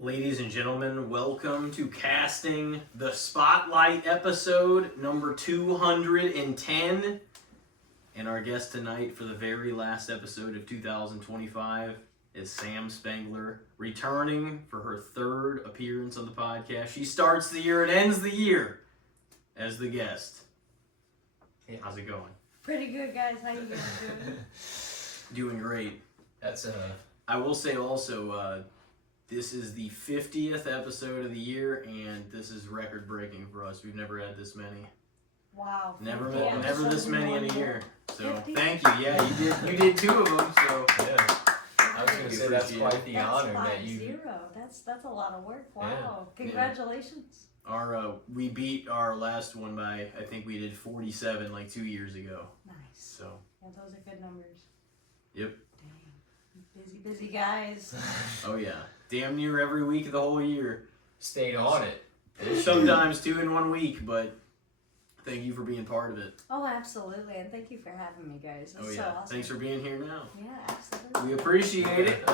Ladies and gentlemen, welcome to Casting the Spotlight episode number 210. And our guest tonight for the very last episode of 2025 is Sam Spangler, returning for her third appearance on the podcast. She starts the year and ends the year as the guest. Hey, how's it going? Pretty good, guys. How you guys doing? Doing great. That's I will say also, this is the 50th episode of the year, and this is record-breaking for us. We've never had this many. Wow. Never episodes this many in a one year. So 50? thank you. Yeah, you did two of them. So yeah. I was gonna say that's quite the That's honor that you. 50. That's a lot of work. Wow. Yeah. Congratulations. we beat our last one by, I think we did 47 like 2 years ago. Nice. So Yeah, those are good numbers. Yep. Dang. Busy guys. oh yeah, damn near every week of the whole year. Stayed on it. Sometimes 2 in 1 week, but thank you for being part of it. Oh, absolutely. And thank you for having me, guys. It's Oh so yeah, awesome. thanks for being here now. Yeah, absolutely. We appreciate it.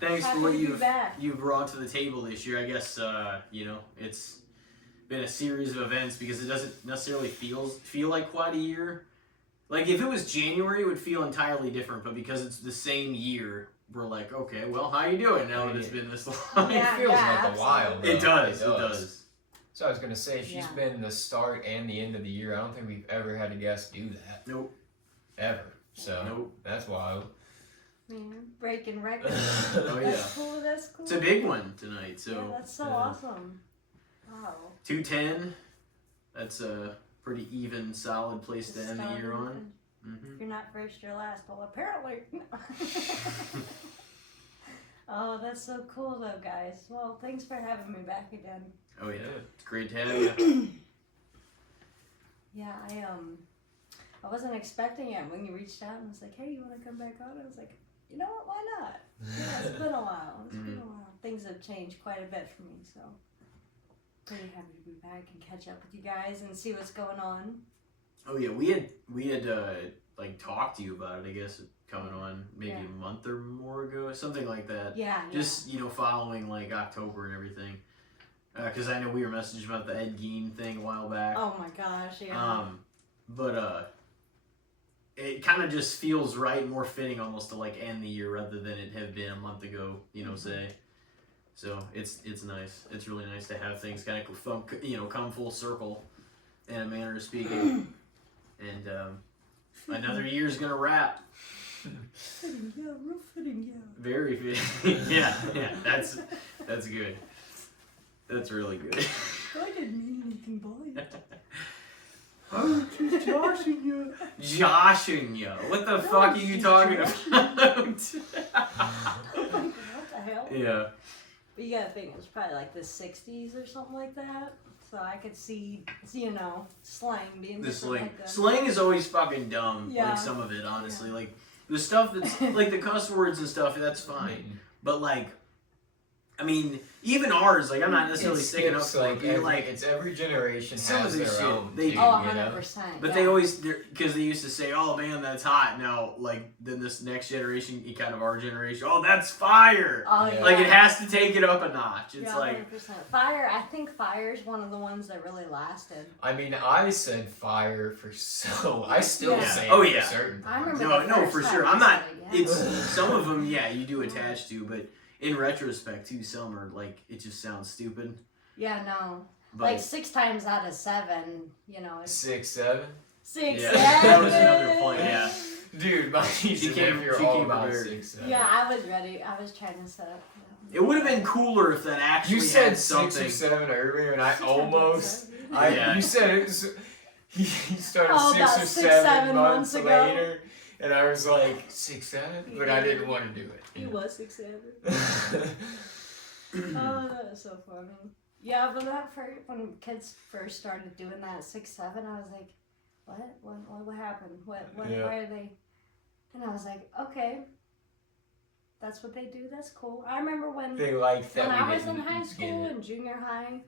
Thanks Happy for what to be back. you've brought to the table this year. I guess it's been a series of events because it doesn't necessarily feel like quite a year. Like if it was January, it would feel entirely different. But because it's the same year, we're like, okay, well, how you doing now that it's been this long? Yeah, it feels like absolutely. a while. Though. It does. So I was gonna say, she's Yeah. been the start and the end of the year. I don't think we've ever had a guest do that. Nope. Ever. So Nope. that's wild. Yeah, breaking records. Oh yeah. That's cool. That's cool. It's a big one tonight. So Yeah, that's so awesome. Wow. 210. That's a pretty even, solid place to end the year on. Starting. Mm-hmm. If you're not first, you're last. Well, apparently. Oh, that's so cool, though, guys. Well, thanks for having me back again. Oh yeah, it's great to have you. Yeah, I wasn't expecting it when you reached out and was like, "Hey, you want to come back on?" I was like, "You know what? Why not?" Yeah, it's been a while. It's been a while. Things have changed quite a bit for me, so pretty happy to be back and catch up with you guys and see what's going on. Oh yeah, we had like talked to you about it. I guess coming on maybe a month or more ago, something like that. Yeah. Just following like October and everything, because I know we were messaging about the Ed Gein thing a while back. Oh my gosh. Yeah. But it kind of just feels right and more fitting almost to like end the year rather than it have been a month ago. Say. So it's nice. It's really nice to have things kind of come full circle, in a manner of speaking. And another year's gonna wrap. Fitting, yeah, real fitting, yeah. Very fitting. yeah, that's good. That's really good. I didn't mean anything by it. I was just joshing you. Joshing you? What the fuck are you talking about? What the hell? Yeah. But you gotta think, it's probably like the 60s or something like that. So I could see slang being The different slang. like that. Slang is always fucking dumb. Yeah. Like some of it, honestly. Like the stuff that's like the cuss words and stuff, that's fine. But like, I mean, even ours, like I'm not necessarily sticking up for like every, it's every generation some has of this their shit, own. they too, do. Oh, you know? 100%. But yeah. they always, because they used to say, "Oh man, that's hot." Now, like then this next generation, kind of our generation, "Oh, that's fire." Oh, Yeah. yeah. Like it has to take it up a notch. It's Yeah, like 100%. Fire, I think fire's one of the ones that really lasted. I mean, I said fire for I still Yeah. say Oh, it yeah. for certain I things. remember no, the for first sure. time I'm I not. said it, yeah. It's some of them, yeah, you do attach to, but in retrospect, too, some are like it just sounds stupid. Yeah, no. But Like 6 times out of 7, it's 6, 7. 6, yeah, 7. that was another point. Yeah, Dude, my niece She and came- nephew are she all came about prepared. 6, 7. Yeah, I was ready. I was trying to set up. it would have been cooler if that actually You said had 6 something. or 7 earlier, and I 6 times almost. out of 7. You said it was. He started Oh, 6 about or 6, 7 7 months months ago. later, and I was like 6, 7, but I didn't want to do it. He was 6, 7. Oh, that was so funny. Yeah, but when kids first started doing that 6, 7, I was like, what happened? Yeah. Why are they? And I was like, okay, that's what they do. That's cool. I remember when They like that. when we I was in didn't high get school it. and junior high,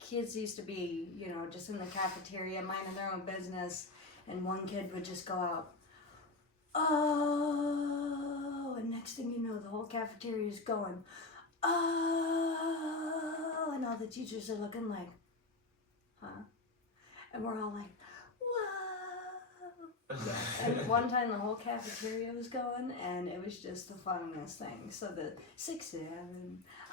kids used to be, just in the cafeteria minding their own business, and one kid would just go out, "Oh, oh, and next thing you know, the whole cafeteria is going, oh, and all the teachers are looking like, huh? And we're all like, whoa. And one time the whole cafeteria was going, and it was just the funniest thing. So the 6'7",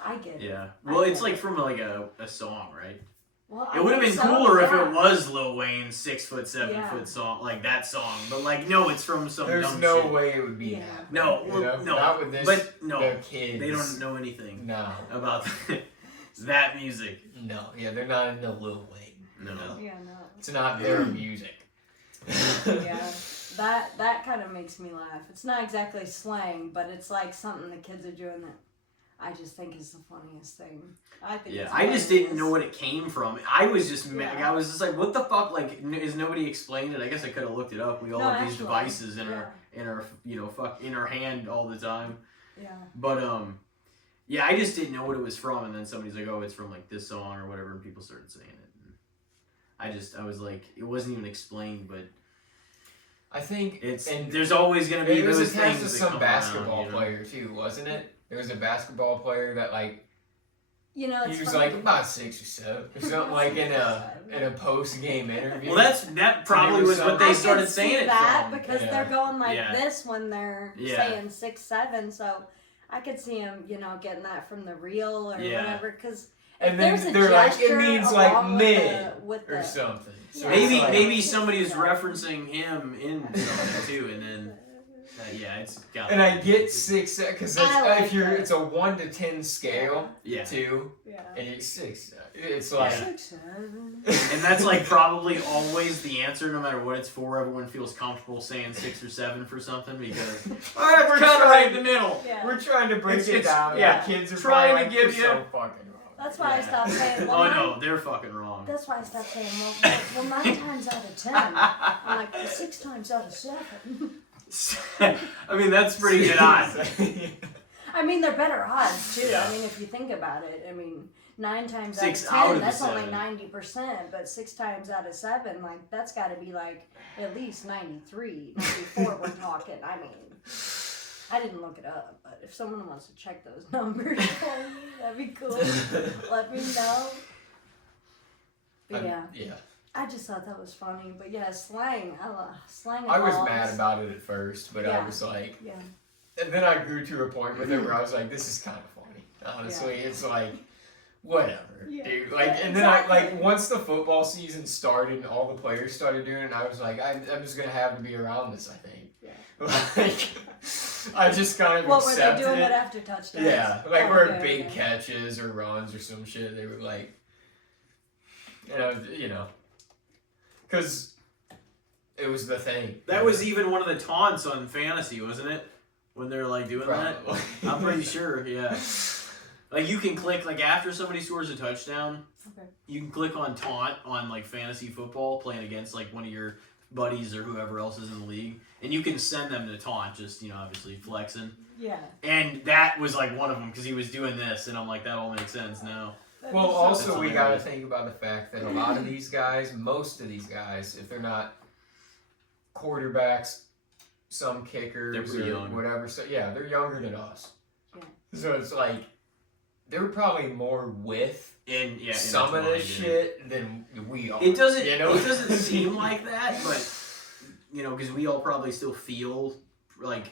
I get it. Yeah. Well, it's like from like a song, right? Well, It would have been cooler if it was Lil Wayne's 6 foot, 7 foot song, like that song. But like, no, it's from some There's dumb no shit. way it would be that. No, You know? no. Not with this, but no, the kids. they don't know anything No. about that music. No, yeah, they're not into Lil Wayne. No. Yeah, no. It's not their music. Yeah, that kind of makes me laugh. It's not exactly slang, but it's like something the kids are doing that I just think is the funniest thing. I think. Yeah, it's I just didn't know what it came from. I was just, Yeah. I was just like, what the fuck? Like, is nobody explained it? I guess I could have looked it up. We all have these devices in our in our hand all the time. Yeah. But yeah, I just didn't know what it was from, and then somebody's like, oh, it's from like this song or whatever, and people started saying it. And I was like, it wasn't even explained, but I think there's always gonna be those things. It was attached to some come basketball around, you know? player too, wasn't it? There was a basketball player that like You know, it's he was funny. like about 6 or 7 or something like in a post game interview. Well, that probably was what they I started could see saying it that from. because they're going like this when they're Yeah. saying 6'7", so I could see him, getting that from the reel or whatever. Because and there's then a they're like, gesture it means like along mid with or the, something. So Maybe it's like, maybe somebody was referencing him in something too, and then it's got. And I get 6 because it's a 1 to 10 scale too, and it's 6. It's like 6'7". And that's like probably always the answer, no matter what it's for. Everyone feels comfortable saying 6 or 7 for something because we're kind of right in the middle. Yeah. We're trying to break it down. Yeah, Like, kids are trying to like, give "You're you." so fucking wrong. That's why I stopped saying. Oh no, they're fucking wrong. That's why I stopped saying. Well, 9 times out of 10. I'm like 6 times out of 7. I mean, that's pretty good odds. I mean, they're better odds too. Yeah. I mean, if you think about it, I mean, 9 times 6 out out of 10, of that's the only 7. 90%. But 6 times out of 7, like that's got to be like at least 93, 94. We're talking. I mean, I didn't look it up, but if someone wants to check those numbers for me, that'd be cool. Let me know. But yeah. I just thought that was funny. But yeah, slang. I love slang. I was mad about it at first, but I was like, and then I grew to a point with it where I was like, this is kind of funny. Honestly, it's like, whatever, dude. Like, and then I like once the football season started and all the players started doing it, I was like, I'm just gonna have to be around this. I think. Like, I just kind of accepted were they doing it. it after touchdowns? Yeah, like where big catches or runs or some shit, they were like, because it was the thing. That was even one of the taunts on fantasy, wasn't it? When they're like doing that, I'm pretty sure. Yeah, like you can click like after somebody scores a touchdown, you can click on taunt on like fantasy football playing against like one of your buddies or whoever else is in the league, and you can send them to taunt, just obviously flexing. Yeah. And that was like one of them because he was doing this, and I'm like, that all makes sense now. Well, also we got to think about the fact that a lot of these guys, most of these guys, if they're not quarterbacks, some kickers or young. whatever, so yeah, they're younger than us. Yeah. So it's like they're probably more with in some of this shit than we are. It doesn't. It doesn't seem like that, but because we all probably still feel like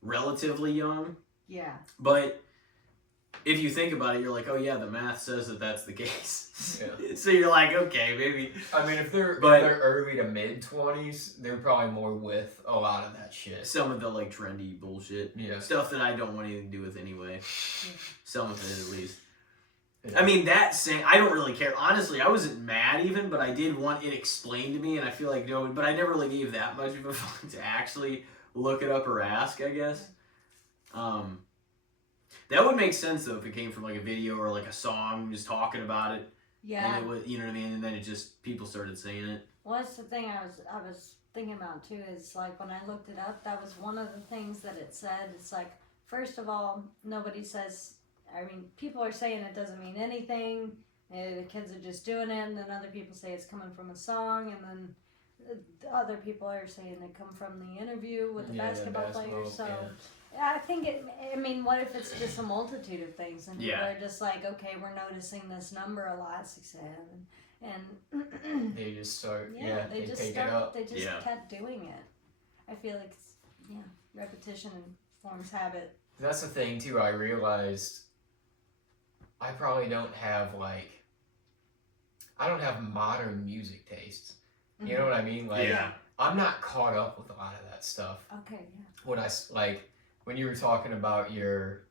relatively young. Yeah. But if you think about it, you're like, oh yeah, the math says that that's the case. Yeah. So you're like, okay, maybe. I mean, if they're early to mid 20s, they're probably more with a lot of that shit. Some of the like trendy bullshit. Yeah. Stuff that I don't want anything to do with anyway. Some of it at least. Yeah. I mean, I don't really care. Honestly, I wasn't mad even, but I did want it explained to me, and I feel like but I never really gave that much of a fuck to actually look it up or ask, I guess. That would make sense though if it came from like a video or like a song just talking about it. Yeah. And it was, you know what I mean? And then it just people started saying it. Well, that's the thing I was thinking about too. Is like when I looked it up, that was one of the things that it said. It's like, first of all, nobody says. I mean, people are saying it doesn't mean anything. The kids are just doing it, and then other people say it's coming from a song, and then other people are saying they come from the interview with the basketball players. So I think what if it's just a multitude of things and people Yeah. are just like, okay, we're noticing this number a lot, 6 and They just start, they just pick it up. They just Yeah. kept doing it. I feel like repetition forms habit. That's the thing too. I realized I probably don't have I don't have modern music tastes. You know what I mean? Like, Yeah. I'm not caught up with a lot of that stuff. Okay, yeah. When when you were talking about your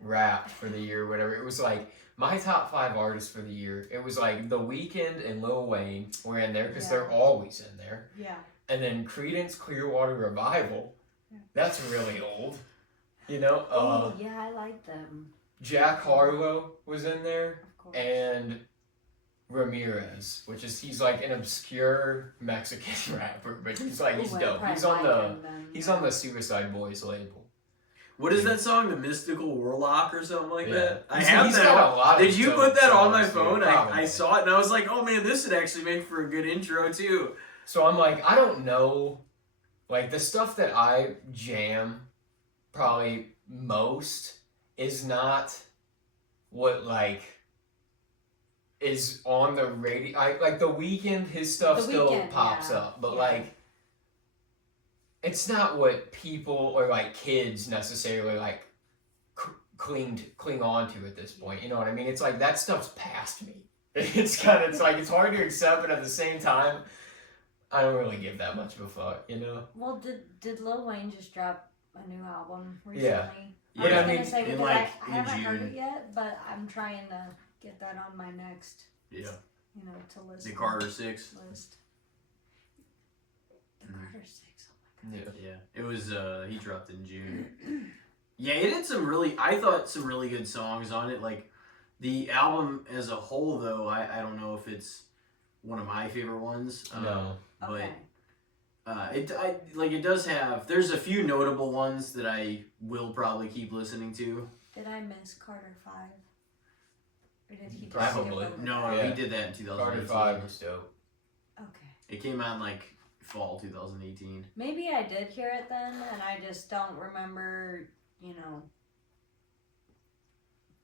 rap for the year, or whatever, it was like my top 5 artists for the year. It was like The Weeknd and Lil Wayne were in there because they're always in there. Yeah. And then Creedence Clearwater Revival. Yeah. That's really old. You know? Oh, yeah, I like them. Jack Harlow was in there. Of course. And Ramirez, he's like an obscure Mexican rapper, but he's dope. He's on the Suicide Boys label. What is that song? The Mystical Warlock or something like that? I He's have that. got a lot Did of you dope put that on my songs, dude, phone? probably. I saw it and I was like, oh man, this would actually make for a good intro too. So I'm like, I don't know, like the stuff that I jam probably most is not what is on the radio. Like The Weeknd, his stuff still pops up, but it's not what people or kids necessarily cling on to at this point. You know what I mean? It's like that stuff's past me. It's it's hard to accept, but at the same time, I don't really give that much of a fuck. You know? Well, did Lil Wayne just drop a new album recently? Yeah. I was I mean, gonna say in, because I haven't in heard June. it yet, but I'm trying to get that on my next, Yeah. to listen. The Carter 6. List. The Mhm. Carter 6. Oh my god. Yeah. Yeah. It was, he dropped in June. Yeah, it had I thought some really good songs on it. Like, the album as a whole, though, I don't know if it's one of my favorite ones. No. But Okay. it does have. There's a few notable ones that I will probably keep listening to. Did I miss Carter 5? Or did he just Probably. skip over No, that? he did that in 2018. Carter 5 was dope. Okay. It came out in fall 2018. Maybe I did hear it then, and I just don't remember,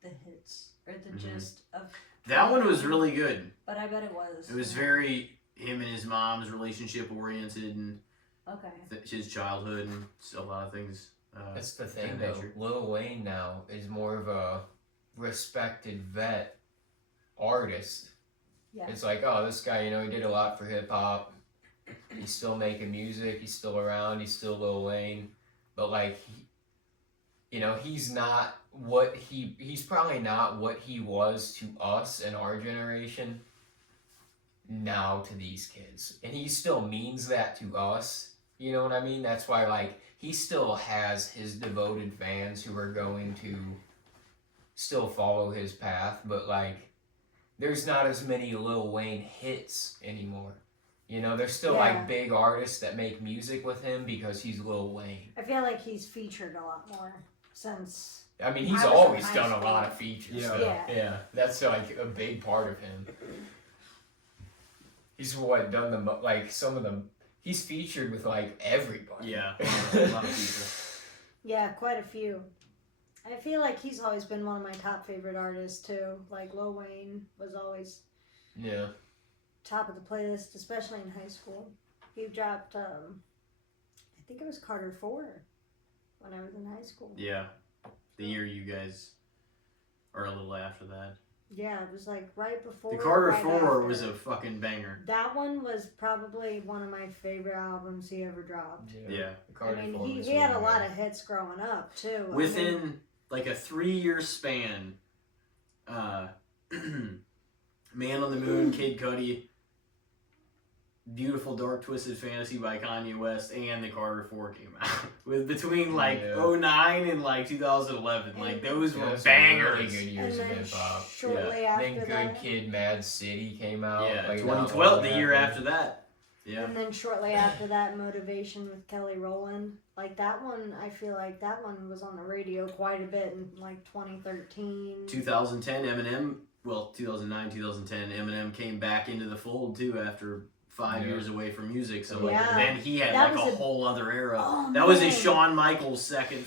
the hits or the gist of. That one was really good. But I bet it was. It was very him and his mom's relationship oriented and Okay. his childhood and a lot of things. That's the thing, that though. nature. Lil Wayne now is more of a respected vet artist. Yeah. It's like, oh, this guy, he did a lot for hip hop. He's still making music. He's still around. He's still Lil Wayne. But he's not he's probably not what he was to us and our generation now to these kids. And he still means that to us. You know what I mean? That's why, he still has his devoted fans who are going to still follow his path. But, there's not as many Lil Wayne hits anymore. There's still, big artists that make music with him because he's Lil Wayne. I feel like he's featured a lot more since. I mean, he's I was in always high done a school. lot of features. Yeah. So, Yeah. That's, a big part of him. He's done some of them. He's featured with everybody. Yeah, a lot of people. Yeah, quite a few. I feel like he's always been one of my top favorite artists too. Lil Wayne was always Yeah. top of the playlist, especially in high school. He dropped, I think it was Carter 4 when I was in high school. Yeah, the year you guys are a little after that. Yeah, it was right before. The Carter right 4 after. was a fucking banger. That one was probably one of my favorite albums he ever dropped. Yeah. The Carter I mean, 4 he was had a really lot good. of hits growing up too. Within a 3-year span, Man on the Moon, Kid Cudi, Beautiful Dark Twisted Fantasy by Kanye West, and the Carter 4 came out. Between 09 and 2011. Those were bangers. Really good years of and then hip hop. shortly after Then Good that, Kid, Mad City came out. Yeah, not 2012, long the year after. after that. Yeah. and then shortly after that, Motivation with Kelly Rowland. That one, I feel like that one was on the radio quite a bit in 2013. 2010, Eminem. Well, 2009, 2010, Eminem came back into the fold too after 5 years away from music. So like Yeah. then he had That like was a whole other era. Oh, that was his man. Shawn Michaels second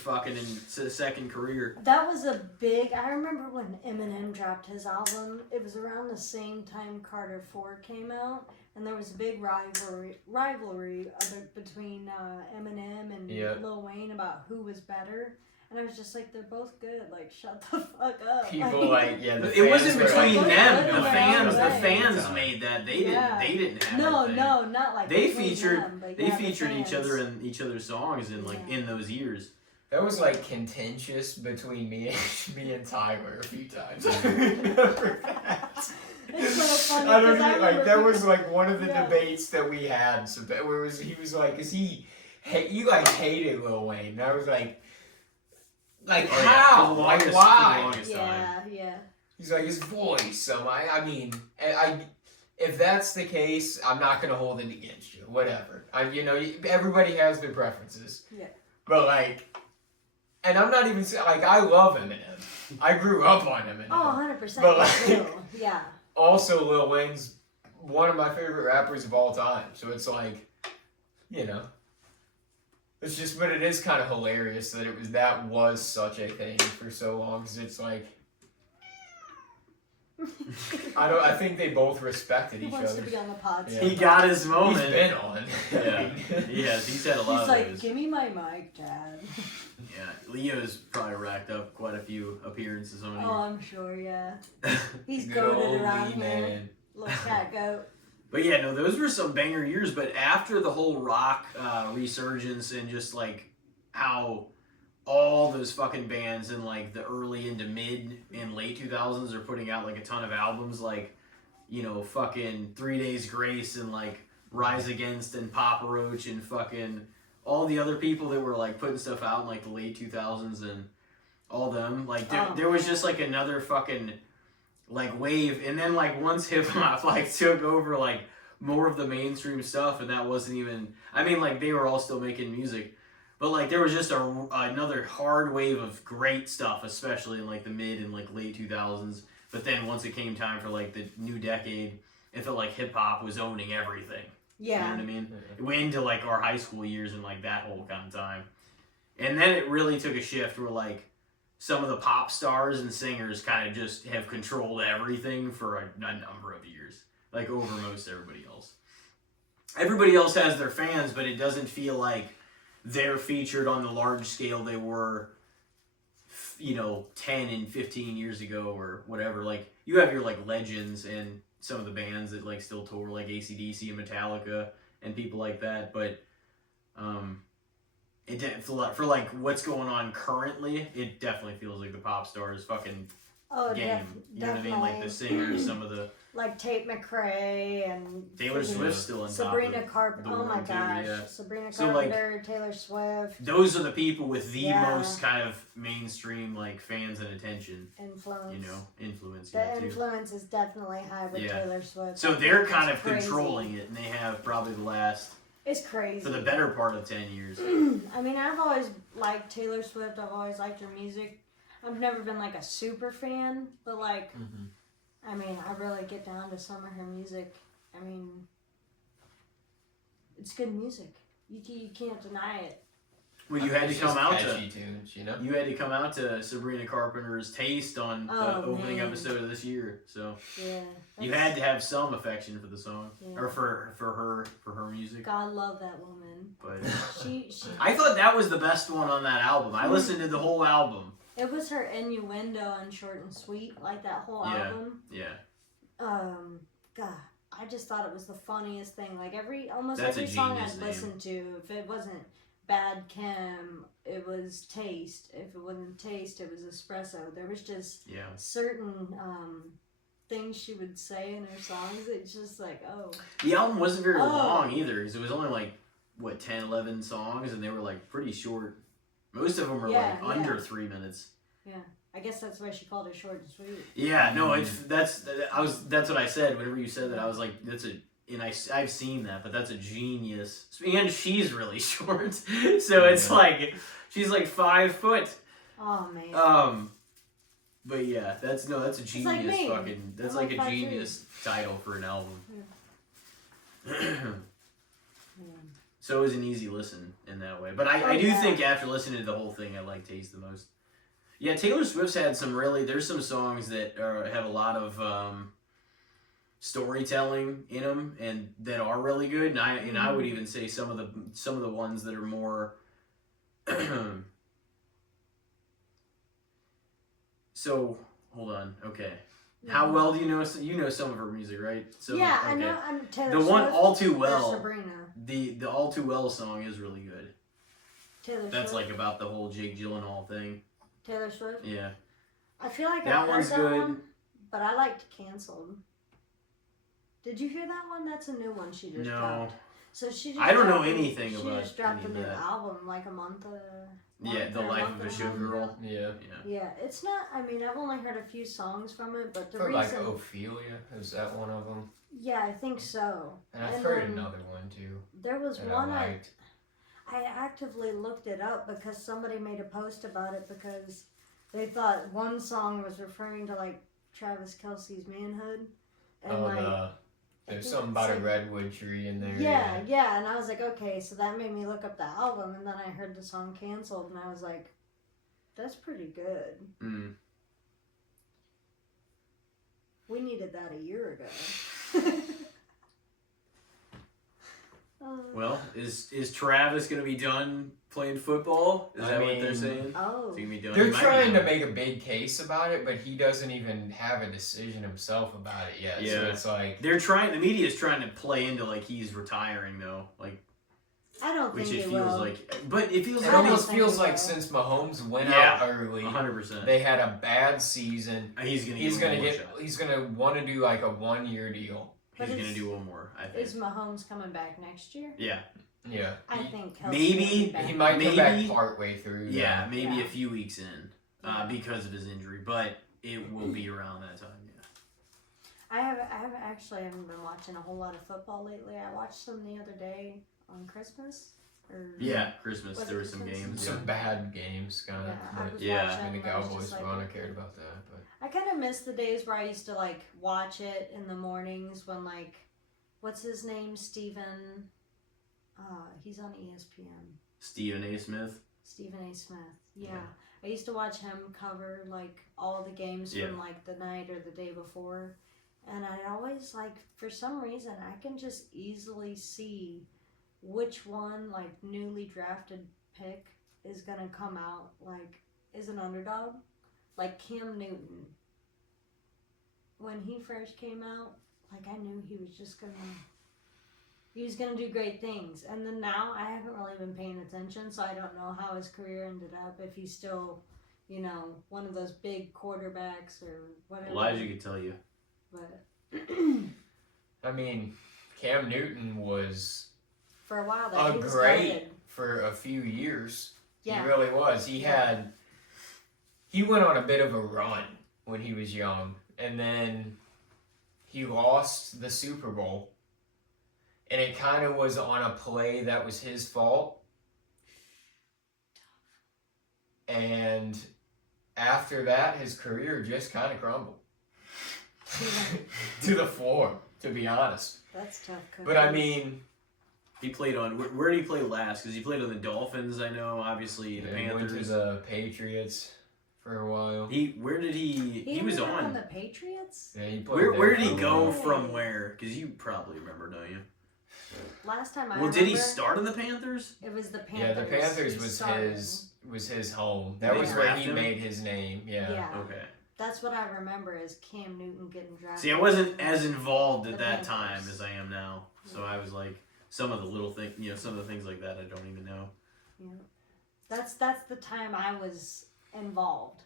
career. That was a big. I remember when Eminem dropped his album. It was around the same time Carter 4 came out, and there was a big rivalry between Eminem and Lil Wayne about who was better. And I was just like, they're both good. Like, shut the fuck up. People it wasn't between like, them. The right. fans made that. They didn't have No, anything. not like They between featured them, but they yeah, the featured each fans. other in each other's songs in those years. That was like contentious between me and Tyler a few times. I remember that. It's so funny. I don't 'cause I know, like that remember was like one of the Yeah. debates that we had. So where he was like, you like hated Lil Wayne? And I was like Oh, yeah. how? For the Like longest- why? for the longest time. Yeah. He's like his voice. So I mean, if that's the case, I'm not gonna hold it against you. Whatever. Everybody has their preferences. Yeah. But like, and I'm not even saying like I love Eminem. I grew up on Eminem. Oh, 100%. But, like- yeah. Also, Lil Wayne's one of my favorite rappers of all time. So it's like, it's just, but it is kind of hilarious that was such a thing for so long. Because it's like, I think they both respected He each wants other. to be on the pod. Yeah. He got his moment. He's been on. Yeah. He's had a lot He's of like, those. give me my mic, Dad. Yeah, Leo's probably racked up quite a few appearances on Oh, I'm sure, yeah. here. He's Good goated old around Lee, here. man. Little cat goat. But yeah, no, those were some banger years. But after the whole rock resurgence and just like how all those fucking bands in like the early into mid and late 2000s are putting out like a ton of albums, like fucking 3 Days Grace and like Rise Against and Papa Roach and fucking all the other people that were like putting stuff out in like the late 2000s and all them, like there was just like another fucking like wave. And then like once hip hop like took over like more of the mainstream stuff, and that wasn't even, I mean, like they were all still making music, but like there was just another hard wave of great stuff, especially in like the mid and like late 2000s. But then once it came time for like the new decade, it felt like hip hop was owning everything. Yeah. You know what I mean? It went into like our high school years and like that whole kind of time. And then it really took a shift where like some of the pop stars and singers kind of just have controlled everything for a number of years. Like over most everybody else. Everybody else has their fans, but it doesn't feel like they're featured on the large scale they were 10 and 15 years ago or whatever. Like you have your like legends and some of the bands that like still tour, like AC/DC and Metallica and people like that, but for like what's going on currently, it definitely feels like the pop stars fucking game. You know what I mean? Like the singers, some of the like Tate McRae and Taylor Swift's still on Sabrina top. Carpenter. Oh my gosh, Yeah. Sabrina So, like, Carpenter, Taylor Swift. Those are the people with the Yeah. most kind of mainstream like fans and attention. Influence. Influence. The influence is definitely high with Yeah. Taylor Swift. So they're It's kind of crazy. controlling it, and they have probably the last It's crazy. for the better part of 10 years. I mean, I've always liked Taylor Swift. I've always liked her music. I've never been like a super fan, but like, I mean, I really get down to some of her music. I mean, it's good music. You can't deny it. Well, you had to come out to tunes, you had to come out to Sabrina Carpenter's Taste on the opening man. episode of this year. So Yeah. you had to have some affection for the song Yeah. or for her music. God love that woman. But She I thought that was the best one on that album. I listened to the whole album. It was her innuendo on Short and Sweet, like that whole Yeah. album. Yeah. God, I just thought it was the funniest thing. Like almost That's a every song genius I'd name. listen to, if it wasn't Bad Chem, it was Taste. If it wasn't Taste, it was Espresso. There was just Yeah. certain things she would say in her songs. It's just like, oh. The album wasn't very long either, because it was only like 10, 11 songs, and they were like pretty short. Most of them were under 3 minutes. Yeah, I guess that's why she called it Short and Sweet. Yeah, no, that's what I said. Whenever you said that, I was like, I've seen that, but that's a genius. And she's really short, so it's like she's like 5 foot. Oh man. But yeah, that's a genius like me. fucking. That's I'm like like a genius title for an album. Yeah. So it was an easy listen in that way. But I do think after listening to the whole thing, I like Taste the most. Yeah, Taylor Swift's had some really... There's some songs that have a lot of storytelling in them and that are really good. And I would even say some of the ones that are more... So, hold on. Okay. How well do you know? You know some of her music, right? So, yeah, okay. I know. I'm Taylor the Swift, one All Too Well. Sabrina. The All Too Well song is really good. Taylor That's Swift. like about the whole Jake Gyllenhaal thing. Taylor Swift. Yeah. I feel like that I've one's heard that good. one, but I liked Canceled. Did you hear that one? That's a new one she just dropped. So she just I don't know anything about She just dropped a any new of that. album like a month. Yeah, The Life of a Showgirl. Yeah. Yeah, it's not. I mean, I've only heard a few songs from it, but the For reason. like Ophelia, is that one of them? Yeah, I think so. And I've heard another one too. There was that one I liked. I actively looked it up because somebody made a post about it because they thought one song was referring to like Travis Kelce's manhood. And there's something about a redwood tree in there. Yeah, and I was like, okay, so that made me look up the album, and then I heard the song Canceled, and I was like, that's pretty good. Mm. We needed that a year ago. Well, is Travis gonna be done playing football? Is that what they're saying? Oh, Is he gonna be done? They're trying to make a big case about it, but he doesn't even have a decision himself about it yet. Yeah. So it's like they're trying. The media's trying to play into like he's retiring though, like. I don't Which think it he feels will. like, but it feels it like almost feels like since Mahomes went out early, 100%. they had a bad season. He's gonna want to do like a 1-year deal. He's gonna do one more. I think. Is Mahomes coming back next year? Yeah. Yeah. I think Kelce Maybe will be back. He might come back partway through. Yeah, maybe a few weeks in, because of his injury, but it will be around that time. Yeah. I haven't been watching a whole lot of football lately. I watched some the other day on Christmas. Christmas. There were some games. Some bad games, kind of. Yeah, And the Cowboys won. I cared about that, but I kind of miss the days where I used to like watch it in the mornings when like, what's his name, Stephen? He's on ESPN. Stephen A. Smith. Stephen A. Smith. Yeah. I used to watch him cover like all the games from like the night or the day before, and I always like for some reason I can just easily see which one like newly drafted pick is gonna come out like is an underdog, like Cam Newton. When he first came out, like I knew he was gonna do great things, and then now I haven't really been paying attention, so I don't know how his career ended up. If he's still, one of those big quarterbacks or whatever. Elijah could tell you. But I mean, Cam Newton was for a while there, he was great goated. For a few years. Yeah. He really was. He went on a bit of a run when he was young, and then he lost the Super Bowl. And it kind of was on a play that was his fault. And after that, his career just kind of crumbled. To the floor, to be honest. That's tough. But I mean... He played on... Where did he play last? Because he played on the Dolphins, I know. Obviously, the Panthers. He went to the Patriots for a while. He was on the Patriots? Yeah, he played where did he go from where? Because you probably remember, don't you? Last time I did he start on the Panthers? It was the Panthers. Yeah, the Panthers was his home. That was where he made his name. Yeah. Okay. That's what I remember is Cam Newton getting drafted. See, I wasn't as involved at that time as I am now. So I was like, some of the little things, some of the things like that I don't even know. Yeah. That's the time I was involved.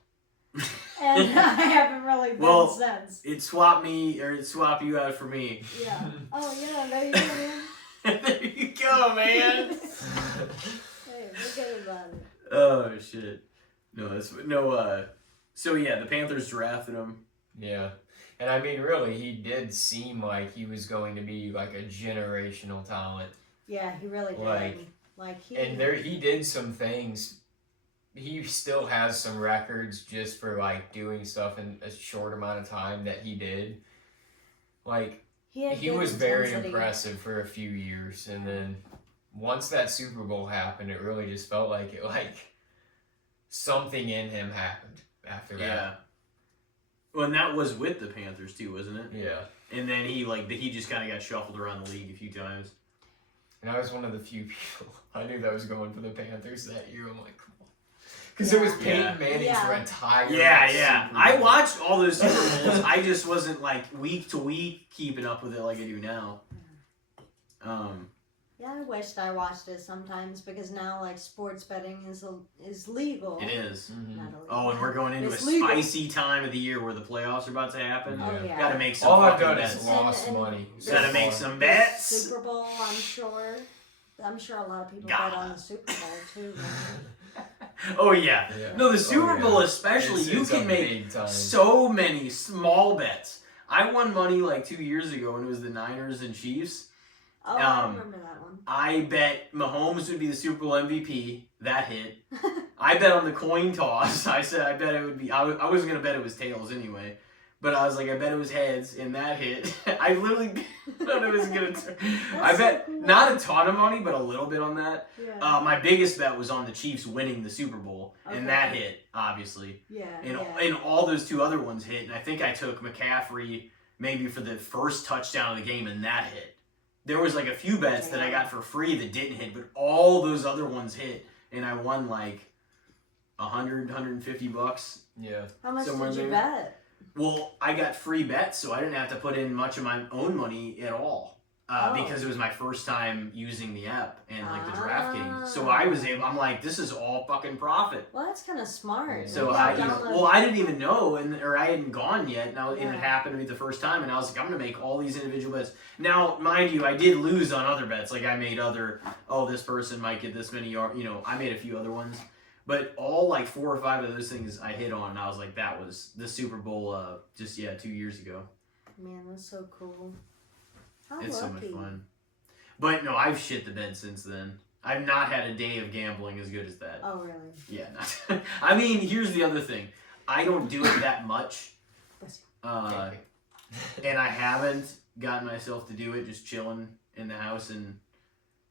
And I haven't really been since. It swapped you out for me. Yeah. Oh, yeah, there you go, man. There you go, man. Hey, forget about it. Oh, shit. So yeah, the Panthers drafted him. Yeah. And I mean, really, he did seem like he was going to be like a generational talent. Yeah, he really did. He did some things. He still has some records just for like doing stuff in a short amount of time that he did. Like He was very impressive for a few years, and then once that Super Bowl happened, it really just felt like something in him happened after that. Yeah. Well, and that was with the Panthers too, wasn't it? Yeah. And then he just kind of got shuffled around the league a few times. And I was one of the few people I knew that was going for the Panthers that year. I'm like, come on. Because it was Peyton Manning's entire Yeah. I watched all those Super Bowls. I just wasn't like week to week keeping up with it like I do now. Yeah, I wished I watched it sometimes because now like sports betting is legal. It is. Mm-hmm. Not illegal. Oh, and we're going into It's a legal. spicy time of the year where the playoffs are about to happen. Yeah. Oh yeah. Got to make some All I've fucking done bets. is lost And money. Got to make some bets. Super Bowl, I'm sure. I'm sure a lot of people God. bet on the Super Bowl too. Oh yeah. Yeah. No, the Super Oh, yeah. Bowl especially, you It's can a make big time. so many small bets. I won money like 2 years ago when it was the Niners and Chiefs. Oh, I remember that one. I bet Mahomes would be the Super Bowl MVP. That hit. I bet on the coin toss. I said I bet it would be. I wasn't gonna bet it was tails anyway, but I was like I bet it was heads, and that hit. I literally thought it was gonna. I bet so cool. not a ton of money, but a little bit on that. Yeah. My biggest bet was on the Chiefs winning the Super Bowl, Okay. and that hit obviously. Yeah. And all those two other ones hit, and I think I took McCaffrey maybe for the first touchdown of the game, and that hit. There was like a few bets that I got for free that didn't hit, but all those other ones hit, and I won like $150. Yeah. How much somewhere did you there. bet? Well, I got free bets, so I didn't have to put in much of my own money at all. Because it was my first time using the app and like the DraftKings. So I'm like, this is all fucking profit. Well, that's kind of smart. So Yeah, I didn't even know, or I hadn't gone yet, and Yeah. it happened to me the first time, and I was like, I'm gonna make all these individual bets. Now, mind you, I did lose on other bets, like I made this person might get this many yards, I made a few other ones, but all like 4 or 5 of those things I hit on, and I was like, that was the Super Bowl, 2 years ago. Man, that's so cool. How It's lucky. so much fun. But no, I've shit the bed since then. I've not had a day of gambling as good as that. Oh, really? Yeah. I mean, here's the other thing. I don't do it that much. And I haven't gotten myself to do it just chilling in the house and,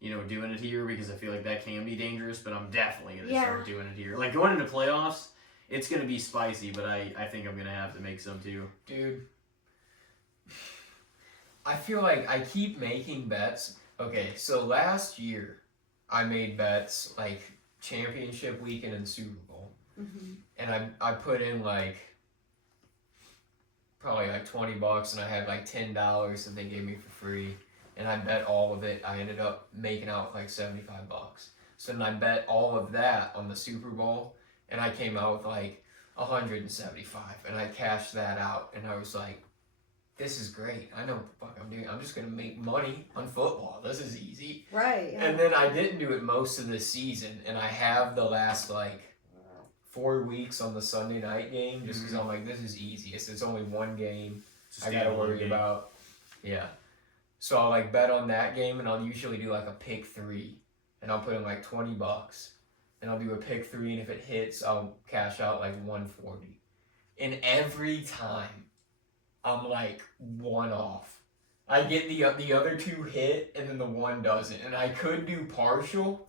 doing it here because I feel like that can be dangerous, but I'm definitely going to start doing it here. Like going into playoffs, it's going to be spicy, but I think I'm going to have to make some too. Dude. I feel like I keep making bets. Okay, so last year I made bets like championship weekend and Super Bowl. Mm-hmm. And I put in like probably like $20 and I had like $10 that they gave me for free. And I bet all of it. I ended up making out like $75. So then I bet all of that on the Super Bowl and I came out with like 175 and I cashed that out and I was like, this is great. I know what the fuck I'm doing. I'm just going to make money on football. This is easy. Right. Yeah. And then I didn't do it most of the season. And I have the last like 4 weeks on the Sunday night game just because I'm like, this is easy. It's only one game I got to worry about. Yeah. So I'll like bet on that game and I'll usually do like a pick 3. And I'll put in like $20. And I'll do a pick 3. And if it hits, I'll cash out like 140. And every time, I'm like 1 off. I get the other 2 hit and then the 1 doesn't. And I could do partial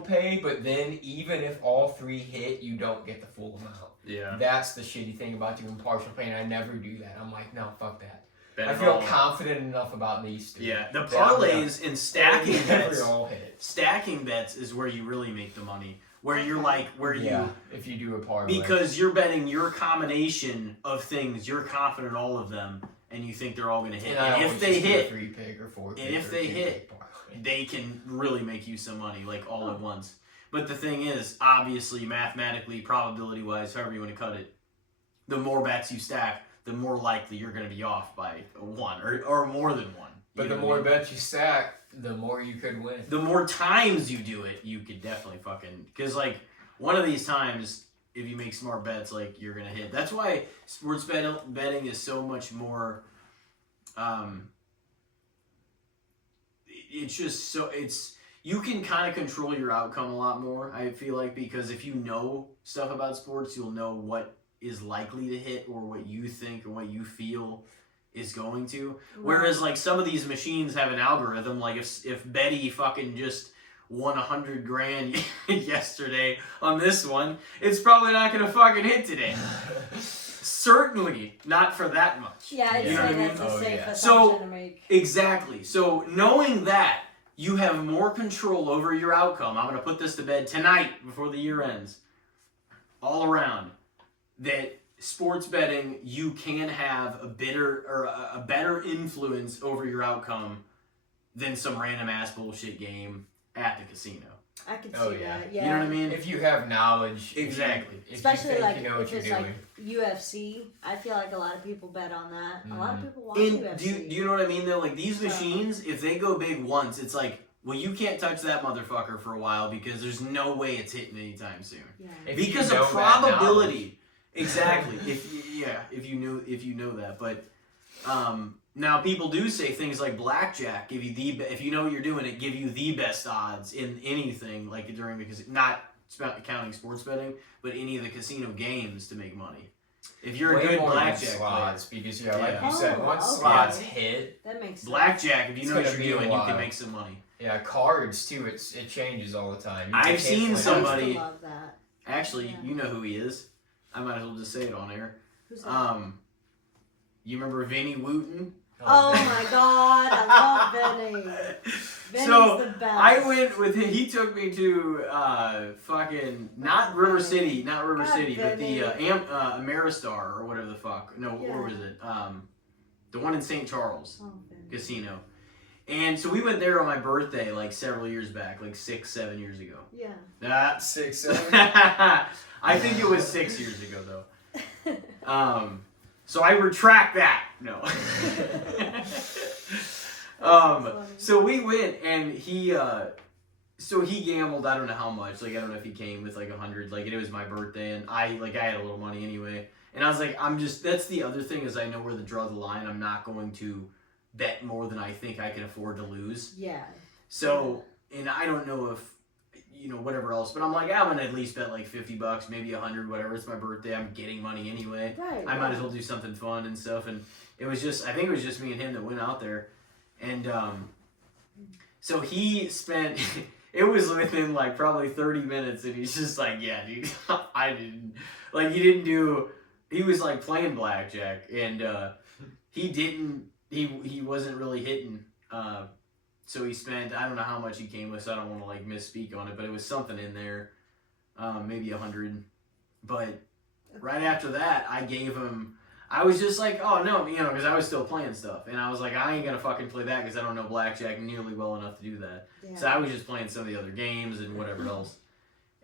pay, but then even if all 3 hit, you don't get the full amount. Yeah. That's the shitty thing about doing partial pay, and I never do that. I'm like, no, fuck that. Bet I it feel all. confident enough about these 2. Yeah, the parlays and stacking Never bets. all hit. Stacking bets is where you really make the money. Where you're like, if you do a parlay. because you're betting your combination of things, you're confident all of them, and you think they're all going to hit. And And if they hit, 3 pick or 4 pick and if or they 2 hit, pick parlay. they can really make you some money, like all at once. But the thing is, obviously, mathematically, probability-wise, however you want to cut it, the more bets you stack, the more likely you're going to be off by 1 or more than 1. But You the know what more I mean? bets you stack, the more you could win. The more times you do it, you could definitely fucking... Because, like, one of these times, if you make smart bets, like, you're going to hit. That's why sports betting is so much more... it's just so... You can kind of control your outcome a lot more, I feel like, because if you know stuff about sports, you'll know what is likely to hit or what you think or what you feel is going to. Whereas like some of these machines have an algorithm. Like if Betty fucking just won $100,000 yesterday on this one, it's probably not gonna fucking hit today. Certainly not for that much. Yeah, I'd you know say what I mean? that's a safe assumption So to make. exactly. So knowing that you have more control over your outcome, I'm gonna put this to bed tonight before the year ends. All around, that sports betting, you can have a better influence over your outcome than some random ass bullshit game at the casino. I could see that. Yeah. You know what I mean? If you have knowledge, exactly. If especially you think like you know what if you're it's doing. like UFC, I feel like a lot of people bet on that. A lot of people watch And UFC. do you know what I mean though? Like these machines, if they go big once, it's like, well, you can't touch that motherfucker for a while because there's no way it's hitting anytime soon. Yeah. Because of probability. Exactly. If you know that, but now people do say things like blackjack give you if you know what you're doing, it give you the best odds in anything like during because not counting sports betting, but any of the casino games to make money. If you're a good blackjack slots, player, because like you said, once slots hit, that makes sense. Blackjack, if you know what you're doing, you can make some money. Yeah, cards too. It changes all the time. I've seen somebody. I used to love that. Actually, you know who he is. I might as well just say it on air. Who's that? You remember Vinny Wooten? Oh my God, I love Vinny. Vinny's the best. I went with him. He took me to not River City, but the Ameristar or whatever the fuck. No, where was it? The one in St. Charles Casino. And so we went there on my birthday, like several years back, like 6-7 years ago. Yeah. 6, 7. I think it was 6 years ago though. So I retract that. No. So we went and he gambled. I don't know how much. Like I don't know if he came with like 100. Like it was my birthday and I had a little money anyway. And I was like, that's the other thing is I know where to draw the line. I'm not going to bet more than I think I can afford to lose. Yeah. So, and I don't know if, whatever else, but I'm like, I'm gonna at least bet like $50, maybe 100, whatever. It's my birthday. I'm getting money anyway. Right. I might as well do something fun and stuff. And I think it was just me and him that went out there. And so he spent, it was within like probably 30 minutes and he's just like, yeah, dude, he was like playing blackjack and he wasn't really hitting. So he spent, I don't know how much he came with, so I don't want to like misspeak on it, but it was something in there, maybe 100. But right after that, I was just like, oh no, because I was still playing stuff. And I was like, I ain't going to fucking play that because I don't know blackjack nearly well enough to do that. Yeah. So I was just playing some of the other games and whatever else.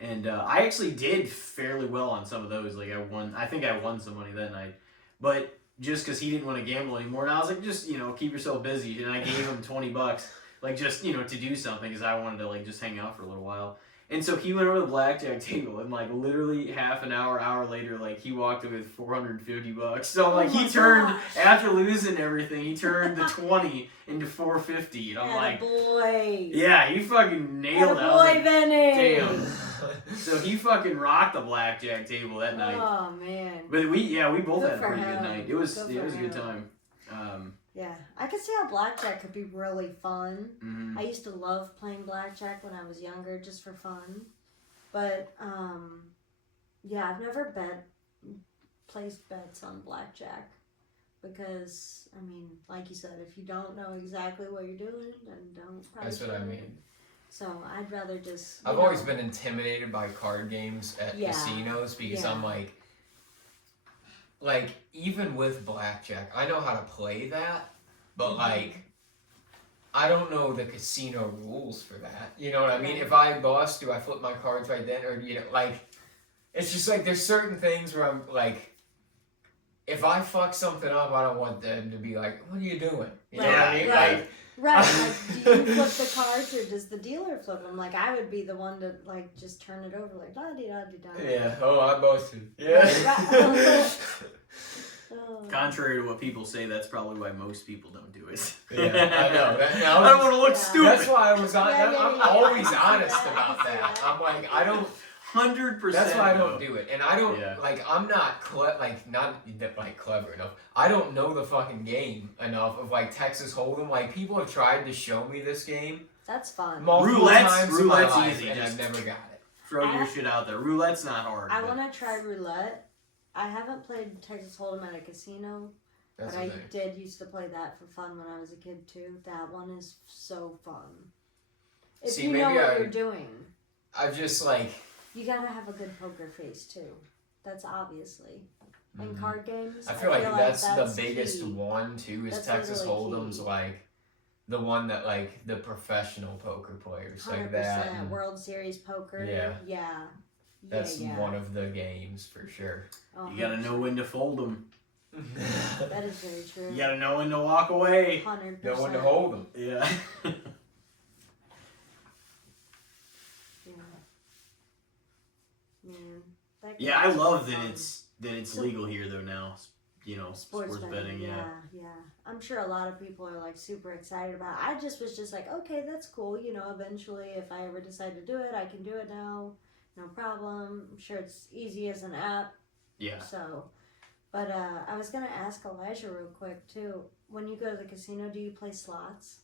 And I actually did fairly well on some of those. Like I think I won some money that night. But just because he didn't want to gamble anymore. And I was like, just, keep yourself busy. And I gave him $20, like just, to do something because I wanted to like just hang out for a little while. And so he went over to the blackjack table and like literally half an hour later, like he walked away with $450. So like he turned, after losing everything, he turned the 20 into $450. And I'm like, boy. Yeah, he fucking nailed it. Boy, Vinny. Damn. So he fucking rocked the blackjack table that night. Oh man. But we both Good had a pretty good night. It was a him. good time. Yeah, I could see how blackjack could be really fun. Mm-hmm. I used to love playing blackjack when I was younger, just for fun. But yeah, I've never placed bets on blackjack because like you said, if you don't know exactly what you're doing, then don't. That's what I mean. So I'd rather just. I've always been intimidated by card games at casinos because I'm like even with blackjack, I know how to play that, but like I don't know the casino rules for that. You know what I mean? If I lost, do I flip my cards right then, or like it's just like there's certain things where I'm like, if I fuck something up, I don't want them to be like, "What are you doing?" You know what I mean? Like. Right, like, do you flip the cards or does the dealer flip them? Like, I would be the one to, like, just turn it over, like, da-dee-da-dee-da. Yeah, I busted. Yeah. Contrary to what people say, that's probably why most people don't do it. Yeah, I know. I don't want to look stupid. That's why I'm always honest about that. I'm like, 100%. That's why I don't do it, and I don't Yeah. like. I'm not not clever enough. I don't know the fucking game enough of like Texas Hold'em. Like people have tried to show me this game That's fun. multiple times in my Roulette's life, easy. and Just I've never got it. throw your shit out there. Roulette's not hard. I but- want to try roulette. I haven't played Texas Hold'em at a casino, That's but I the thing. did used to play that for fun when I was a kid too. That one is so fun. If See, you know maybe what you're doing, I've just like. you gotta have a good poker face too. That's obviously. In Mhm. card games, I feel like that's the key. biggest one too. Is That's Texas literally Hold'em's key. like the one that like the professional poker players like 100%. that. And World Series poker. Yeah. Yeah. that's yeah. one of the games for sure. Oh, You gotta know when to fold them. That is very true. You gotta know when to walk away. 100%. Know when to hold them. Yeah. Yeah. Man. That Yeah, I game's love fun. that it's So- legal here though now. You know, Sports betting, yeah. yeah. I'm sure a lot of people are like super excited about it. I just was just like, okay, that's cool. You know, eventually if I ever decide to do it, I can do it now. No problem. I'm sure it's easy as an app. Yeah. So, but I was going to ask Elijah real quick too. When you go to the casino, do you play slots?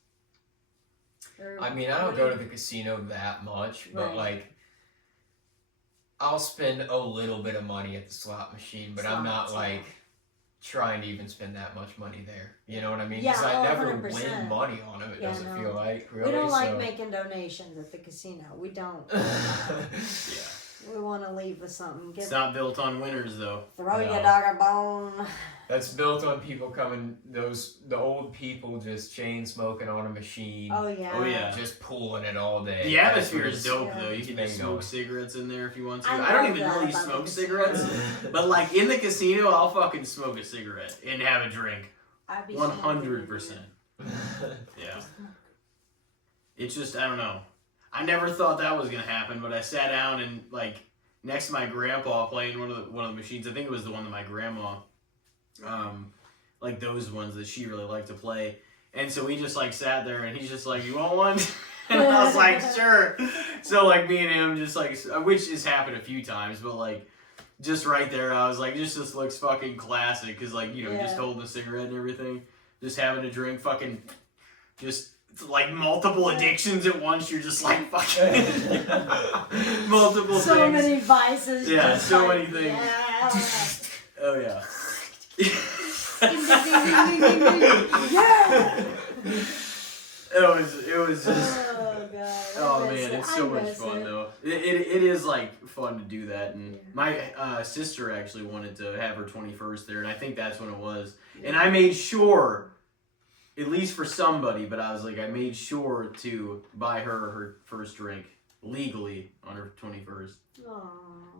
Or I mean, I don't go to the casino that much, but Right. like, I'll spend a little bit of money at the slot machine, but I'm not Slots, yeah. like trying to even spend that much money there. You know what I mean? Yeah, Because I oh, never 100%. win money on them. It Yeah, doesn't no. feel like really. We don't like so. making donations at the casino. We don't. Yeah. We want to leave with something. It's not built on winners though. Throw No. your dog a bone. That's built on people coming. The old people just chain smoking on a machine. Oh yeah. Oh, yeah. Just pulling it all day. The That's atmosphere what is it's- dope Yeah. though. You can Been just smoke going. cigarettes in there if you want to. I I don't love even that really about the smoke casino. cigarettes, but like in the casino, I'll fucking smoke a cigarette and have a drink. I'd be 100%. Yeah. It's just I don't know. I never thought that was gonna happen, but I sat down and like next to my grandpa playing one of the machines. I think it was the one that my grandma, like those ones that she really liked to play. And so we just like sat there, and he's just like, "You want one?" And I was like, "Sure." So like me and him just like, which has happened a few times, but like just right there, I was like, "This looks fucking classic," because like you know just Yeah. holding a cigarette and everything, just having a drink, fucking just. Like multiple addictions at once, you're just like fucking multiple So things. many vices. Yeah, just so like, many things. Yeah. Oh yeah. Ding, ding, ding, ding, ding, ding. Yeah. It was just. Oh god. I Oh miss man, it. it's so I much miss fun it. though. It is like fun to do that, and Yeah. my sister actually wanted to have her 21st there, and I think that's when it was. And I made sure, at least for somebody, but I was like, I made sure to buy her first drink legally on her 21st. Aw.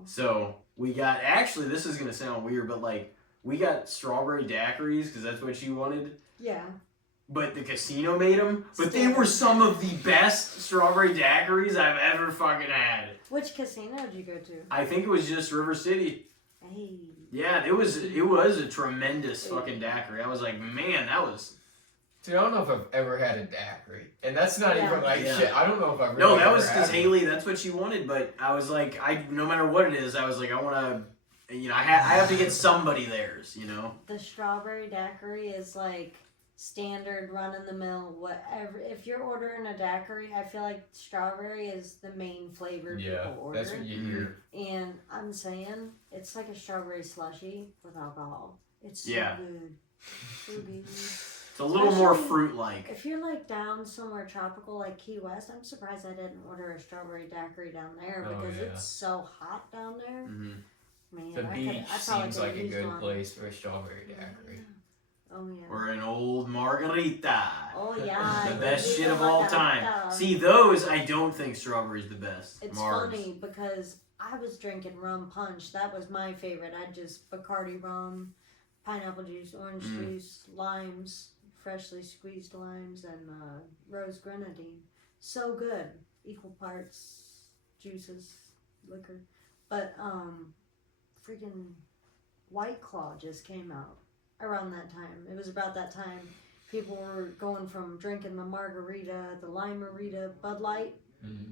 So we got, actually, this is gonna sound weird, but like we got strawberry daiquiris because that's what she wanted. Yeah. But the casino made them. But they were some of the best strawberry daiquiris I've ever fucking had. Which casino did you go to? I think it was just River City. Hey. Yeah, it was a tremendous fucking daiquiri. I was like, man, that was. Dude, I don't know if I've ever had a daiquiri, and that's not Yeah. even like Yeah. shit. I don't know if I've really No, that ever was because had Haley. That's what she wanted. But I was like, no matter what it is, I was like, I want to. You know, I have to get somebody theirs. You know. The strawberry daiquiri is like standard run of the mill whatever. If you're ordering a daiquiri, I feel like strawberry is the main flavor Yeah, people order. that's what you hear. And I'm saying it's like a strawberry slushy with alcohol. It's so Yeah. good. So good. It's a little more Especially fruit-like. If you're like down somewhere tropical like Key West, I'm surprised I didn't order a strawberry daiquiri down there Oh, because yeah. it's so hot down there. Mm-hmm. Man, The I beach I probably seems like a used good one. place for a strawberry daiquiri. Oh yeah. Or an old margarita. Oh yeah. The I best did shit the of all margarita. time. See, those I don't think strawberry's the best. It's Margs. funny because I was drinking rum punch. That was my favorite. I just Bacardi rum, pineapple juice, orange juice, limes, freshly squeezed limes, and rose grenadine. So good. Equal parts juices, liquor. But freaking White Claw just came out around that time. It was about that time. People were going from drinking the margarita, the lime-marita, Bud Light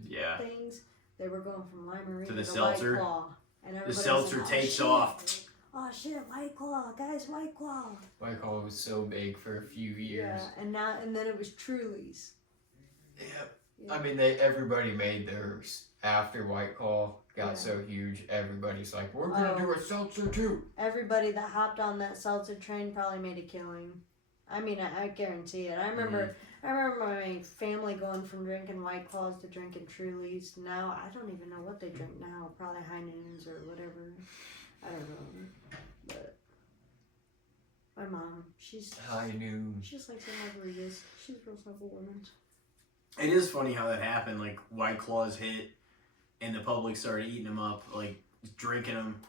Yeah. things. they were going from Limerita to the to seltzer. White Claw. And The everybody was seltzer like, takes shit. off. Oh shit, White Claw, guys, White Claw. White Claw was so big for a few years. Yeah, and then it was Truly's. Yeah. I mean, everybody made theirs after White Claw got so huge. Everybody's like, we're gonna do a seltzer too. Everybody that hopped on that seltzer train probably made a killing. I mean, I guarantee it. I remember my family going from drinking White Claws to drinking Truly's. Now I don't even know what they drink now. Probably High Noons or whatever. I don't know. But my mom, she's High Noon. She's like some margaritas. She's a real simple woman. It is funny how that happened. Like White Claws hit, and the public started eating them up, like drinking them,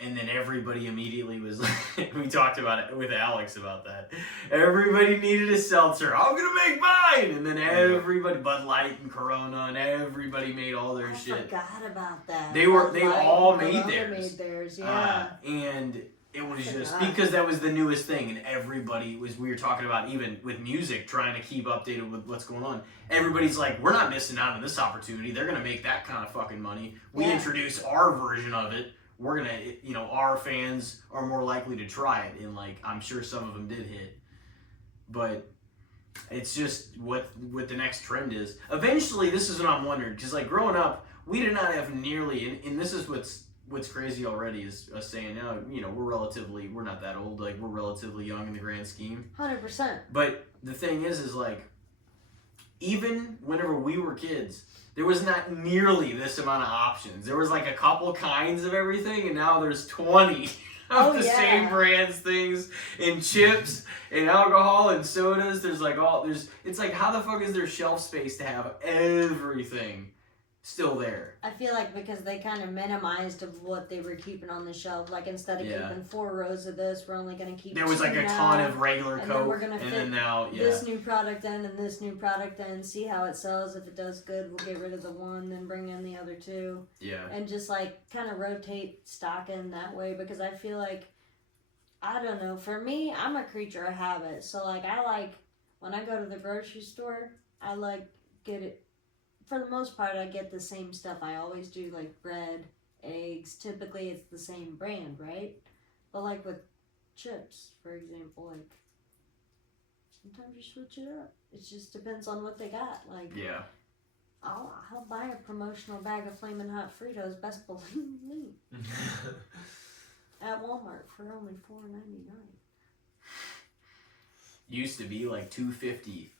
and then everybody immediately was like, we talked about it with Alex about that. Everybody needed a seltzer. I'm gonna make mine, and then everybody, Bud Light and Corona, and everybody made all their shit. I forgot about that. They all made theirs. Yeah. And it was just because that was the newest thing, and everybody we were talking about even with music, trying to keep updated with what's going on. Everybody's like, we're not missing out on this opportunity. They're gonna make that kind of fucking money. We introduce our version of it. We're gonna, our fans are more likely to try it, and like I'm sure some of them did hit, but it's just what the next trend is. Eventually, this is what I'm wondering, because like growing up, we did not have nearly, and this is what's crazy already is us saying, we're not that old, like we're relatively young in the grand scheme. 100%. But the thing is like, even whenever we were kids, there was not nearly this amount of options. There was like a couple kinds of everything, and now there's 20 of the same brands things, and chips, and alcohol, and sodas. It's like, how the fuck is there shelf space to have everything still there? I feel like because they kind of minimized of what they were keeping on the shelf. Like instead of keeping 4 rows of this, we're only going to keep. There was like a ton of regular and Coke, then we're gonna and fit then now this new product in and this new product in. See how it sells. If it does good, we'll get rid of the one, then bring in the other 2. Yeah. And just like kind of rotate stock in that way, because I feel like, I don't know. For me, I'm a creature of habit. So like I like when I go to the grocery store, I like get it. For the most part, I get the same stuff I always do, like bread, eggs. Typically, it's the same brand, right? But like with chips, for example, like sometimes you switch it up. It just depends on what they got. Like, I'll buy a promotional bag of Flamin' Hot Fritos, best believe me, at Walmart for only $4.99. Used to be like $2.50.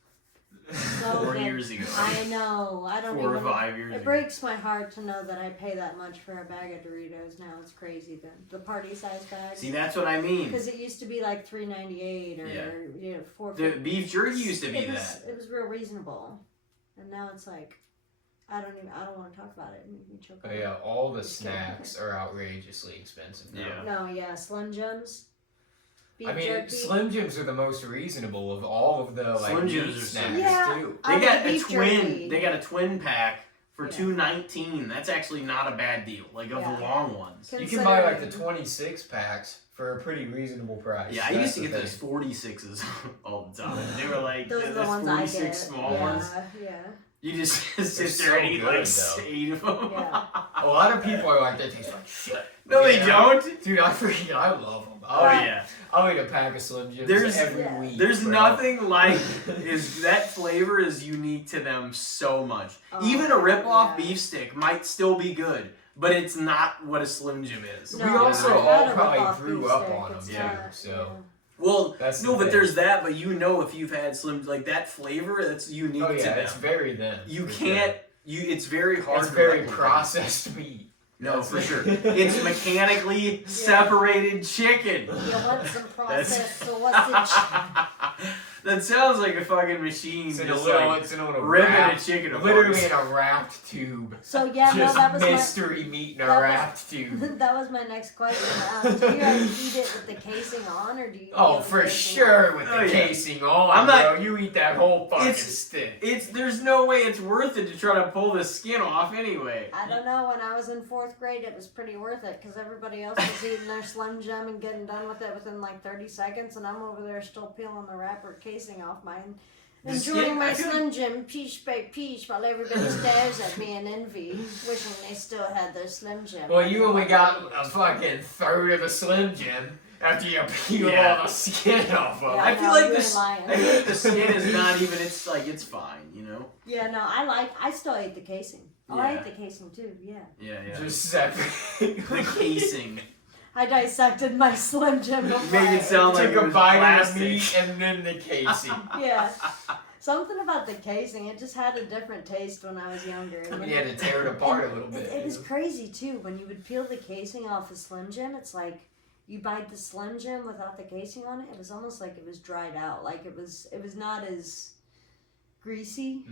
So 4 years ago. I know. I don't 4 even. or 5 years ago. It breaks my heart to know that I pay that much for a bag of Doritos now. It's crazy. The party size bag. See, that's what I mean. Because it used to be like $3.98 or $4.50. The beef jerky used to be It that. was real reasonable, and now it's like, I don't want to talk about it. It makes me choke. Oh yeah, all the snacks are outrageously expensive now. No, Slim Jims. I mean, jerky. Slim Jims are the most reasonable of all of the Slim Jims are snacks too. They got a twin. Jerky. They got a twin pack for $2.19. That's actually not a bad deal. Like of the long ones. You can buy like the 26 packs for a pretty reasonable price. Yeah, I used to get those 46s all the time. They were like those are the ones 46 I get. small ones. Yeah. You just sit so there and eat good, like 8 of them. Yeah. A lot of people are like, they taste like shit. No, they don't. Dude, I love them. I'll eat a pack of Slim Jims every week. There's nothing like that flavor is unique to them so much. Even a rip-off beef stick might still be good, but it's not what a Slim Jim is. We also all probably grew up on them too, so. Well, but there's that, but if you've had Slim, like that flavor, that's unique to them. It's very them. You can't, it's very hard It's to very replicate. Processed meat. No, for sure. It's mechanically separated chicken. You want some processed, so what's it? That sounds like a fucking machine. It's in just it's in a ripping wrapped, a chicken apart. literally in a wrapped tube. So that was mystery meat in a wrapped tube. That was my next question. Do you guys eat it with the casing on, or do you? Oh, for sure with the casing on. I'm not. Bro, you eat that whole fucking stick. There's no way it's worth it to try to pull the skin off anyway. I don't know. When I was in 4th grade, it was pretty worth it because everybody else was eating their Slim Jim and getting done with it within like 30 seconds, and I'm over there still peeling the wrapper casing off mine. Enjoying my Slim Jim piece by piece while everybody stares at me in envy, wishing they still had their Slim Jim. Well, you only got a fucking third of a Slim Jim after you peel all the skin off of it. Yeah, I feel no, like you're this. lying. I feel like the skin is not even. It's like it's fine, you know. Yeah, no, I still ate the casing. Oh, I ate the casing too. Yeah. Yeah. Just separate. The casing. I dissected my Slim Jim. Made it sound like Took it a was bite plastic. of the meat and then the casing. Yeah. Something about the casing, it just had a different taste when I was younger. And You had to tear it apart a little bit. It was crazy too. When you would peel the casing off a Slim Jim, it's like you bite the Slim Jim without the casing on it. It was almost like it was dried out. Like it was not as greasy,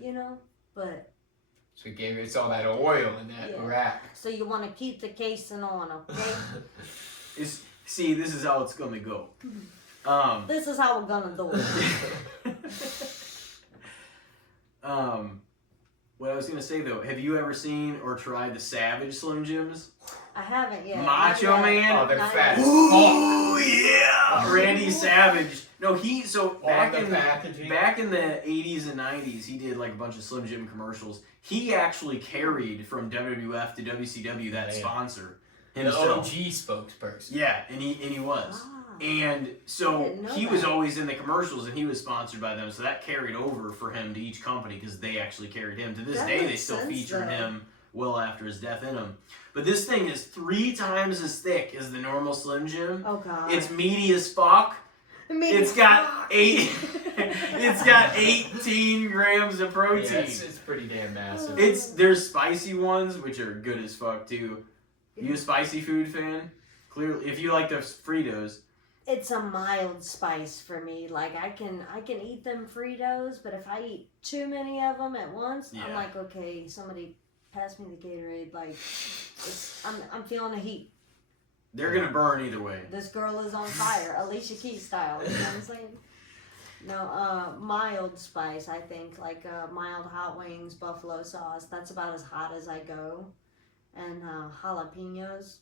you know. But so it gave it's all that oil in that wrap. So you want to keep the casing on, okay? See, this is how it's gonna go. This is how we're gonna do it. What I was gonna say though, have you ever seen or tried the Savage Slim Jims? I haven't yet. Macho Man? Oh, they're Not fat. yet. Ooh, yeah! Randy Savage. No, back the in packaging. back in the 80s and 90s, he did like a bunch of Slim Jim commercials. He actually carried from WWF to WCW that sponsor The himself. OG spokesperson. Yeah, and he was. Ah. And I so didn't know he was that. always in the commercials and he was sponsored by them, so that carried over for him to each company because they actually carried him. To this That day, they makes still sense, feature though. him well after his death in him. But this thing is 3 times as thick as the normal Slim Jim. Oh god. It's meaty as fuck. It's got 18 grams of protein. Yeah, it's pretty damn massive. There's spicy ones which are good as fuck too. You a spicy food fan? Clearly, if you like the Fritos. It's a mild spice for me. Like I can eat them Fritos, but if I eat too many of them at once, I'm like, okay, somebody pass me the Gatorade. Like, I'm feeling the heat. They're gonna burn either way. This girl is on fire, Alicia Keys style. You know what I'm saying? No, mild spice. I think like mild hot wings, buffalo sauce. That's about as hot as I go, and jalapenos.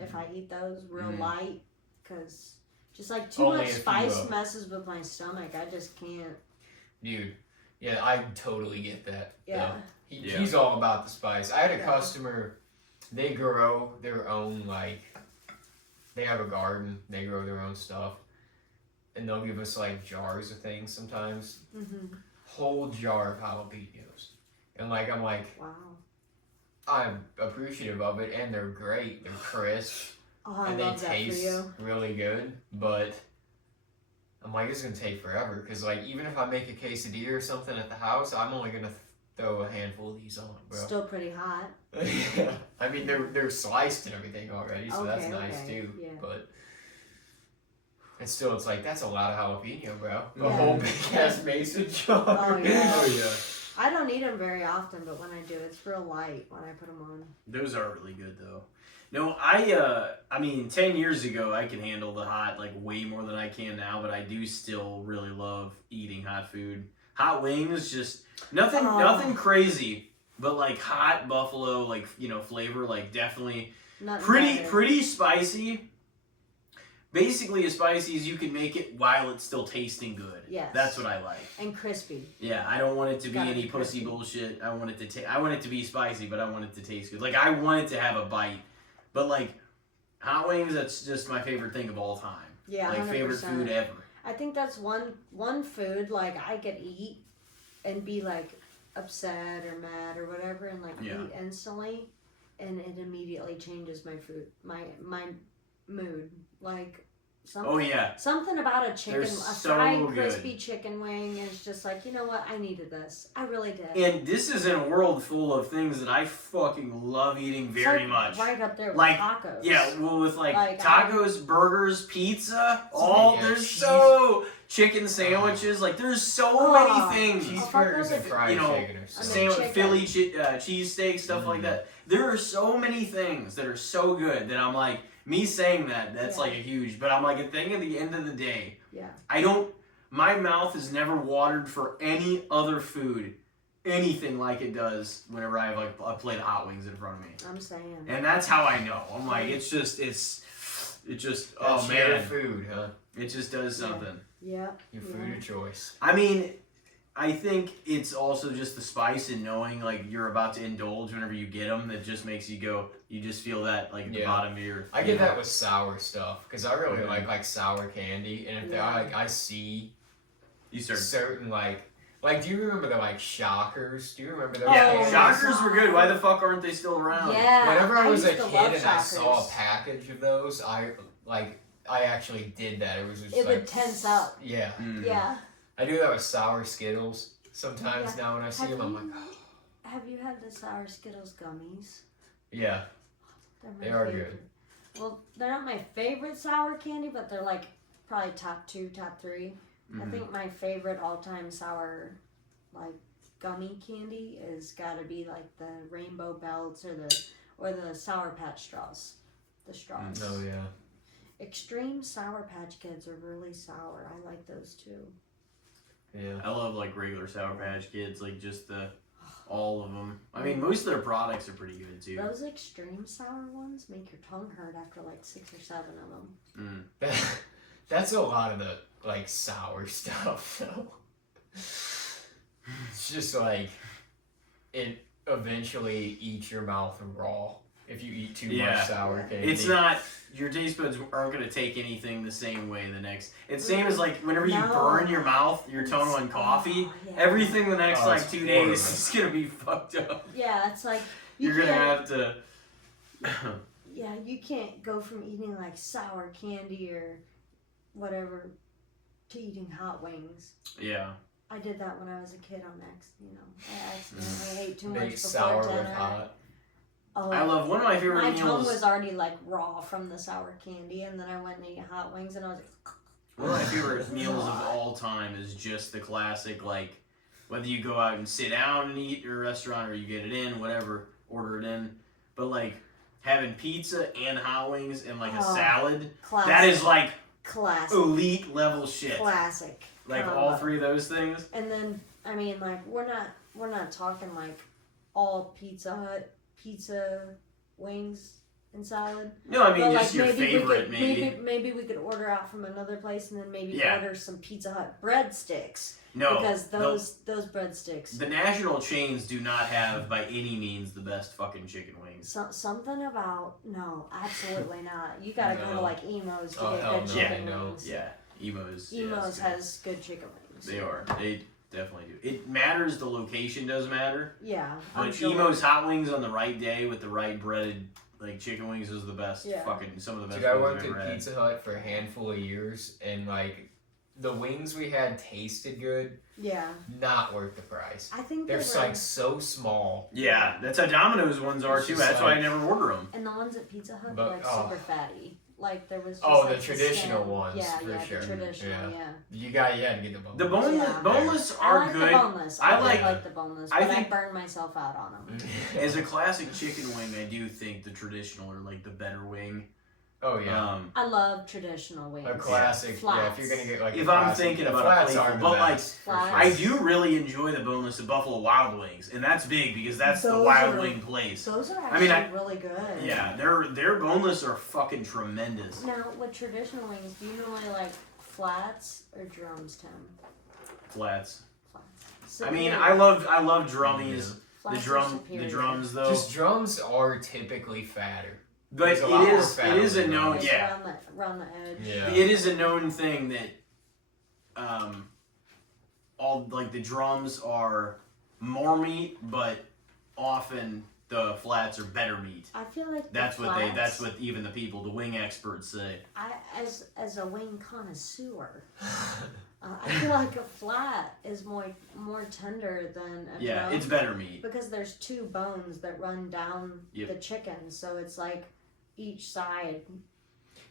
If I eat those real light, because just like too Only much if you, spice messes with my stomach. I just can't. Dude, yeah, I totally get that. Yeah. He's all about the spice. I had a customer, they grow their own, like, they have a garden, they grow their own stuff, and they'll give us, like, jars of things sometimes. Whole jar of jalapenos. And, like, I'm like, Wow. I'm appreciative of it, and they're great. They're crisp. Oh, I and love they that for taste you. really good, but I'm like, it's gonna take forever because like even if I make a quesadilla or something at the house, I'm only gonna throw a handful of these on, bro. Still pretty hot. Yeah. I mean they're sliced and everything already, so that's Okay, nice okay, too. yeah. But it's like that's a lot of jalapeno, bro. A Yeah. whole big ass mason jar. Oh, yeah. Oh yeah. I don't eat them very often, but when I do, it's real light when I put them on. Those are really good though. No, I mean 10 years ago I could handle the hot like way more than I can now, but I do still really love eating hot food. Hot wings, just nothing crazy, but like hot buffalo, like, you know, flavor, like definitely Nothing better. pretty spicy. Basically as spicy as you can make it while it's still tasting good. Yes. That's what I like. And crispy. Yeah, I don't want it to be Gotta any be pussy crispy. bullshit. I want it to I want it to be spicy, but I want it to taste good. Like I want it to have a bite. But like hot wings, that's just my favorite thing of all time. Yeah, like 100%. favorite food ever. I think that's one food like I could eat and be like upset or mad or whatever and like eat instantly, and it immediately changes my food, my mood. Like something, something about a chicken, They're a so fried good. crispy chicken wing, and it's just like, you know what, I needed this. I really did. And this is in a world full of things that I fucking love eating It's very like much. right up there with Like, tacos. Yeah, well, with like Like, tacos, burgers, pizza, there's cheese. so chicken sandwiches. Like there's so many things. Cheeseburgers and fried You know, chicken or something. chicken. Philly cheesesteak, stuff like that. There are so many things that are so good that I'm like, me saying that's like a huge, but I'm like, at the end of the day, my mouth has never watered for any other food, anything like it does whenever I have like a plate of hot wings in front of me. I'm saying. And that's how I know. I'm like, it's It just, That's your food, huh? it just does something. Yeah. Your food of choice. I mean, I think it's also just the spice and knowing like you're about to indulge whenever you get them that just makes you go. You just feel that like at the bottom of your. I get that with sour stuff because I really like sour candy, and if I see, you start certain like do you remember the like Shockers? Do you remember those? Yeah, candies? Shockers were good. Why the fuck aren't they still around? Yeah. Whenever I was a used to kid love and I saw a Shockers. package of those, I actually did that. It was just It like would tense up. Yeah. Mm. Yeah. I do that with sour Skittles sometimes now when I see them. I'm like, Have you had the sour Skittles gummies? yeah, They're my they are favorite. good. Well, they're not my favorite sour candy, but they're like probably top 2, top 3. I think my favorite all-time sour like gummy candy is got to be like the Rainbow Belts or the Sour Patch straws. The straws. Oh yeah. Extreme Sour Patch Kids are really sour. I like those too. Yeah. I love like regular Sour Patch Kids, like just all of them. I mean, most of their products are pretty good too. Those extreme sour ones make your tongue hurt after like 6 or 7 of them. That's a lot of the like sour stuff though. It's just like it eventually eats your mouth raw if you eat too much sour candy. It's not. Your taste buds aren't going to take anything the same way the next. It's same as like whenever you burn your mouth, your tongue on coffee, everything the next like 2 days is going to be fucked up. Yeah, it's like you're going to have to. Yeah, you can't go from eating like sour candy or whatever to eating hot wings. Yeah. I did that when I was a kid on X. I accidentally ate too much Make before sour dinner. with hot. Oh, I love one of my favorite my meals. tongue was already like raw from the sour candy, and then I went and ate hot wings, and I was like, one of my favorite meals of all time is just the classic, like whether you go out and sit down and eat at a restaurant or you get it in, whatever, order it in, but like having pizza and hot wings and like a salad, classic. that is like classic, elite level shit. classic. Like all 3 of those things. And then I mean, like we're not talking like all Pizza Hut pizza wings and salad. No, I mean but just like your favorite, maybe we could order out from another place and then maybe Yeah. order some Pizza Hut breadsticks. No, because those breadsticks. The national chains do not have by any means the best fucking chicken wings. Something about absolutely not. You gotta go to like Emo's to get hell good no. chicken Yeah, wings. Yeah, Emo's. Emo's has good chicken wings. They are. They definitely do. It matters. The location does matter. Yeah, But Emo's hot wings on the right day with the right breaded like chicken wings is the best. Yeah. Fucking some of the best. Dude, I wings went I've to ever had. Pizza Hut for a handful of years, and like the wings we had tasted good. Yeah. Not worth the price. I think they're like so small. Yeah, that's how Domino's ones are too. That's why I never order them. And the ones at Pizza Hut But- were like super fatty. Like there was just the like traditional skin. ones, Yeah, for yeah, sure. the traditional, yeah. You had to get the boneless. The boneless, Yeah. boneless I are like good. the boneless. I I like- like the boneless, I but I think- burned myself out on them. As a classic chicken wing, I do think the traditional are like the better wing. Oh yeah. I love traditional wings. A classic. Yeah, Flats. if you're gonna get like. If a I'm classic, thinking the about a flats playful- are the but, like, best, for flats- sure. I do really enjoy the boneless of Buffalo Wild Wings, and that's big because that's the Those Wild are- Wing place. Those are I mean, actually really good. Yeah, their boneless are fucking tremendous. Now, with traditional wings, do you normally like flats or drums, Tim? Flats. Flats. I mean, Superior. I love drummies. Flats The are superior. drums though. Just drums are typically fatter. But There's a lot more it fat is a on the known drums. yeah. Around the edge. Yeah. It is a known thing that all like the drums are more meat, but often the flats are better meat. I feel like That's what even the the wing experts say. As a wing connoisseur, I feel like a flat is more tender than a Yeah, drum it's better meat. because there's 2 bones that run down Yep. the chicken, so it's like each side.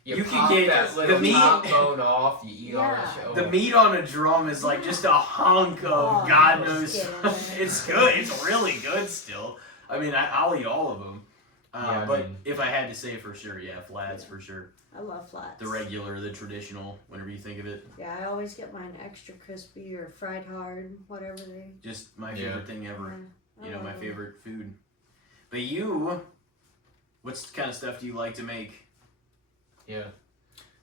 You You pop can get that the little meat- top bone off. You eat all Yeah. that shit. Oh. The meat on a drum is like just a hunk of Oh, God just knows. get in there. It's good. It's really good still. I mean, I'll eat all of them. Yeah, I but mean- if I had to say for sure, yeah, flats for sure. I love flats. The regular, the traditional, whenever you think of it. Yeah, I always get mine extra crispy or fried hard, whatever they. Just my Yeah. favorite thing ever. I You know, my love 'em. favorite food. But you, what kind of stuff do you like to make? Yeah.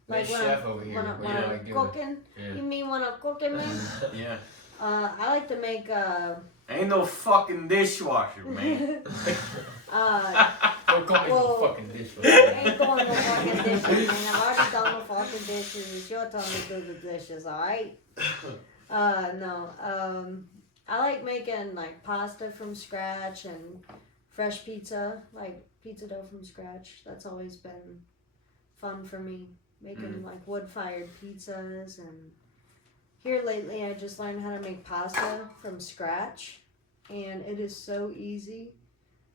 Like chef over here. When I'm cooking. Yeah. You mean when I'm cooking, man? Yeah. I like to make Ain't no fucking dishwasher, man. Don't call me no fucking dishwasher. Ain't doing no fucking dishes, man. I've already done the fucking dishes. It's your turn to do the dishes, alright? No. I like making like pasta from scratch and fresh pizza, like pizza dough from scratch. That's always been fun for me. Making like wood-fired pizzas, and here lately I just learned how to make pasta from scratch, and it is so easy,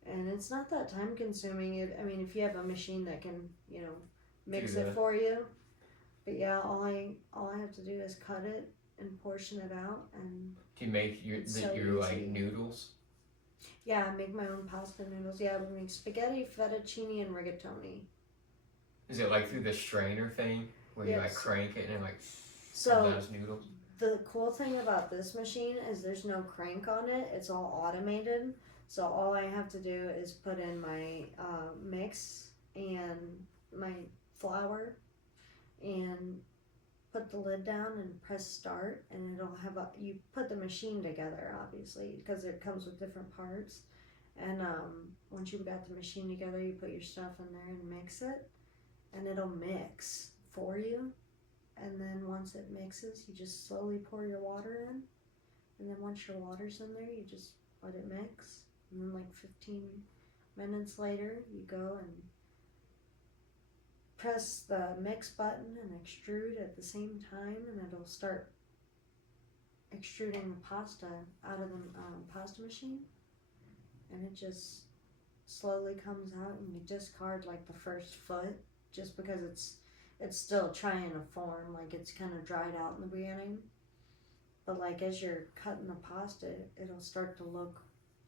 and it's not that time consuming. I mean, if you have a machine that can, you know, mix it for you. But yeah, all I have to do is cut it and portion it out, and do you make your like noodles? Yeah, I make my own pasta noodles. Yeah, we make spaghetti, fettuccine, and rigatoni. Is it like through the strainer thing where you like crank it and it like comes out as noodles? The cool thing about this machine is there's no crank on it. It's all automated. So all I have to do is put in my mix and my flour and put the lid down and press start, and it'll have you put the machine together, obviously, because it comes with different parts. And once you've got the machine together, you put your stuff in there and mix it, and it'll mix for you. And then once it mixes, you just slowly pour your water in, and then once your water's in there, you just let it mix, and then like 15 minutes later, you go and press the mix button and extrude at the same time, and it'll start extruding the pasta out of the pasta machine, and it just slowly comes out, and you discard like the first foot just because it's still trying to form, like it's kind of dried out in the beginning, but like as you're cutting the pasta, it'll start to look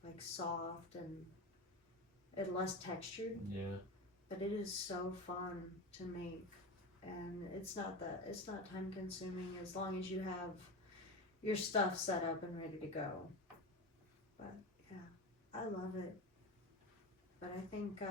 like soft and less textured. Yeah. But it is so fun to make, and it's not time consuming as long as you have your stuff set up and ready to go. But yeah, I love it. But I think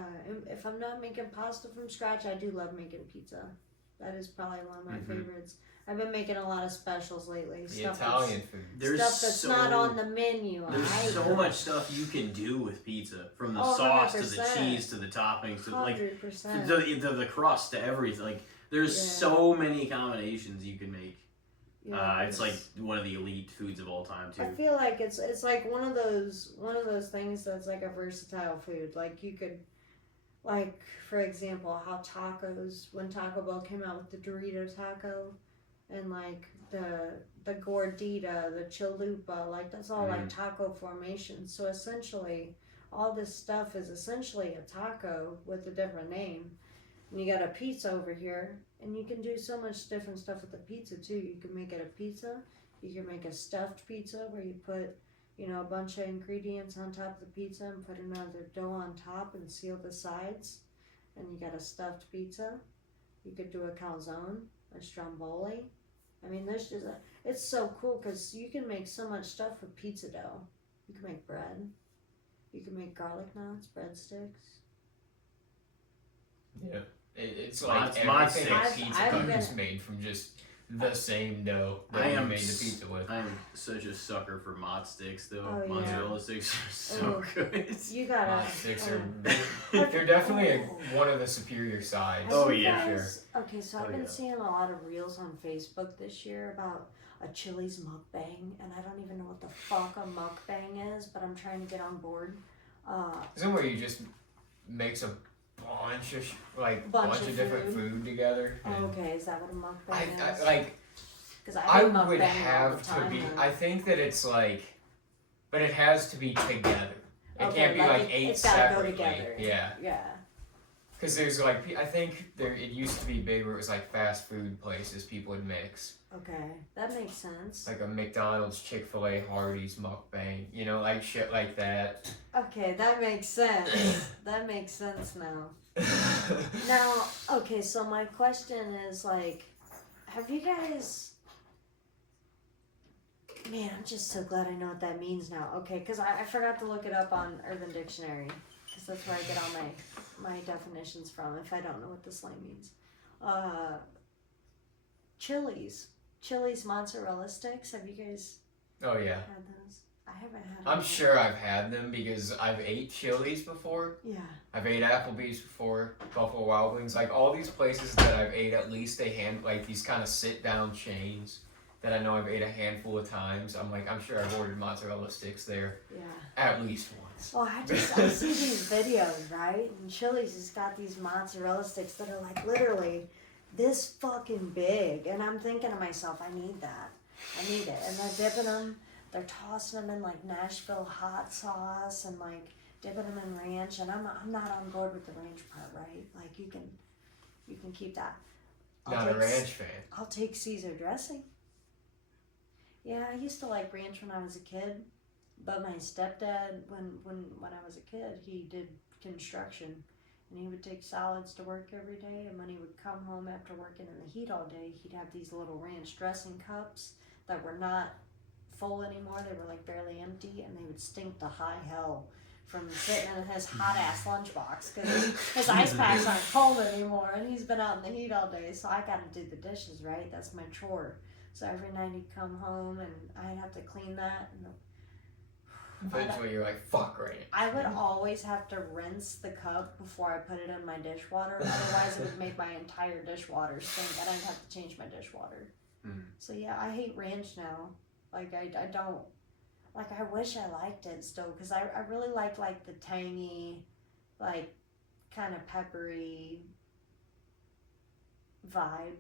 if I'm not making pasta from scratch, I do love making pizza. That is probably one of my favorites. I've been making a lot of specials lately. The Italian food. Stuff that's not on the menu. There's so much stuff you can do with pizza, from the sauce 100%. To the cheese to the toppings to 100%. the crust to everything. Like there's so many combinations you can make. Yeah, it's like one of the elite foods of all time too. I feel like it's like one of those things that's like a versatile food. Like you could, like for example, how tacos, when Taco Bell came out with the Dorito taco, and like the gordita, the chalupa, like that's all like taco formation. So essentially, all this stuff is essentially a taco with a different name. And you got a pizza over here, and you can do so much different stuff with the pizza too. You can make it a pizza. You can make a stuffed pizza where you put, you know, a bunch of ingredients on top of the pizza and put another dough on top and seal the sides. And you got a stuffed pizza. You could do a calzone, a stromboli. I mean, there's just it's so cool because you can make so much stuff with pizza dough. You can make bread. You can make garlic knots, breadsticks. Yeah. It's like everything pizza is made from just the same dough that you made the pizza with. I am such a sucker for mott sticks, though. Oh, yeah. Mozzarella sticks are so good. You gotta. Mott sticks are they're definitely one of the superior sides. Oh yeah, sure. Okay, so I've been seeing a lot of reels on Facebook this year about a Chili's mukbang, and I don't even know what the fuck a mukbang is, but I'm trying to get on board. Is it where you just mix a bunch of different food together? Okay, is that what a mukbang is? I would have to be. I think that it's like, but it has to be together. It can't be like ate separately. Go together. Yeah. Yeah. Because there's like, I think it used to be big where it was like fast food places people would mix. Okay, that makes sense. Like a McDonald's, Chick-fil-A, Hardee's mukbang, you know, like shit like that. Okay, that makes sense. That makes sense now. Now, okay, so my question is like, have you guys... Man, I'm just so glad I know what that means now. Okay, because I forgot to look it up on Urban Dictionary, because that's where I get all my definitions from if I don't know what the slang means. Chili's mozzarella sticks. Have you guys Oh yeah. had those? I haven't had them. I'm sure I've had them because I've ate Chili's before. Yeah. I've ate Applebee's before, Buffalo Wild Wings, like all these places that I've ate at least like these kind of sit down chains that I know I've ate a handful of times. I'm sure I've ordered mozzarella sticks there. Yeah. At least once. Well, I see these videos, right? And Chili's has got these mozzarella sticks that are like literally this fucking big. And I'm thinking to myself, I need that. I need it. And they're dipping them, they're tossing them in like Nashville hot sauce and like dipping them in ranch. And I'm not on board with the ranch part, right? Like you can keep that. Not a ranch fan. I'll take Caesar dressing. Yeah, I used to like ranch when I was a kid. But my stepdad, when I was a kid, he did construction, and he would take salads to work every day. And when he would come home after working in the heat all day, he'd have these little ranch dressing cups that were not full anymore. They were like barely empty, and they would stink to high hell from sitting in his hot ass lunchbox because his ice packs aren't cold anymore, and he's been out in the heat all day. So I got to do the dishes, right? That's my chore. So every night he'd come home, and I'd have to clean that. And eventually you're like, fuck ranch. I would always have to rinse the cup before I put it in my dishwater. Otherwise, it would make my entire dishwater stink. And I'd have to change my dishwater. Mm. So yeah, I hate ranch now. Like I don't. Like I wish I liked it still, because I really like the tangy, like kind of peppery vibe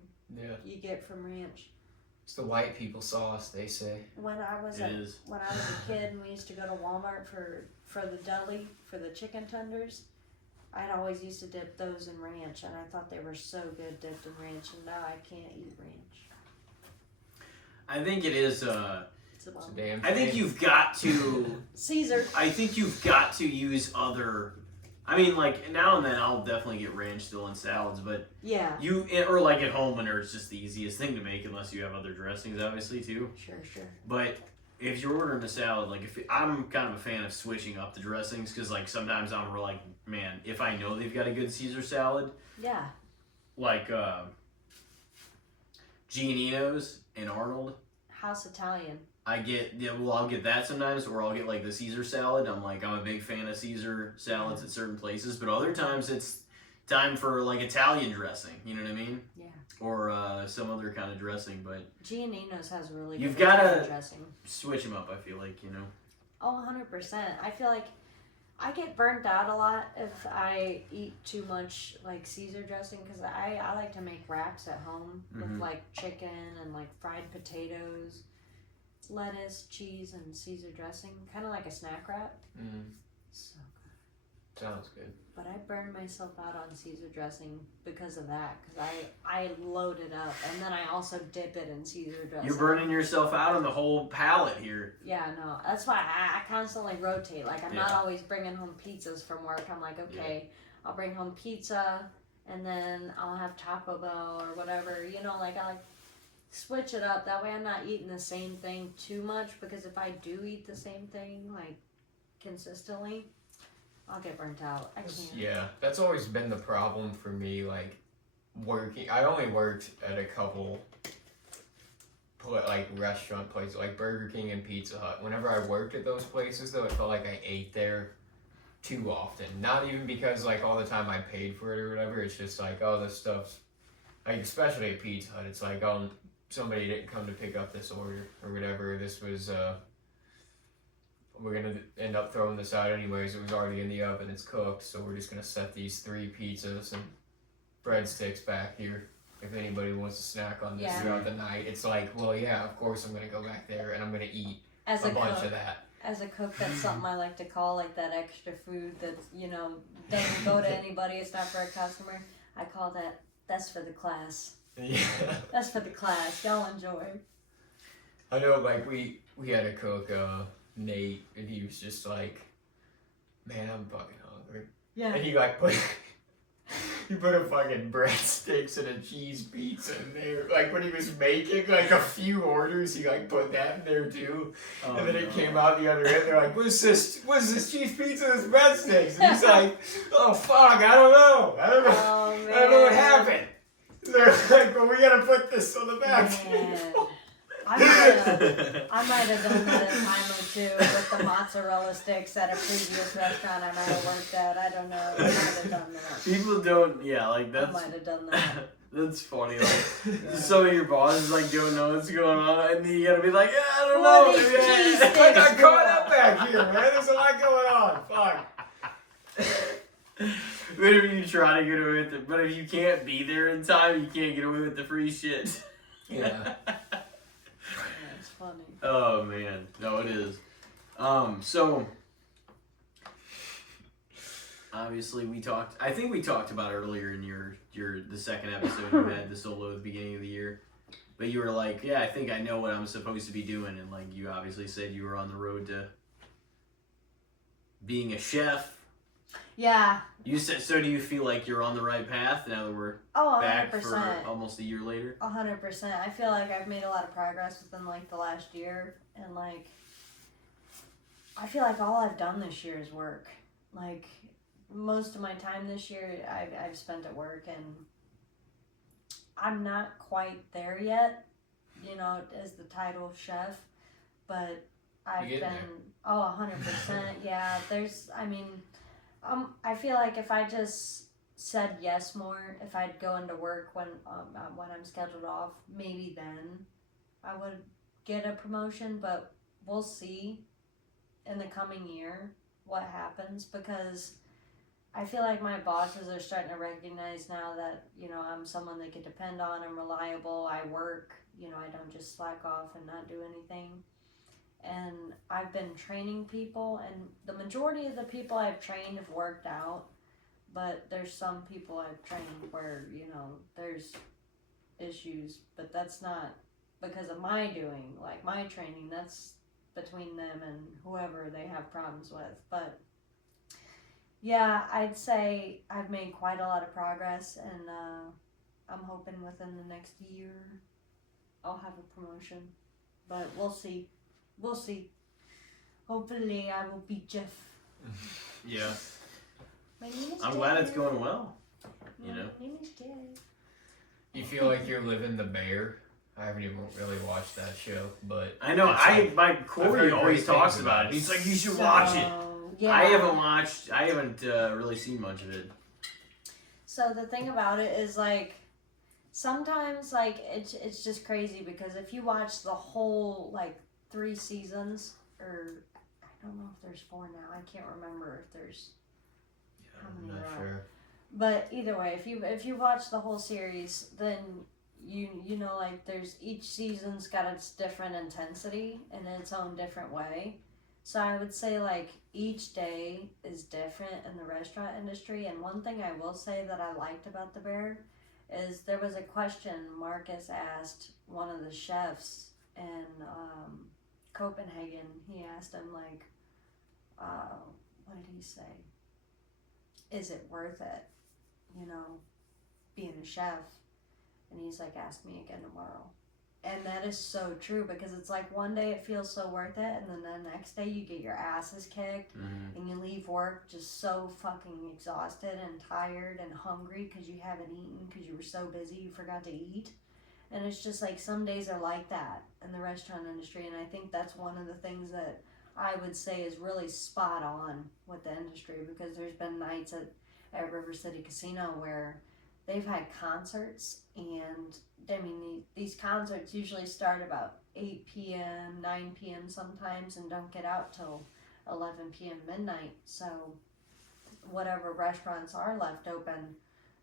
you get from ranch. It's the white people sauce, they say. When I was a kid and we used to go to Walmart for the deli, for the chicken tenders, I'd always used to dip those in ranch, and I thought they were so good dipped in ranch, and now I can't eat ranch. I think it is, it's a damn I think you've got to... Caesar. I think you've got to use other... I mean, like, now and then I'll definitely get ranch still in salads, but... Yeah. Or like at home when it's just the easiest thing to make, unless you have other dressings, obviously, too. Sure. But if you're ordering a salad, like, I'm kind of a fan of switching up the dressings, because, like, sometimes I'm like, man, if I know they've got a good Caesar salad... Yeah. Like, Giannino's and Arnold. House Italian. I'll get that sometimes, or I'll get like the Caesar salad. I'm a big fan of Caesar salads at certain places, but other times it's time for like Italian dressing. You know what I mean? Yeah. Or some other kind of dressing, but Giannino's has really good you've got to dressing. Switch them up. I feel like, you know. Oh, 100%. I feel like I get burnt out a lot if I eat too much like Caesar dressing, because I like to make wraps at home with like chicken and like fried potatoes, lettuce, cheese, and Caesar dressing, kind of like a snack wrap. So good. Sounds good. But I burn myself out on Caesar dressing because of that, because I load it up, and then I also dip it in Caesar dressing. You're burning yourself out on the whole palate here. Yeah, no, that's why I constantly rotate. Like, I'm not always bringing home pizzas from work. I'm like, okay, I'll bring home pizza, and then I'll have Taco Bell or whatever. You know, like, I like switch it up. That way I'm not eating the same thing too much, because if I do eat the same thing, like, consistently, I'll get burnt out. I can't. Yeah, that's always been the problem for me, like, working. I only worked at a couple, like, restaurant places, like Burger King and Pizza Hut. Whenever I worked at those places, though, it felt like I ate there too often. Not even because, like, all the time I paid for it or whatever. It's just like, oh, this stuff's, like, especially at Pizza Hut, it's like, oh, somebody didn't come to pick up this order or whatever. This was, we're going to end up throwing this out anyways. It was already in the oven. It's cooked. So we're just going to set these 3 pizzas and breadsticks back here. If anybody wants to snack on this throughout the night. It's like, well, yeah, of course I'm going to go back there and I'm going to eat a bunch of that. As a cook, that's something I like to call, like, that extra food that's, you know, doesn't go to anybody. It's not for a customer. I call that's for the class. Yeah. That's for the class. Y'all enjoy. I know, like, we had a cook, Nate, and he was just like, man, I'm fucking hungry. Yeah. And he like put a fucking breadsticks and a cheese pizza in there. Like when he was making like a few orders, he like put that in there too. Oh, and then it came out the other end. They're like, what's this cheese pizza and breadsticks? And he's like, oh fuck, I don't know. I don't know what happened. They're like, but we gotta put this on the back. Man. I might have done that a time or two with the mozzarella sticks at a previous restaurant I might have worked at. I don't know. I might have done that. People don't, yeah, like that's. I might have done that. That's funny. Like, some of your bosses like don't know what's going on, and then you gotta be like, yeah, I don't know. I got caught up back here, man. There's a lot going on. Fuck. Whenever you try to get away with it, but if you can't be there in time, you can't get away with the free shit. Yeah. That's funny. Oh man, no, it is. So obviously we talked. I think we talked about earlier in the second episode you had the solo at the beginning of the year, but you were like, yeah, I think I know what I'm supposed to be doing, and like you obviously said you were on the road to being a chef. Yeah. You said, so do you feel like you're on the right path now that we're 100%. back for almost a year later? 100%. I feel like I've made a lot of progress within like the last year, and like I feel like all I've done this year is work. Like most of my time this year I've spent at work, and I'm not quite there yet, you know, as the title chef, but I've been there. 100%. Yeah, I feel like if I just said yes more, if I'd go into work when I'm scheduled off, maybe then I would get a promotion, but we'll see in the coming year what happens, because I feel like my bosses are starting to recognize now that, you know, I'm someone they can depend on, I'm reliable, I work, you know, I don't just slack off and not do anything. And I've been training people, and the majority of the people I've trained have worked out, but there's some people I've trained where, you know, there's issues, but that's not because of my doing, like my training, that's between them and whoever they have problems with. But yeah, I'd say I've made quite a lot of progress, and I'm hoping within the next year I'll have a promotion, but we'll see. We'll see. Hopefully I will beat Jeff. Yeah. My name is I'm Jeff. glad it's going well. You know. My name is Jeff. You feel like you're living the bear? I haven't even really watched that show, but I know. My Corey always talks about it. He's like, you should watch it. Yeah. I haven't really seen much of it. So the thing about it is, like, sometimes, like, it's just crazy, because if you watch the whole, like, 3 seasons, or I don't know if there's 4 now. I can't remember if there's how many I'm not there are. sure. But either way, if you watch the whole series, then you know, like, there's each season's got its different intensity in its own different way. So I would say, like, each day is different in the restaurant industry. And one thing I will say that I liked about The Bear is there was a question Marcus asked one of the chefs in Copenhagen. He asked him, like, what did he say? Is it worth it, you know, being a chef? And he's like, ask me again tomorrow. And that is so true, because it's like one day it feels so worth it, and then the next day you get your asses kicked, and you leave work just so fucking exhausted and tired and hungry because you haven't eaten because you were so busy you forgot to eat. And it's just like some days are like that in the restaurant industry, and I think that's one of the things that I would say is really spot on with the industry, because there's been nights at River City Casino where they've had concerts, and I mean, these concerts usually start about 8 p.m., 9 p.m. sometimes, and don't get out till 11 p.m. midnight. So whatever restaurants are left open,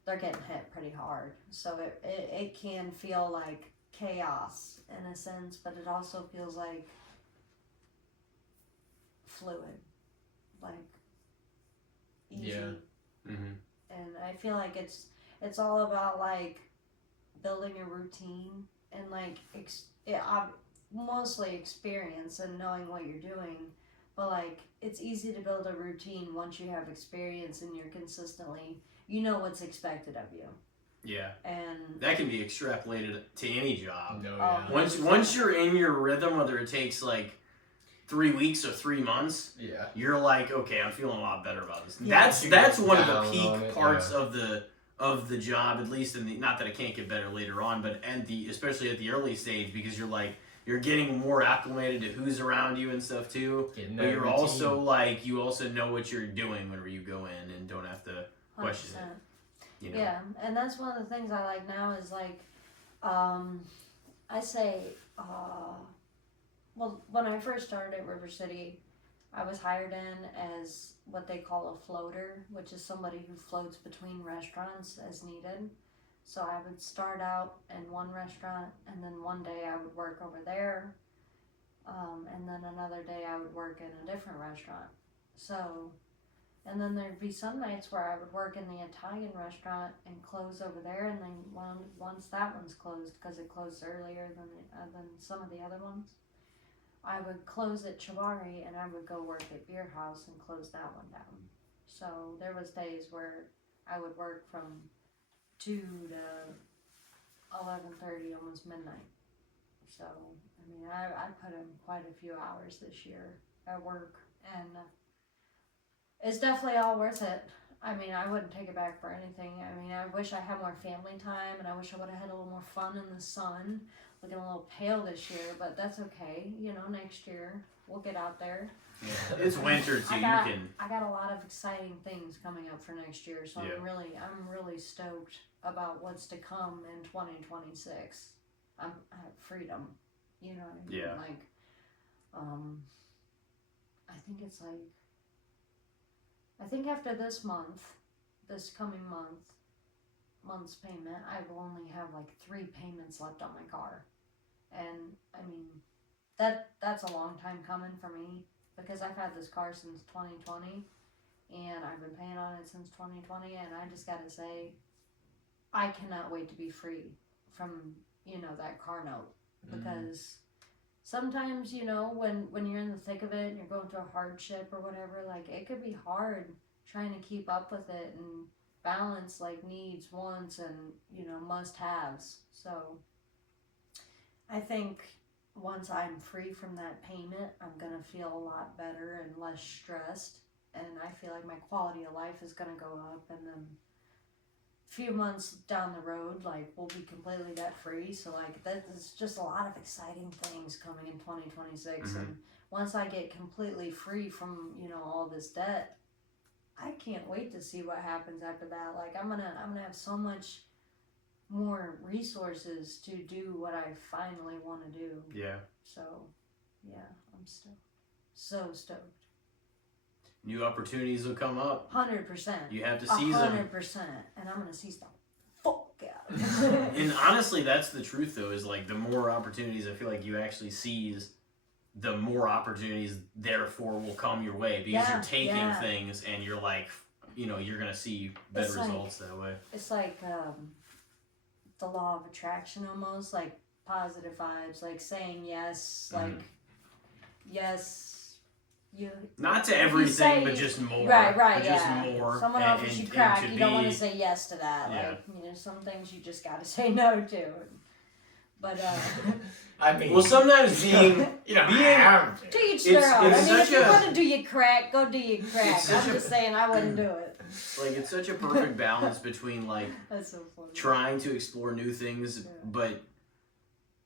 they're getting hit pretty hard. So it can feel like chaos in a sense, but it also feels like fluid, like easy. Yeah. Mm-hmm. And I feel like it's all about, like, building a routine and, like, mostly experience and knowing what you're doing. But, like, it's easy to build a routine once you have experience and you're consistently, you know what's expected of you. Yeah. And that can be extrapolated to any job. No, yeah. Once you're in your rhythm, whether it takes, like, 3 weeks or 3 months, you're like, okay, I'm feeling a lot better about this. Yeah. That's one of the peak parts of of the job, at least in the, not that it can't get better later on, but especially at the early stage, because you're getting more acclimated to who's around you and stuff too. But you're routine. also like, you also know what you're doing whenever you go in and don't have to question 100%. it. You know? Yeah, and that's one of the things I like now is like, I say, well, when I first started at River City, I was hired in as what they call a floater, which is somebody who floats between restaurants as needed. So I would start out in one restaurant, and then one day I would work over there, and then another day I would work in a different restaurant. So, and then there'd be some nights where I would work in the Italian restaurant and close over there, and then once that one's closed, because it closed earlier than some of the other ones, I would close at Chawari and I would go work at Beer House and close that one down. So there was days where I would work from 2 to 11:30, almost midnight. So, I mean, I put in quite a few hours this year at work, and it's definitely all worth it. I mean, I wouldn't take it back for anything. I mean, I wish I had more family time, and I wish I would have had a little more fun in the sun. Looking a little pale this year, but that's okay. You know, next year we'll get out there. Yeah. It's winter too. I got a lot of exciting things coming up for next year, so I'm really stoked about what's to come in 2026. I have freedom. You know what I mean? Yeah. Like, I think after this coming month's payment, I will only have like 3 payments left on my car. And I mean, that's a long time coming for me, because I've had this car since 2020 and I've been paying on it since 2020, and I just gotta say, I cannot wait to be free from, that car note, because sometimes, when you're in the thick of it and you're going through a hardship or whatever, like, it could be hard trying to keep up with it and balance like needs, wants, and must-haves. So I think once I'm free from that payment, I'm gonna feel a lot better and less stressed, and I feel like my quality of life is gonna go up. And then a few months down the road, like, we'll be completely debt free. So like, that's just a lot of exciting things coming in 2026. And once I get completely free from all this debt, I can't wait to see what happens after that. Like, I'm gonna have so much more resources to do what I finally want to do. Yeah. So, yeah, I'm so stoked. New opportunities will come up. 100%. You have to seize them. 100%, and I'm gonna seize the fuck out. And honestly, that's the truth, though. Is like, the more opportunities I feel like you actually seize, the more opportunities therefore will come your way, because you're taking things and you're like, you're gonna see better results that way. It's like the law of attraction, almost, like positive vibes, like saying yes, like yes. You not to everything, but just more. Right, but yeah. Just more. Someone offers you crack, you don't want to say yes to that. Yeah. Like, some things you just gotta say no to. But I mean, well, sometimes being have to each their own. I mean, if you a, want to do your crack, go do your crack. I'm just saying, I wouldn't do it. Like, it's such a perfect balance between, like, that's so funny, trying to explore new things, but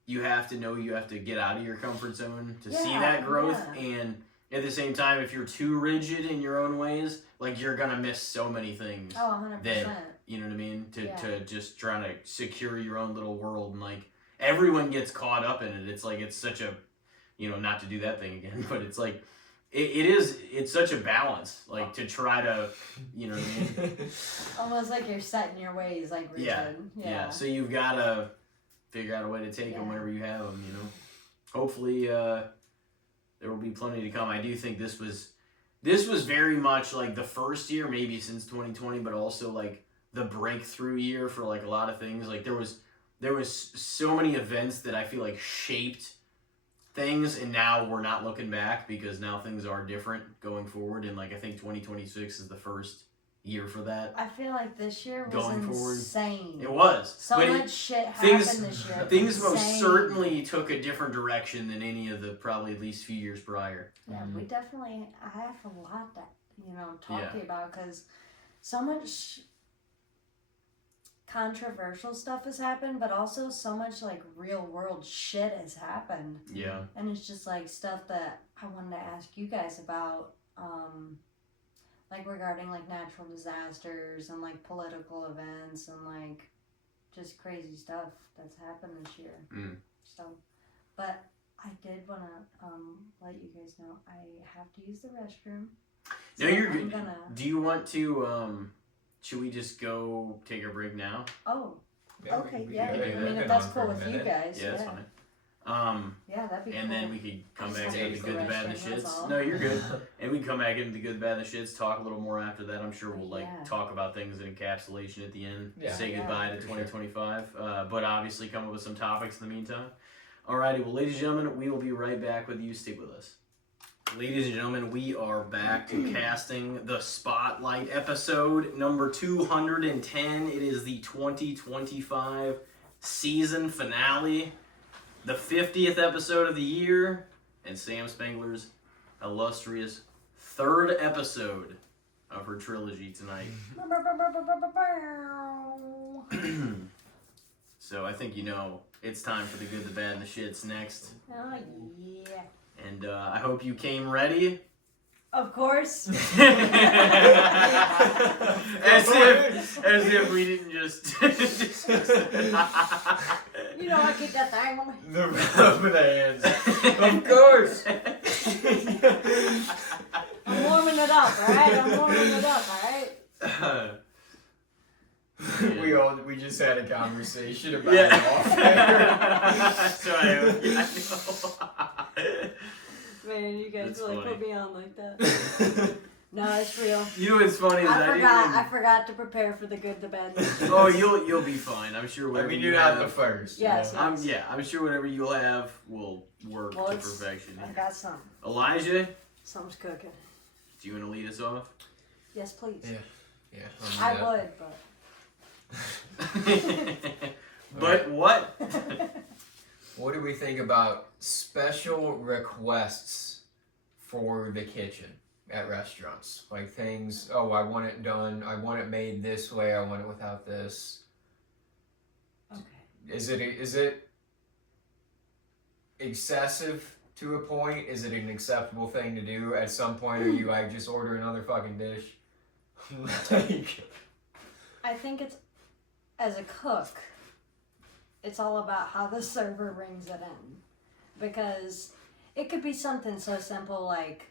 you have to know you have to get out of your comfort zone to see that growth. And at the same time, if you're too rigid in your own ways, like, you're gonna miss so many things. Oh, 100%. That, you know what I mean? To just trying to secure your own little world, and like, everyone gets caught up in it. It's like, it's such a, not to do that thing again, but it's like, it's such a balance, like, to try to, you know what I mean? Almost like you're set in your ways, like rigid. Yeah. So you've got to figure out a way to take them whenever you have them, Hopefully, there will be plenty to come. I do think this was very much like the first year, maybe since 2020, but also like the breakthrough year for like a lot of things. Like, there was so many events that I feel like shaped things, and now we're not looking back, because now things are different going forward, and like, I think 2026 is the first year for that. I feel like this year was going insane. It was. So much shit happened this year. Things most certainly took a different direction than any of the probably at least few years prior. Yeah, we definitely, I have a lot that, talk to you about, because so much, controversial stuff has happened, but also so much like real world shit has happened. Yeah. And it's just like stuff that I wanted to ask you guys about, like regarding like natural disasters and like political events and like just crazy stuff that's happened this year. So, but I did want to let you guys know I have to use the restroom. So no, you're good. Do you want to, should we just go take a break now? Oh, Yeah, okay, we yeah. could. I mean, if that's cool with you guys. Yeah, that's fine. Yeah, that'd be cool. And then we could come back into the good, the bad, and the shits. all. No, you're good. And we can come back into the good, the bad, and the shits, talk a little more after that. I'm sure we'll talk about things in encapsulation at the end. Yeah. Say goodbye to 2025. But obviously come up with some topics in the meantime. Alrighty, well, ladies and gentlemen, we will be right back with you. Stick with us. Ladies and gentlemen, we are back to casting the Spotlight episode number 210. It is the 2025 season finale, the 50th episode of the year, and Sam Spangler's illustrious third episode of her trilogy tonight. So I think you know it's time for the good, the bad, and the shits next. Oh, yeah. And I hope you came ready. Of course. as if we didn't just discuss that. You know I get that thing on The rub of the hands. Of course. I'm warming it up, alright? I'm warming it up, alright? We just had a conversation about it off air. So I know. Man, you guys That's really funny. put me on like that. No, it's real. You know what's funny is I forgot to prepare for the good, the bad, and the shit. Oh, you'll be fine. I'm sure. I mean, you're not the first. Yes. I'm sure whatever you'll have will work to perfection. I got some. Elijah, Something's cooking. do you want to lead us off? Yes, please. Yeah. I would, but. But what? What do we think about special requests for the kitchen at restaurants? Like things, I want it done, I want it made this way, I want it without this. Okay. Is it excessive to a point? Is it an acceptable thing to do? At some point, are you like, just order another fucking dish? Like, I think it's, as a cook, it's all about how the server brings it in. Because it could be something so simple like,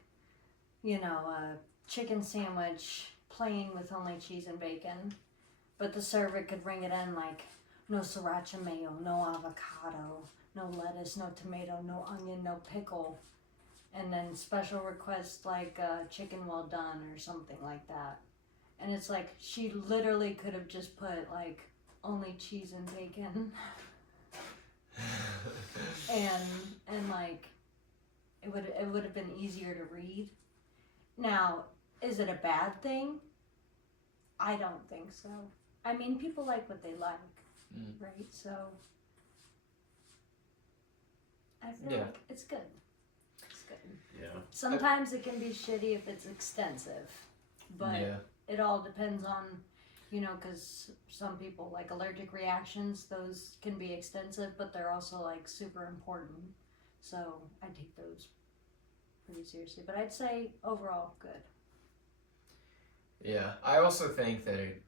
a chicken sandwich plain with only cheese and bacon. But the server could bring it in like, no sriracha mayo, no avocado, no lettuce, no tomato, no onion, no pickle. And then special request like chicken well done or something like that. And it's like, she literally could have just put like, only cheese and bacon. and like it would have been easier to read. Now, is it a bad thing? I don't think so. I mean, people like what they like, right? So I feel like it's good. It's good. Yeah. Sometimes it can be shitty if it's extensive, but it all depends on, because some people like allergic reactions, those can be extensive, but they're also like super important. So I take those pretty seriously. But I'd say overall, good. Yeah, I also think that it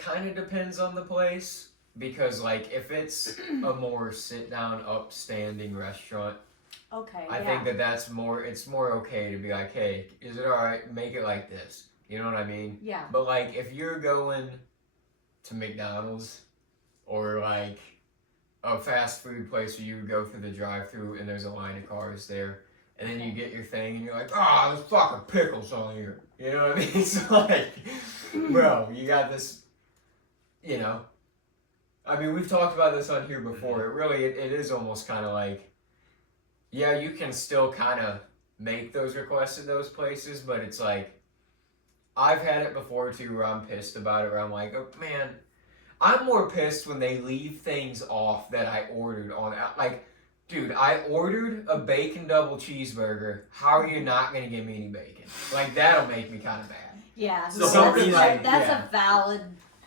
kind of depends on the place. Because, like, if it's a more sit-down, upstanding restaurant, okay, I think it's more okay to be like, hey, is it alright? Make it like this. You know what I mean? Yeah. But, like, if you're going to McDonald's or, like, a fast food place where you go through the drive-thru and there's a line of cars there, and then you get your thing and you're like, there's fucking pickles on here. You know what I mean? It's like, bro, you got this, I mean, we've talked about this on here before. It is almost kind of like, yeah, you can still kind of make those requests at those places, but it's like, I've had it before too where I'm pissed about it, where I'm like, oh, man, I'm more pissed when they leave things off that I ordered on, like, dude, I ordered a bacon double cheeseburger. How are you not going to give me any bacon? Like, that'll make me kind of mad. Yeah, So that's easy. a valid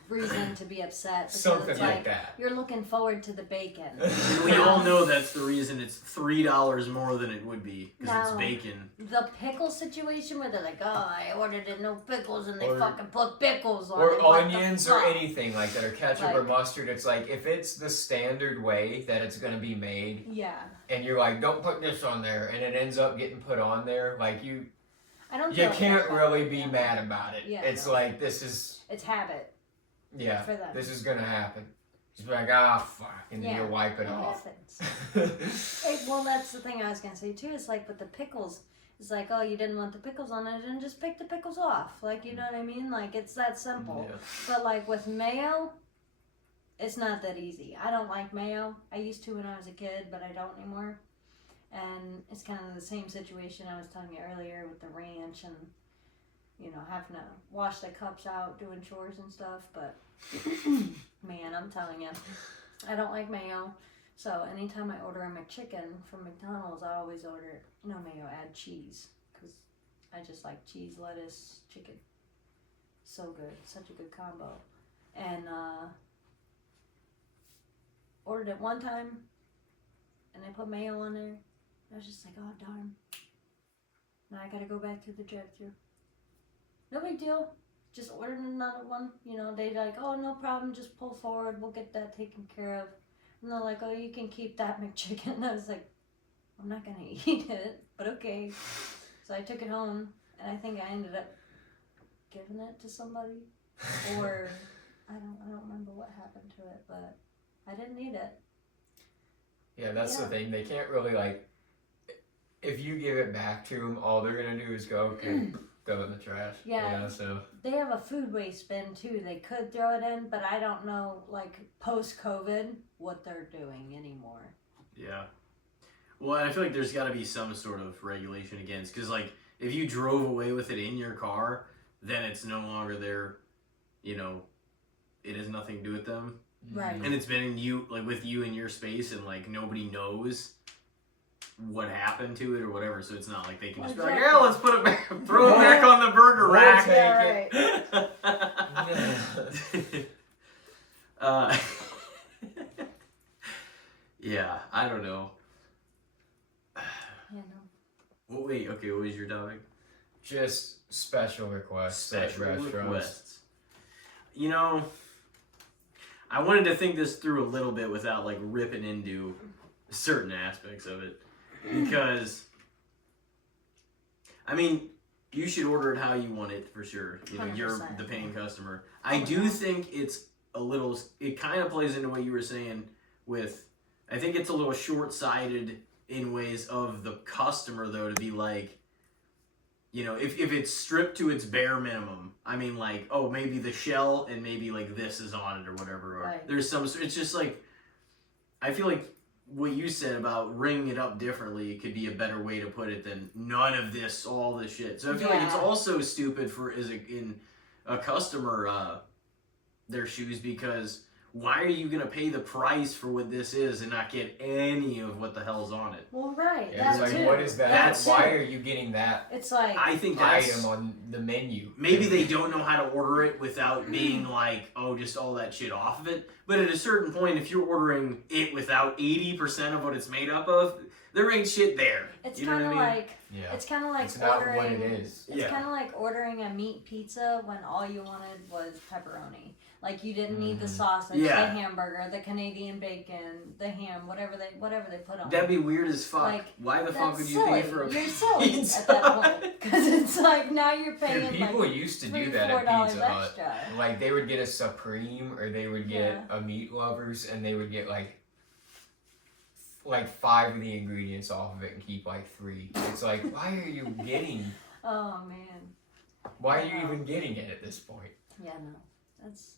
reason to be upset. Because Something it's like that. You're looking forward to the bacon. And we all know that's the reason it's $3 more than it would be, because it's bacon. The pickle situation where they're like, oh, I ordered it no pickles, and they Or- fucking put pickles on it. Or What onions the or fuck? anything like that, or ketchup or mustard. It's like, if it's the standard way that it's going to be made, Yeah. and you're like, don't put this on there, and it ends up getting put on there, like you can't really be mad about it. Yeah, It's no. like, this is, It's habit yeah, for them. this is going to happen. Just be like, ah, fuck, and then you wipe it off. Happens. Well, that's the thing I was going to say, too. It's like with the pickles, it's like, oh, you didn't want the pickles on it, and just pick the pickles off. Like, you know what I mean? Like, it's that simple. Yeah. But, like, with mayo, it's not that easy. I don't like mayo. I used to when I was a kid, but I don't anymore. And it's kind of the same situation I was telling you earlier with the ranch and, you know, having to wash the cups out, doing chores and stuff. But, man, I'm telling you, I don't like mayo. So anytime I order a McChicken from McDonald's, I always order no mayo, add cheese. Because I just like cheese, lettuce, chicken. So good. Such a good combo. And ordered it one time, and they put mayo on there. I was just like, oh, darn. Now I gotta go back through the drive-thru. No big deal. Just ordered another one. You know, they're like, oh, no problem. Just pull forward. We'll get that taken care of. And they're like, oh, you can keep that McChicken. And I was like, I'm not gonna eat it, but okay. So I took it home, and I think I ended up giving it to somebody. Or, I don't remember what happened to it, but I didn't eat it. Yeah, that's the thing. They can't really, like, if you give it back to them, all they're going to do is go, okay, throw it in the trash. Yeah. You know, so. They have a food waste bin, too. They could throw it in, but I don't know, like, post-COVID, what they're doing anymore. Yeah. Well, I feel like there's got to be some sort of regulation against, because, like, if you drove away with it in your car, then it's no longer their, you know, it has nothing to do with them. Right. And it's been in you, like, with you in your space, and, like, nobody knows what happened to it or whatever, so it's not like they can just be like, yeah, let's put it back, throw it back on the burger We'll rack. take it. Yeah, I don't know. Yeah, no. Well, wait, okay, what was your topic? Just special requests at Special restaurants. requests. You know, I wanted to think this through a little bit without, like, ripping into certain aspects of it. Because, I mean, you should order it how you want it, for sure. You know, you're 100%. the paying customer. I do think it's a little, it kind of plays into what you were saying with, I think it's a little short-sighted in ways of the customer, though, to be like, you know, if it's stripped to its bare minimum, I mean, like, oh, maybe the shell and maybe, like, this is on it or whatever. Or Right. there's some, it's just like, I feel like what you said about ringing it up differently could be a better way to put it than none of this, all this shit. So I feel like it's also stupid for, in a customer, their shoes, because why are you going to pay the price for what this is and not get any of what the hell's on it? Well, right. Yeah, it's that like, too. what is that? That's Why too. are you getting that It's like, I think that's item on the menu? maybe they don't know how to order it without being like, oh, just all that shit off of it. But at a certain point, if you're ordering it without 80% of what it's made up of, there ain't shit there. it's You know kind what of I mean? like, Yeah. it's kind of like It's not ordering. what it is. It's kind of like ordering a meat pizza when all you wanted was pepperoni. Like you didn't need the sausage, Yeah. the hamburger, the Canadian bacon, the ham, whatever they put on. That'd be weird as fuck. Like, Why the fuck That's would you pay silly. for a You're silly pizza? at that point because it's like now you're paying Dude, people like used to $3, do that at $4 Pizza Hut. extra. Like, they would get a Supreme, or they would get a Meat Lovers, and they would get, like 5 of the ingredients off of it and keep, like, 3. It's like, why are you getting... Oh man. Why are you even getting it at this point? Yeah, no, that's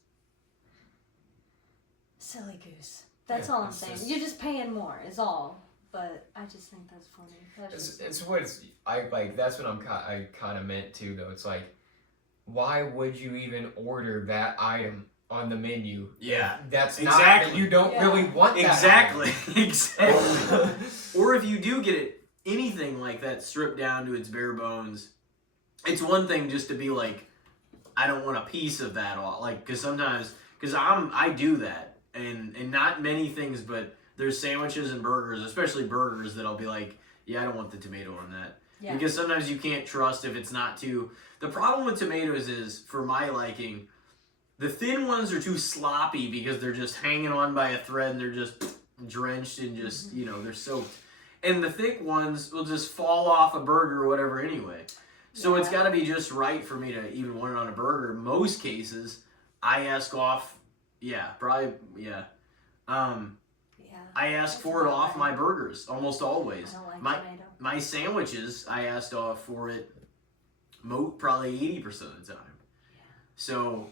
silly goose. That's Yeah, all I'm it's saying. just- You're just paying more, is all. But I just think that's funny. That's It's what that's what I kind of meant too, though. It's like, why would you even order that item on the menu? Yeah. That's Exactly. not, you don't Yeah. really want that. Exactly. item. Exactly. Or if you do get it, anything like that stripped down to its bare bones, it's one thing just to be like, I don't want a piece of that all. Like, because I do that, and not many things, but there's sandwiches and burgers, especially burgers, that I'll be like, yeah, I don't want the tomato on that. Yeah. Because sometimes you can't trust if it's not too. The problem with tomatoes is, for my liking, the thin ones are too sloppy because they're just hanging on by a thread and they're just drenched and just, they're soaked. And the thick ones will just fall off a burger or whatever anyway. So it's got to be just right for me to even want it on a burger. In most cases, I ask off, I ask for it off my burgers almost always. I don't like tomato. My sandwiches, I asked off for it probably 80% of the time. Yeah. So,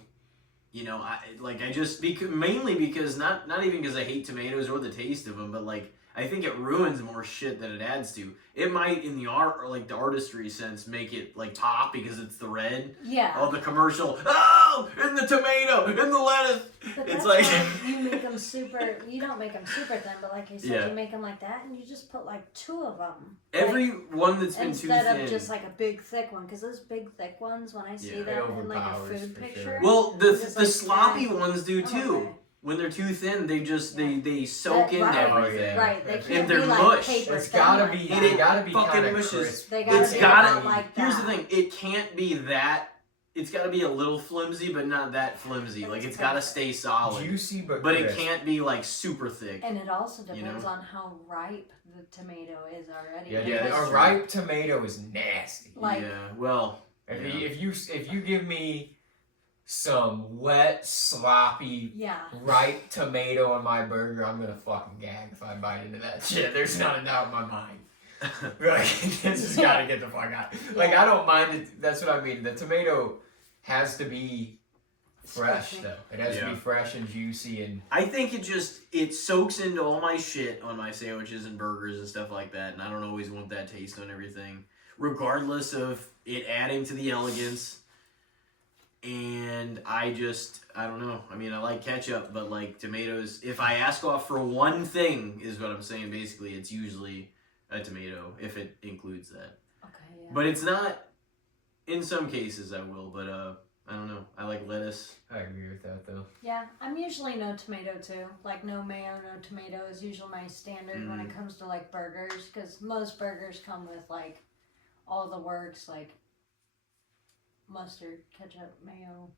mainly because not even because I hate tomatoes or the taste of them, but like I think it ruins more shit than it adds to. It might, in the art or like the artistry sense, make it like pop because it's the red. Yeah. Oh, the commercial. Oh, and the tomato, and the lettuce. But it's like you make them super. You don't make them super thin, but like you said, you make them like that, and you just put like 2 of them. Every one that's been too thin. Instead of just like a big thick one, because those big thick ones, when I see them in like a food picture. Sure. Well, the sloppy ones do too. Okay. When they're too thin, they just they soak into everything. Right, they can't and they're be mush. Like paper it's gotta be. It gotta be fucking mushes. It's gotta. Like here's the thing: it can't be that. It's gotta be a little flimsy, but not that flimsy. Like it's gotta stay solid, juicy, but it can't be like super thick. And it also depends on how ripe the tomato is already. Yeah. A ripe tomato is nasty. If you give me some wet, sloppy, ripe tomato on my burger, I'm gonna fucking gag if I bite into that shit. There's not a doubt in my mind. Like, this has gotta get the fuck out. Like, I don't mind it. That's what I mean. The tomato has to be fresh, though. It has to be fresh and juicy. And I think it soaks into all my shit on my sandwiches and burgers and stuff like that, and I don't always want that taste on everything, regardless of it adding to the elegance. And I don't know. I mean, I like ketchup, but like tomatoes, if I ask off for one thing, is what I'm saying, basically, it's usually a tomato, if it includes that. Okay, yeah. But it's not, in some cases I will, but I don't know. I like lettuce. I agree with that, though. Yeah, I'm usually no tomato, too. Like, no mayo, no tomato is usually my standard when it comes to, like, burgers, because most burgers come with, like, all the works, like, mustard, ketchup, mayo,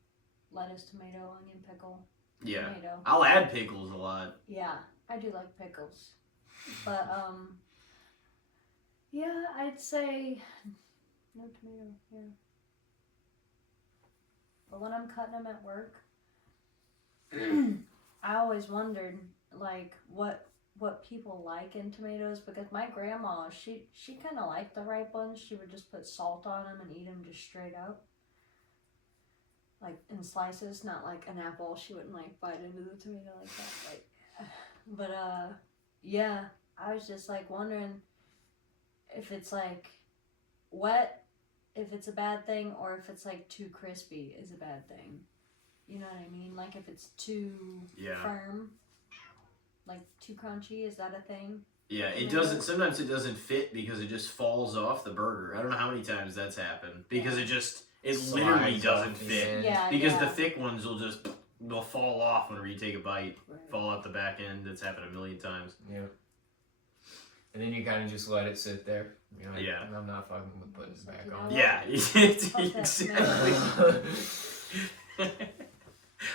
lettuce, tomato, onion, pickle. Yeah. Tomato. I'll add pickles a lot. Yeah, I do like pickles. But, yeah, I'd say no tomato, yeah. But when I'm cutting them at work, I always wondered, like, what people like in tomatoes, because my grandma, she kind of liked the ripe ones. She would just put salt on them and eat them just straight up. Like, in slices, not like an apple. She wouldn't, like, bite into the tomato like that. Like, but, yeah, I was just, like, wondering if it's, like, wet, if it's a bad thing, or if it's, like, too crispy is a bad thing. You know what I mean? Like, if it's too firm, like, too crunchy, is that a thing? Yeah, it doesn't, sometimes it doesn't fit because it just falls off the burger. I don't know how many times that's happened. Because it literally doesn't fit. Yeah, because the thick ones they'll fall off whenever you take a bite. Right. Fall out the back end. That's happened a million times. Yeah. And then you kind of just let it sit there. You know, I'm not fucking with putting it back on. Yeah, exactly.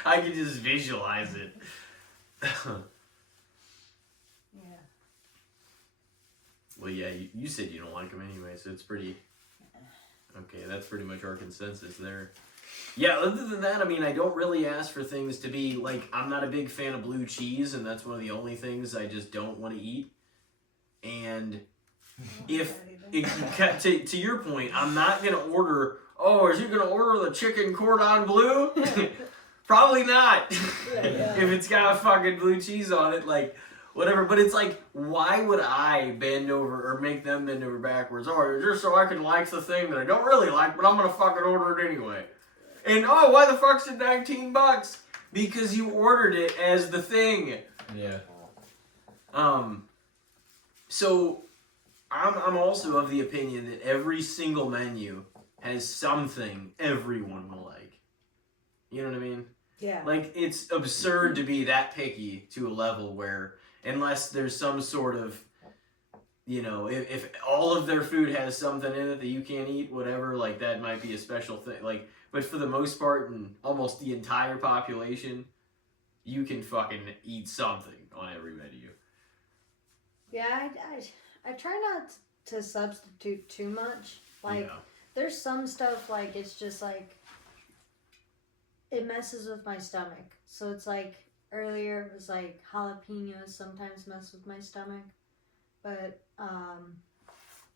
I can just visualize it. Well, yeah, you said you don't like them anyway, so it's pretty... Okay, that's pretty much our consensus there. Yeah, other than that, I mean, I don't really ask for things to be, like, I'm not a big fan of blue cheese, and that's one of the only things I just don't want to eat. And to your point, I'm not going to order, is he going to order the chicken cordon bleu? Probably not. If it's got fucking blue cheese on it, like... Whatever, but it's like, why would I bend over or make them bend over backwards? Just so I can like the thing that I don't really like, but I'm gonna fucking order it anyway. And why the fuck's it $19? Because you ordered it as the thing. Yeah. So I'm also of the opinion that every single menu has something everyone will like. You know what I mean? Yeah. Like, it's absurd to be that picky to a level where, unless there's some sort of, you know, if all of their food has something in it that you can't eat, whatever, like, that might be a special thing. Like, but for the most part, in almost the entire population, you can fucking eat something on every menu. Yeah, I try not to substitute too much. Like, Yeah. there's some stuff, like, it's just, like, it messes with my stomach. So it's, like, earlier it was, like, jalapenos sometimes mess with my stomach. But,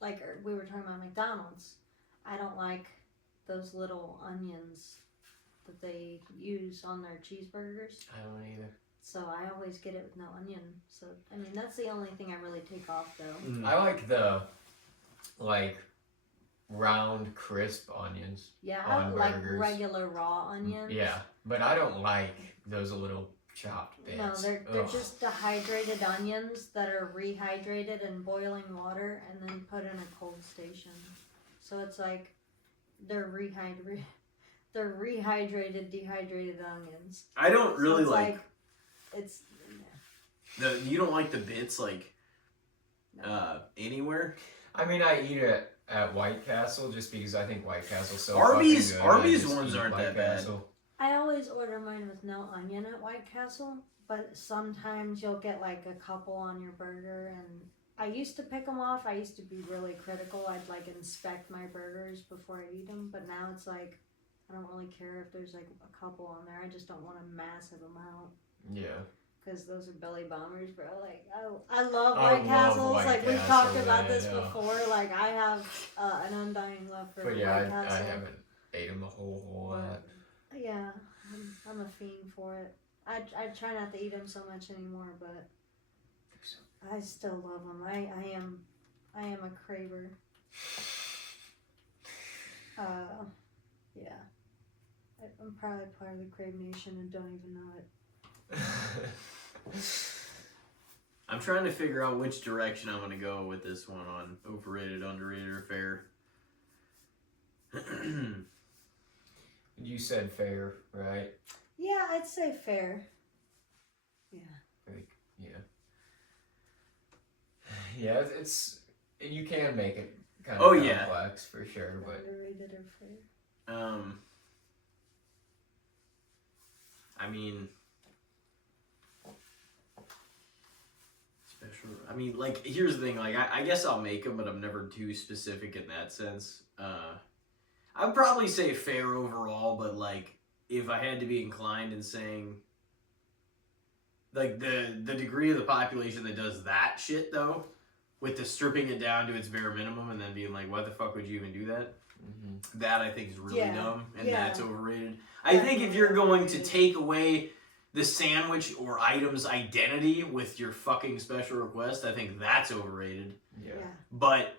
like, we were talking about McDonald's. I don't like those little onions that they use on their cheeseburgers. I don't either. So I always get it with no onion. So, I mean, that's the only thing I really take off, though. I like the, like, round, crisp onions. Yeah, on like burgers. regular raw onions. Yeah, but I don't like those little chopped bits. No, they're just dehydrated onions that are rehydrated in boiling water and then put in a cold station. So it's like they're rehydrated, dehydrated onions. I don't really so like it's you don't like the bits, like, anywhere? I mean, I eat it at White Castle just because I think White Castle's so Arby's fucking good. Arby's I just ones eat aren't White that bad. Castle. I always order mine with no onion at White Castle, but sometimes you'll get like a couple on your burger, and I used to pick them off. I used to be really critical. I'd like inspect my burgers before I eat them, but now it's like I don't really care if there's like a couple on there. I just don't want a massive amount. Yeah. Because those are belly bombers, bro. Like, I love White Castles. Like, we've talked about this before. Like, I have an undying love for But White yeah, Castle. I haven't ate them a whole lot. Yeah, I'm a fiend for it. I try not to eat them so much anymore, but I still love them. I am a craver. Yeah. I'm probably part of the Crave Nation and don't even know it. I'm trying to figure out which direction I'm going to go with this one on overrated, underrated, or fair. You said fair, right? Yeah, I'd say fair. Yeah. Yeah. Yeah, it's you can make it kind of complex for sure, but Underrated or fair? I mean, special. I mean, like, here's the thing. Like, I guess I'll make them, but I'm never too specific in that sense. I'd probably say fair overall, but like, if I had to be inclined in saying, like, the degree of the population that does that shit though, with the stripping it down to its bare minimum and then being like, why the fuck would you even do that? Mm-hmm. That I think is really dumb, and that's overrated. I think if you're going to take away the sandwich or item's identity with your fucking special request, I think that's overrated. Yeah. But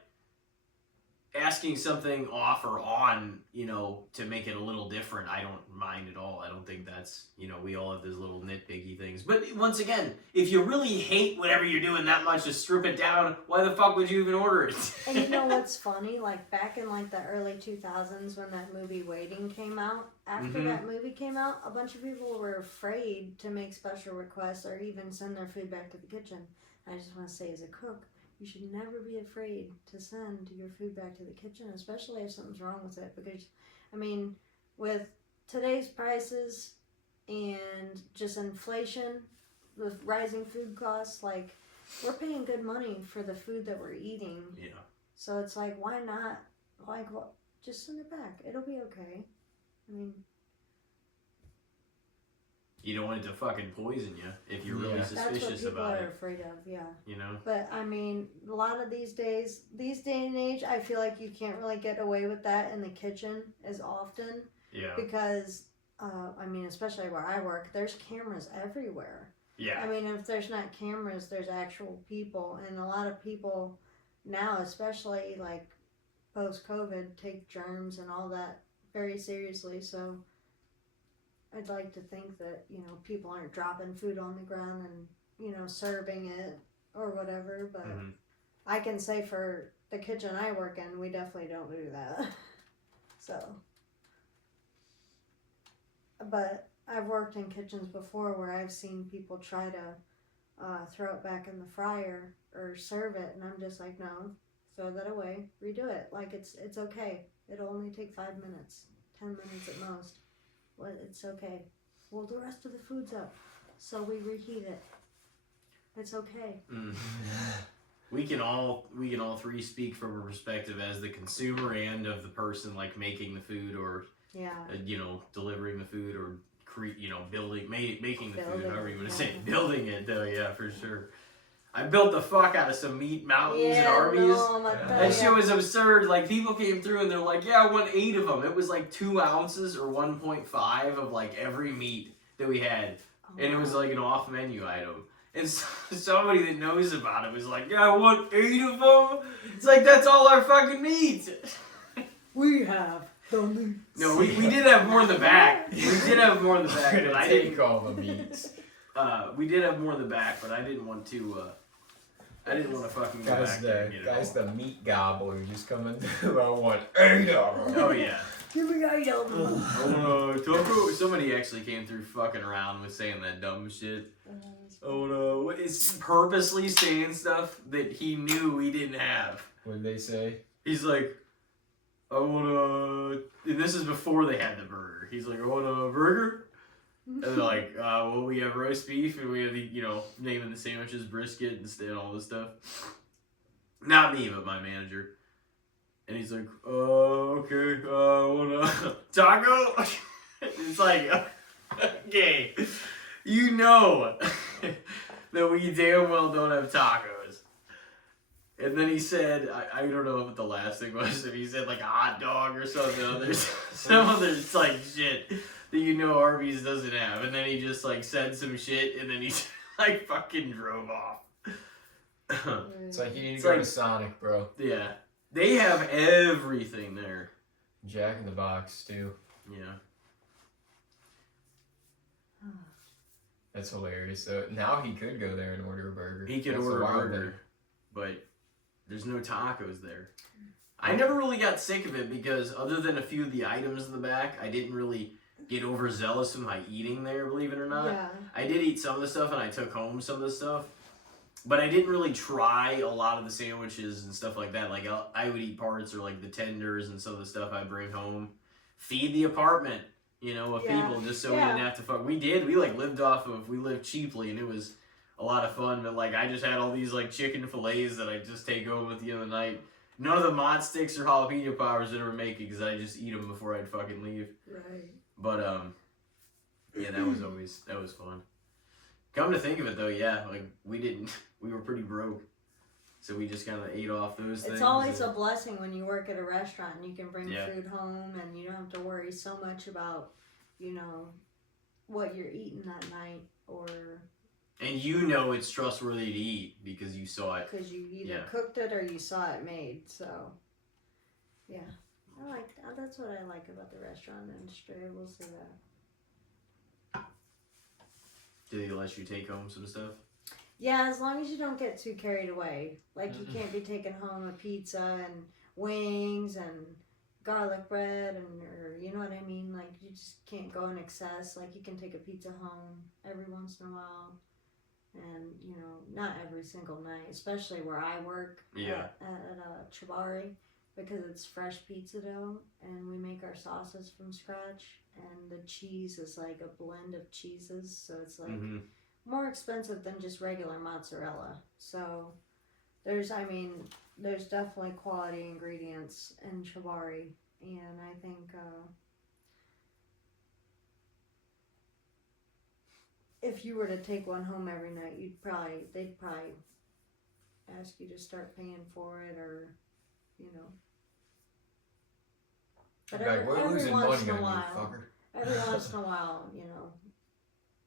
asking something off or on, you know, to make it a little different, I don't mind at all. I don't think that's, you know, we all have those little nitpicky things. But once again, if you really hate whatever you're doing that much to strip it down, why the fuck would you even order it? And you know what's funny? Like, back in like the early 2000s when that movie Waiting came out, after that movie came out, a bunch of people were afraid to make special requests or even send their food back to the kitchen. I just want to say, as a cook, you should never be afraid to send your food back to the kitchen, especially if something's wrong with it. Because, I mean, with today's prices and just inflation, with rising food costs, like, we're paying good money for the food that we're eating. Yeah. So it's like, why not? Like, well, just send it back. It'll be okay. I mean, you don't want it to fucking poison you if you're really that's what suspicious people about are it. afraid of, yeah. You know? But, I mean, a lot of these day and age, I feel like you can't really get away with that in the kitchen as often. Yeah. Because, I mean, especially where I work, there's cameras everywhere. Yeah. I mean, if there's not cameras, there's actual people. And a lot of people now, especially, like, post-COVID, take germs and all that very seriously. So I'd like to think that, you know, people aren't dropping food on the ground and, you know, serving it or whatever. But I can say for the kitchen I work in, we definitely don't do that. So. But I've worked in kitchens before where I've seen people try to throw it back in the fryer or serve it, and I'm just like, no, throw that away, redo it. Like it's okay. It'll only take 5 minutes, 10 minutes at most. Well, it's okay. Well, the rest of the food's up, so we reheat it. It's okay. We can all three speak from a perspective as the consumer and of the person like making the food or delivering the food or making the food, however you want to say it. Building it though, yeah, for sure. I built the fuck out of some meat mountains and Arby's. That shit was absurd. Like people came through and they're like, "Yeah, I want 8 of them." It was like 2 ounces or 1.5 of like every meat that we had, and it was like an off-menu item. And somebody that knows about it was like, "Yeah, I want 8 of them." It's like that's all our fucking meat. We have the meat. No, we did have more in the back. We did have more in the back, but I didn't call the meats. We did have more in the back, but I didn't want to. I didn't want to fucking go back there and get it all. The meat gobbler just coming through. I want 8 of them. Oh yeah. Give me 8 of them. Oh no, Taco. Somebody actually came through fucking around with saying that dumb shit. Oh no, it's purposely saying stuff that he knew we didn't have. What did they say? He's like, I want and this is before they had the burger. He's like, I want a burger. And they're like, well, we have roast beef and we have the, naming the sandwiches, brisket and all this stuff. Not me, but my manager. And he's like, okay, I want a taco. It's like, okay, you know that we damn well don't have tacos. And then he said, I don't know what the last thing was, if he said like a hot dog or something. Some other like shit that Arby's doesn't have. And then he just like said some shit and then he like fucking drove off. It's like you need to go to Sonic, bro. Yeah. They have everything there. Jack in the Box too. Yeah. That's hilarious. So now he could go there and order a burger. He could order a burger, but there's no tacos there. I never really got sick of it because other than a few of the items in the back, I didn't really get overzealous with my eating there, believe it or not. Yeah. I did eat some of the stuff and I took home some of the stuff, but I didn't really try a lot of the sandwiches and stuff like that. Like I would eat parts or like the tenders and some of the stuff I bring home. Feed the apartment, of people just so we didn't have to fuck. We lived cheaply and it was a lot of fun, but like I just had all these like chicken fillets that I just take home at the end of the night. None of the Mott sticks or jalapeno powers that we're making because I just eat them before I'd fucking leave. Right. But yeah, that was fun. Come to think of it though, yeah, like we were pretty broke, so we just kind of ate off those things. It's always a blessing when you work at a restaurant and you can bring food home and you don't have to worry so much about, what you're eating that night or. And it's trustworthy to eat because you saw it. Because you either cooked it or you saw it made. So, yeah, that's what I like about the restaurant industry. I will say that. Do they let you take home some stuff? Yeah, as long as you don't get too carried away. Like you can't be taking home a pizza and wings and garlic bread or you know what I mean? Like you just can't go in excess. Like you can take a pizza home every once in a while. And, not every single night, especially where I work at Chibari, because it's fresh pizza dough, and we make our sauces from scratch, and the cheese is like a blend of cheeses, so it's like more expensive than just regular mozzarella. So there's definitely quality ingredients in Chibari, and I think if you were to take one home every night, they'd probably ask you to start paying for it, or But every once in a while,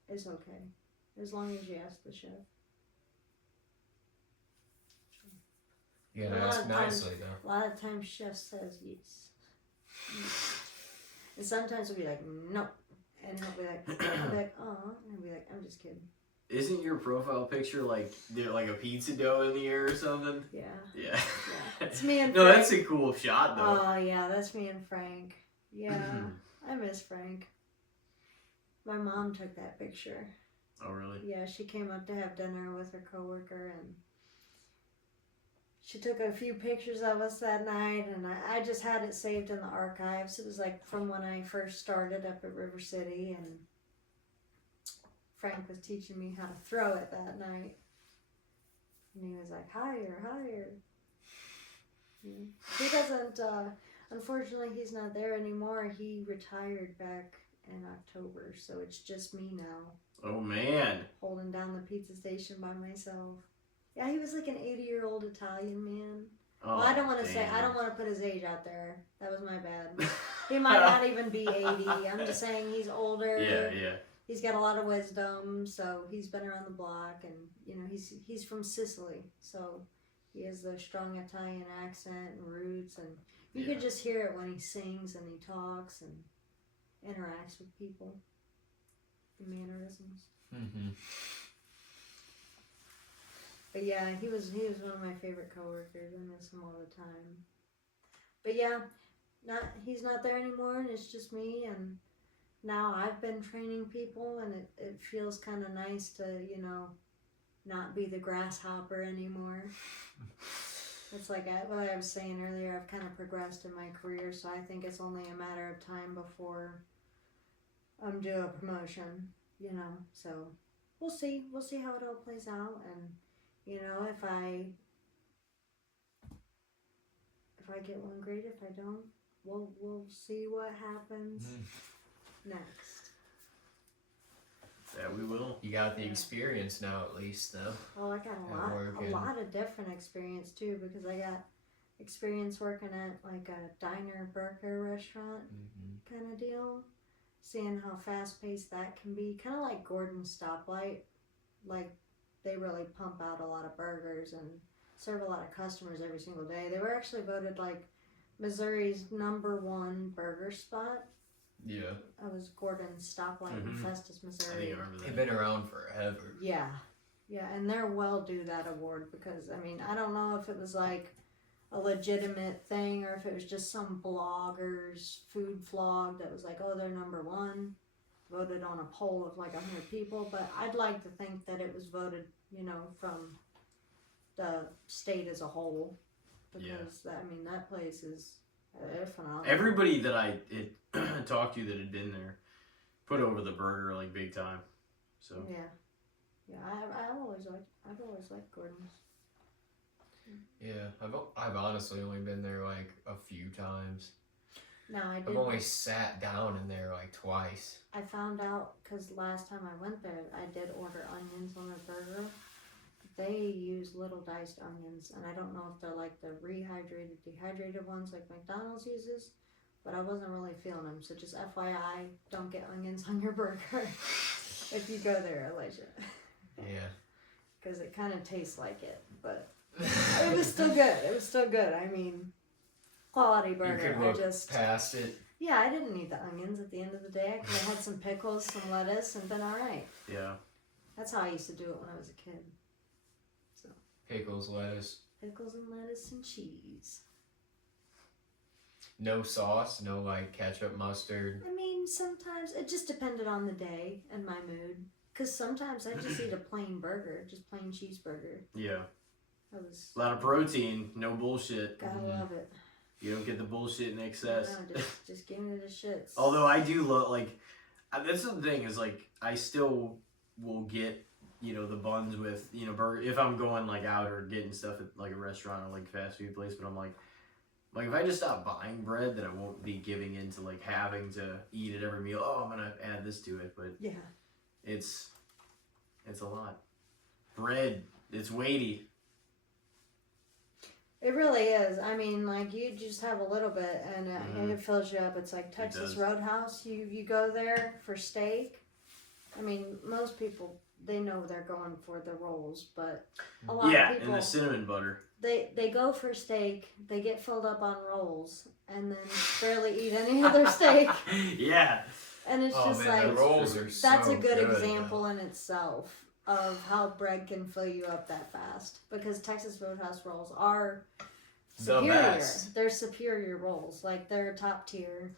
it's okay as long as you ask the chef. You gotta ask nicely though. A lot of times, chef says yes, and sometimes we'll be like nope. And he'll be like, oh, and he'll be like, I'm just kidding. Isn't your profile picture like a pizza dough in the air or something? Yeah. Yeah. It's me and Frank. No, that's a cool shot though. Oh yeah, that's me and Frank. Yeah, I miss Frank. My mom took that picture. Oh, really? Yeah, she came up to have dinner with her coworker, and she took a few pictures of us that night, and I just had it saved in the archives. It was like from when I first started up at River City, and Frank was teaching me how to throw it that night. And he was like, higher, higher. Yeah. He doesn't, unfortunately, he's not there anymore. He retired back in October, so it's just me now. Oh, man. Holding down the pizza station by myself. Yeah, he was like an 80-year-old Italian man. Oh, well, I don't want to say, I don't want to put his age out there. That was my bad. He might not even be 80. I'm just saying he's older. Yeah. He's got a lot of wisdom, so he's been around the block, and you know he's from Sicily, so he has the strong Italian accent and roots, and you could just hear it when he sings and he talks and interacts with people. The mannerisms. Mm-hmm. But yeah, he was one of my favorite coworkers. I miss him all the time. But yeah, he's not there anymore, and it's just me, and now I've been training people, and it feels kind of nice to, you know, not be the grasshopper anymore. It's like what I was saying earlier, I've kind of progressed in my career, so I think it's only a matter of time before I'm due a promotion, you know, so we'll see how it all plays out, and, you know, if I get one, great. If I don't, we'll see what happens next. Yeah, we will. You got the experience now, at least, though. Well, I got a lot of different experience too, because I got experience working at like a diner burger restaurant kind of deal, seeing how fast paced that can be, kind of like Gordon's Stoplight. Like they really pump out a lot of burgers and serve a lot of customers every single day. They were actually voted like Missouri's #1 burger spot. Yeah. I was Gordon's Stoplight in Festus, Missouri. I think I remember that. They've been around forever. Yeah, and they're well due that award, because I mean I don't know if it was like a legitimate thing or if it was just some blogger's food vlog that was like, oh, they're #1, voted on a poll of like 100 people, but I'd like to think that it was voted, you know, from the state as a whole, because that place is phenomenal. Everybody that I talked to that had been there put over the burger like big time. So I've always liked Gordon's. Yeah, I've honestly only been there like a few times. No, I've only sat down in there like twice. I found out because last time I went there, I did order onions on their burger. They use little diced onions, and I don't know if they're like the dehydrated ones like McDonald's uses, but I wasn't really feeling them. So just FYI, don't get onions on your burger if you go there, Elijah. Yeah. Because it kind of tastes like it, but it was still good. I mean, quality burger. You could look past it. Yeah, I didn't need the onions at the end of the day. I could have had some pickles, some lettuce, and been all right. Yeah. That's how I used to do it when I was a kid. So. Pickles, lettuce. Pickles and lettuce and cheese. No sauce, no like ketchup, mustard. I mean, sometimes it just depended on the day and my mood. Because sometimes I just eat a plain burger, just plain cheeseburger. Yeah. That was a lot of protein, no bullshit. Gotta love it. You don't get the bullshit in excess. No, just give me the shits. Although I do love, like, that's the thing is, like, I still will get, you know, the buns with, you know, burger, if I'm going, like, out or getting stuff at, like, a restaurant or, like, fast food place, but I'm like, if I just stop buying bread, then I won't be giving into, like, having to eat at every meal. Oh, I'm going to add this to it, but yeah, it's a lot. Bread, it's weighty. It really is. I mean, like, you just have a little bit and it fills you up. It's like Texas Roadhouse. You go there for steak. I mean, most people, they know they're going for the rolls, but a lot of people... and the cinnamon butter. They go for steak, they get filled up on rolls, and then barely eat any of their steak. Yeah. And it's just man, like... the rolls are that's so a good example though. In itself of how bread can fill you up that fast, because Texas Roadhouse rolls are superior. They're superior rolls, like they're top tier.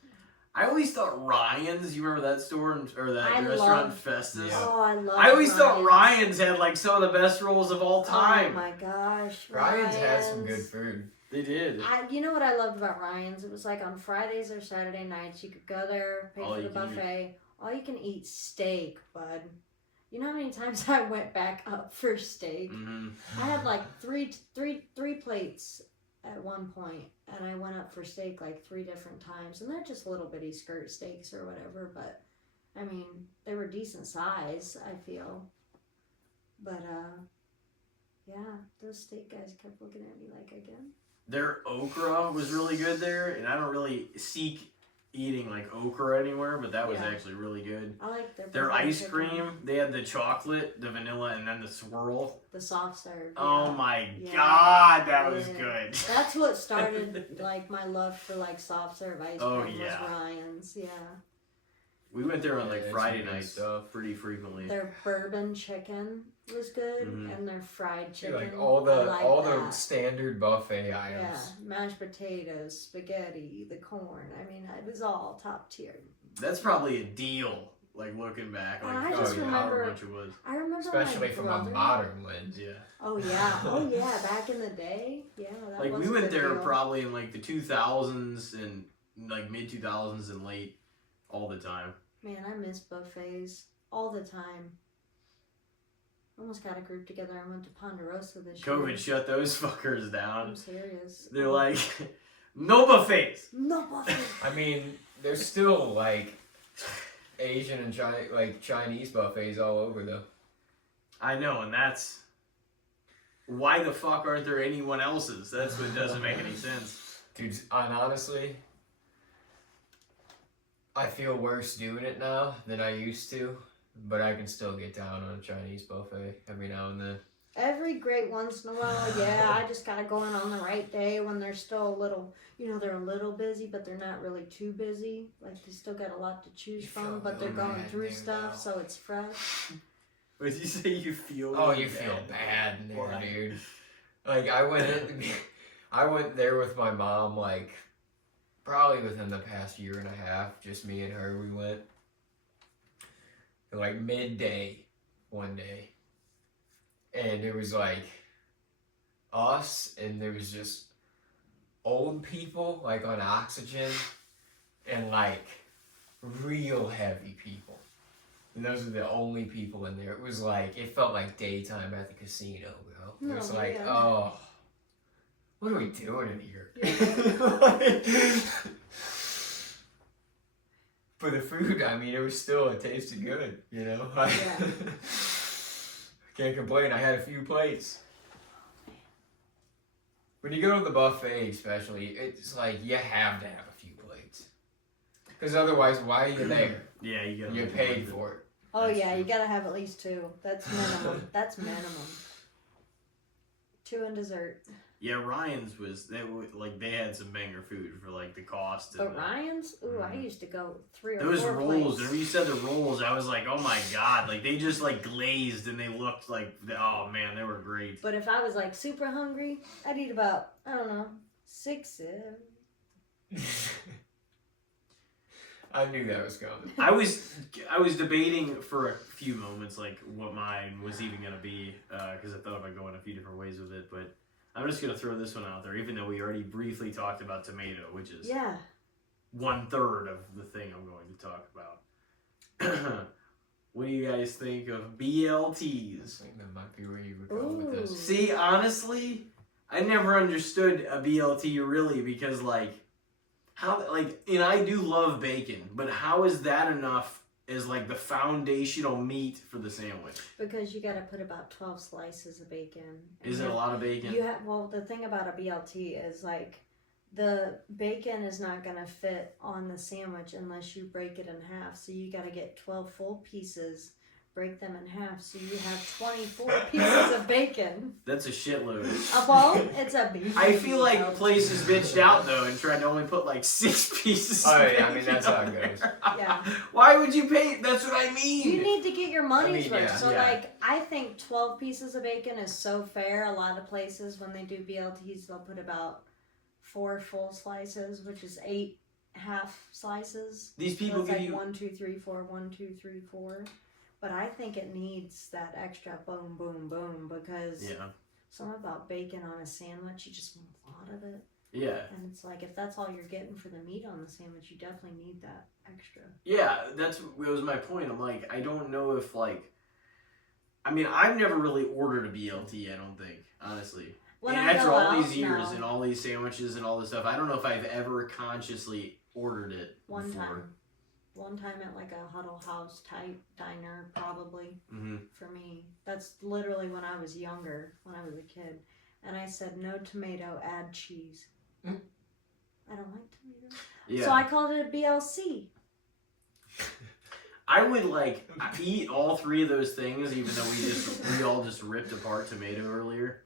I always thought Ryan's. You remember that store or that I restaurant, love- Festus? Yeah. Oh, I love. I always thought Ryan's had like some of the best rolls of all time. Oh my gosh, Ryan's has some good food. They did. You know what I loved about Ryan's? It was like on Fridays or Saturday nights, you could go there, pay All for you the can buffet. All you can eat steak, bud. You know how many times I went back up for steak? Mm-hmm. I had like three plates at one point, and I went up for steak like 3 different times, and they're just little bitty skirt steaks or whatever. But I mean, they were decent size, I feel. But yeah, those steak guys kept looking at me like, again. Their okra was really good there, and I don't really seek eating like okra anywhere, but that was Yeah. actually really good. I like their Their buffalo ice chicken. cream, they had the chocolate, the vanilla, and then the swirl. The soft serve. Oh yeah. my Yeah. god, that was Yeah. good. That's what started like my love for like soft serve ice cream Oh, was yeah. Ryan's. Yeah. We went there on like Yeah, Friday some good nights stuff. pretty frequently. Their bourbon chicken was good, Mhm. and their fried See, chicken. like all I the like all that. the standard buffet Yeah, items. mashed potatoes, spaghetti, the corn. I mean, it was all top tier. That's probably a deal, like looking back. Like, I just however remember- much it was. I remember Especially my from brother. a modern lens. Yeah. Oh yeah, back in the day, yeah. That Like was we a went good there deal. probably in like the 2000s and like mid 2000s and late all the time. Man, I miss buffets all the time. Almost got a group together. I went to Ponderosa this year. COVID shut those fuckers I'm down. serious. They're like, no buffets. No buffet. I mean, there's still like Asian and Chinese buffets all over though. I know, and that's why the fuck aren't there anyone else's? That's what doesn't make any sense. Dude, and honestly, I feel worse doing it now than I used to, but I can still get down on a Chinese buffet every now and then. Every great once in a while, yeah. I just gotta go in on the right day when they're still a little, they're a little busy, but they're not really too busy. Like they still got a lot to choose You from, feel but they're real going bad through there, stuff, though. so it's fresh. What did you say? You feel? Oh, really you feel bad in there, Why? dude. Like I went there with my mom, like probably within the past year and a half. Just me and her. We went like midday one day, and it was like us, and there was just old people like on oxygen, and like real heavy people. And those are the only people in there. It was like, it felt like daytime at the casino, bro. It was Oh, like, man. oh, what are we doing in here? For the food, I mean, it tasted good, Yeah. Can't complain, I had a few plates. When you go to the buffet especially, it's like, you have to have a few plates. Because otherwise, why are you there? Yeah, you gotta. You look paid like it. for it. Oh That's yeah, true. you gotta have at least 2. That's minimum. That's minimum. 2 and dessert. Yeah, Ryan's was they had some banger food for like the cost. And But Ryan's, I used to go 3 or those 4 rolls. plates. Whenever you said the rolls, I was like, oh my god! Like they just like glazed and they looked like, oh man, they were great. But if I was like super hungry, I'd eat about, I don't know, 6. I knew that was coming. I was debating for a few moments like what mine was even gonna be because I thought about going a few different ways with it, but I'm just gonna throw this one out there, even though we already briefly talked about tomato, which is Yeah. 1/3 of the thing I'm going to talk about. What do you guys think of I BLTs? think that might be where you would go with Ooh. this. See, honestly, I never understood a BLT really because like how and I do love bacon, but how is that enough as like the foundational meat for the sandwich? Because you gotta put about 12 slices of bacon. And Is it a lot of bacon? You have, well, the thing about a BLT is like the bacon is not gonna fit on the sandwich unless you break it in half. So you gotta get 12 full pieces, break them in half, so you have 24 pieces of bacon. That's a shitload. Well, it's a beef. I feel like places bitched out though and tried to only put like 6 pieces. Oh, of yeah, I mean, bacon that's how on it goes. there. Yeah. Why would you pay? That's what I mean. You need to get your money's I mean, worth. yeah, So, yeah. like, I think 12 pieces of bacon is so fair. A lot of places, when they do BLTs, they'll put about 4 full slices, which is 8 half slices. These people so it's give like you 1, 2, 3, 4, 1, 2, 3, 4. But I think it needs that extra boom, boom, boom because something about bacon on a sandwich, you just want a lot of it. Yeah. And it's like, if that's all you're getting for the meat on the sandwich, you definitely need that extra. Yeah, that was my point. I'm like, I don't know if, like, I mean, I've never really ordered a BLT, I don't think, honestly. When and I after go all out, these years no. and all these sandwiches and all this stuff, I don't know if I've ever consciously ordered it before. One time at like a Huddle House type diner, probably, Mm-hmm. for me. That's literally when I was younger, when I was a kid. And I said, no tomato, add cheese. I don't like tomato. Yeah. So I called it a BLC. I would like eat all three of those things, even though we all just ripped apart tomato earlier.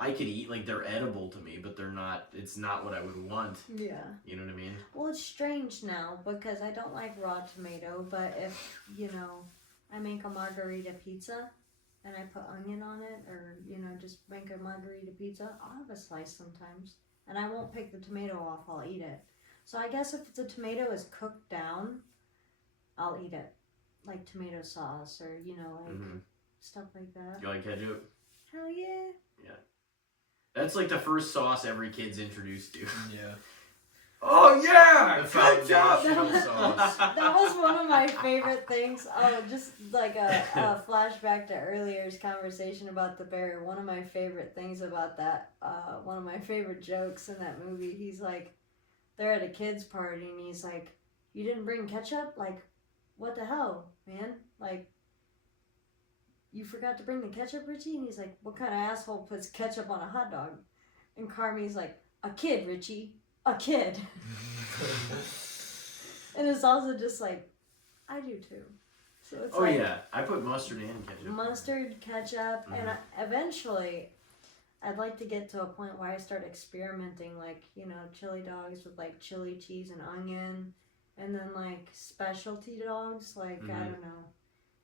I could eat, like, they're edible to me, but they're not. It's not what I would want. Yeah. You know what I mean? Well, it's strange now because I don't like raw tomato, but if I make a margarita pizza and I put onion on it, or just make a margarita pizza, I'll have a slice sometimes, and I won't pick the tomato off. I'll eat it. So I guess if the tomato is cooked down, I'll eat it, like tomato sauce or stuff like that. You like ketchup? Hell yeah. Yeah. That's like the first sauce every kid's introduced to. Yeah. Oh yeah, The ketchup. foundational sauce. That was one of my favorite things. Oh, just like a flashback to earlier's conversation about the bear. One of my favorite things about that, one of my favorite jokes in that movie, he's like, they're at a kid's party and he's like, you didn't bring ketchup? Like, what the hell, man? Like, you forgot to bring the ketchup, Richie? And he's like, what kind of asshole puts ketchup on a hot dog? And Carmi's like, a kid, Richie. A kid. And it's also just like, I do too. So it's Yeah, I put mustard and ketchup. Mustard, ketchup, and eventually I'd like to get to a point where I start experimenting, like, chili dogs with like chili, cheese, and onion, and then like specialty dogs, like, I don't know,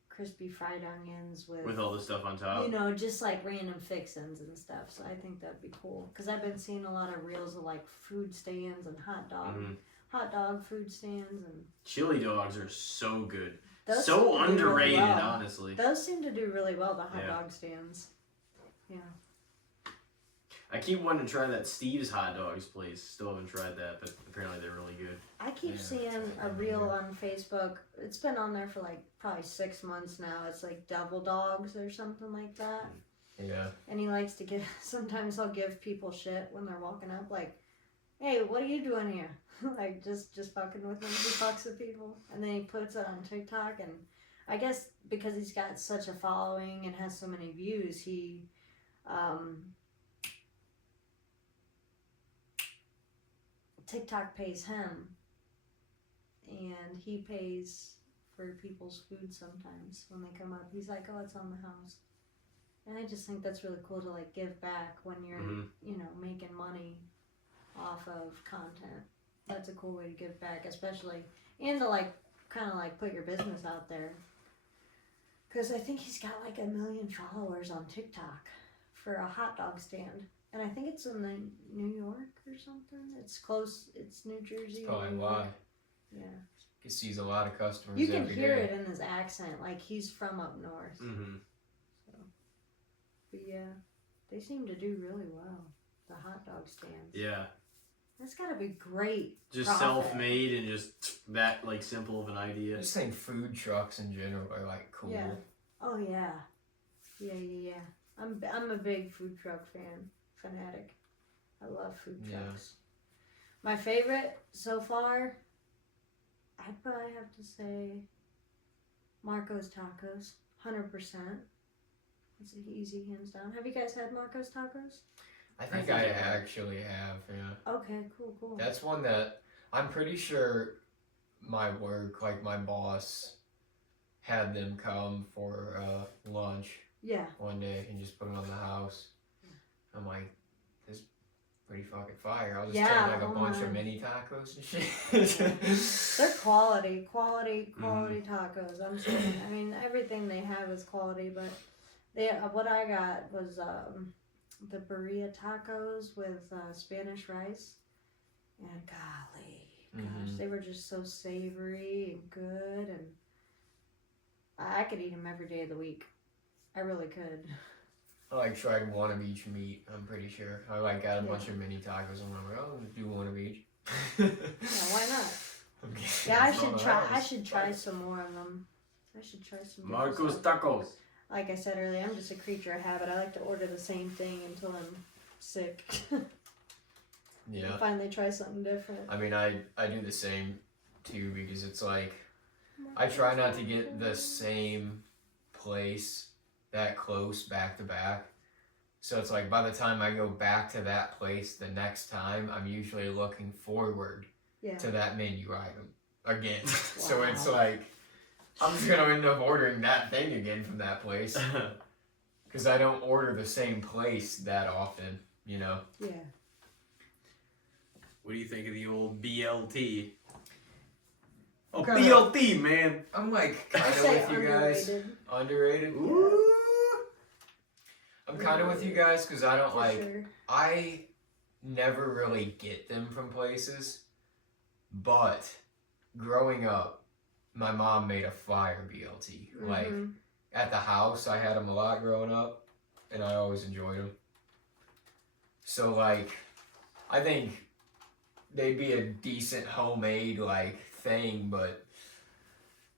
crispy fried onions with all the stuff on top. Just like random fixins and stuff. So I think that'd be cool because I've been seeing a lot of reels of like food stands and hot dog food stands and chili dogs are so good. Those so underrated, really well. honestly. Those seem to do really well, the hot dog stands. Yeah. I keep wanting to try that Steve's hot dogs place. Still haven't tried that, but apparently they're really good. I keep seeing a reel on Facebook. It's been on there for like probably 6 months now. It's like Double Dogs or something like that. Yeah. And he likes to sometimes he'll give people shit when they're walking up, like, hey, what are you doing here? Like, just fucking with them. He fucks with people. And then he puts it on TikTok, and I guess because he's got such a following and has so many views, he, TikTok pays him, and he pays for people's food sometimes when they come up. He's like, oh, it's on the house. And I just think that's really cool to like give back when you're, making money off of content. That's a cool way to give back, especially, and to like, kind of like put your business out there. Because I think he's got like 1 million followers on TikTok for a hot dog stand. And I think it's in New York or something. It's close. It's New Jersey. That's probably why. Yeah. He sees a lot of customers. You can every hear day. it in his accent, like he's from up north. Mm-hmm. So, but yeah, they seem to do really well. The hot dog stands. Yeah. That's gotta be great. Just profit. self-made and just that like simple of an idea. I just think food trucks in general are like cool. Yeah. Oh yeah. Yeah. I'm a big food truck fanatic. I love food trucks. My favorite so far, I'd probably have to say Marco's Tacos. 100%. It's easy, hands down. Have you guys had Marco's Tacos? I think I actually have, yeah. Okay, cool. That's one that I'm pretty sure my work, like my boss, had them come for lunch. Yeah. One day and just put it on the house. I'm like, this is pretty fucking fire. I'll just take like a bunch of mini tacos and shit. They're quality tacos. I'm saying. I mean, everything they have is quality, but what I got was the burrito tacos with Spanish rice, And gosh, they were just so savory and good, and I could eat them every day of the week. I really could. I like tried one of each meat. I'm pretty sure. I like got a bunch of mini tacos, and I'm like, oh, let's do one of each. Yeah, why not? Yeah, I should try some more of them. I should try some more. Marco's Tacos. Like I said earlier, I'm just a creature of habit. I like to order the same thing until I'm sick. Yeah. And finally try something different. I mean, I do the same too, because it's like I try not to get the same place that close back to back. So it's like by the time I go back to that place the next time, I'm usually looking forward to that menu item again. Wow. So it's like I'm just gonna end up ordering that thing again from that place because I don't order the same place that often, you know. Yeah. What do you think of the old BLT? Oh, Okay. BLT, man. I'm like kind of with you guys. Underrated. Ooh. I'm kind of with you guys because I don't For sure. I never really get them from places, but growing up, my mom made a fire BLT. Like at the house, I had them a lot growing up, and I always enjoyed them. So like, I think they'd be a decent homemade like thing, but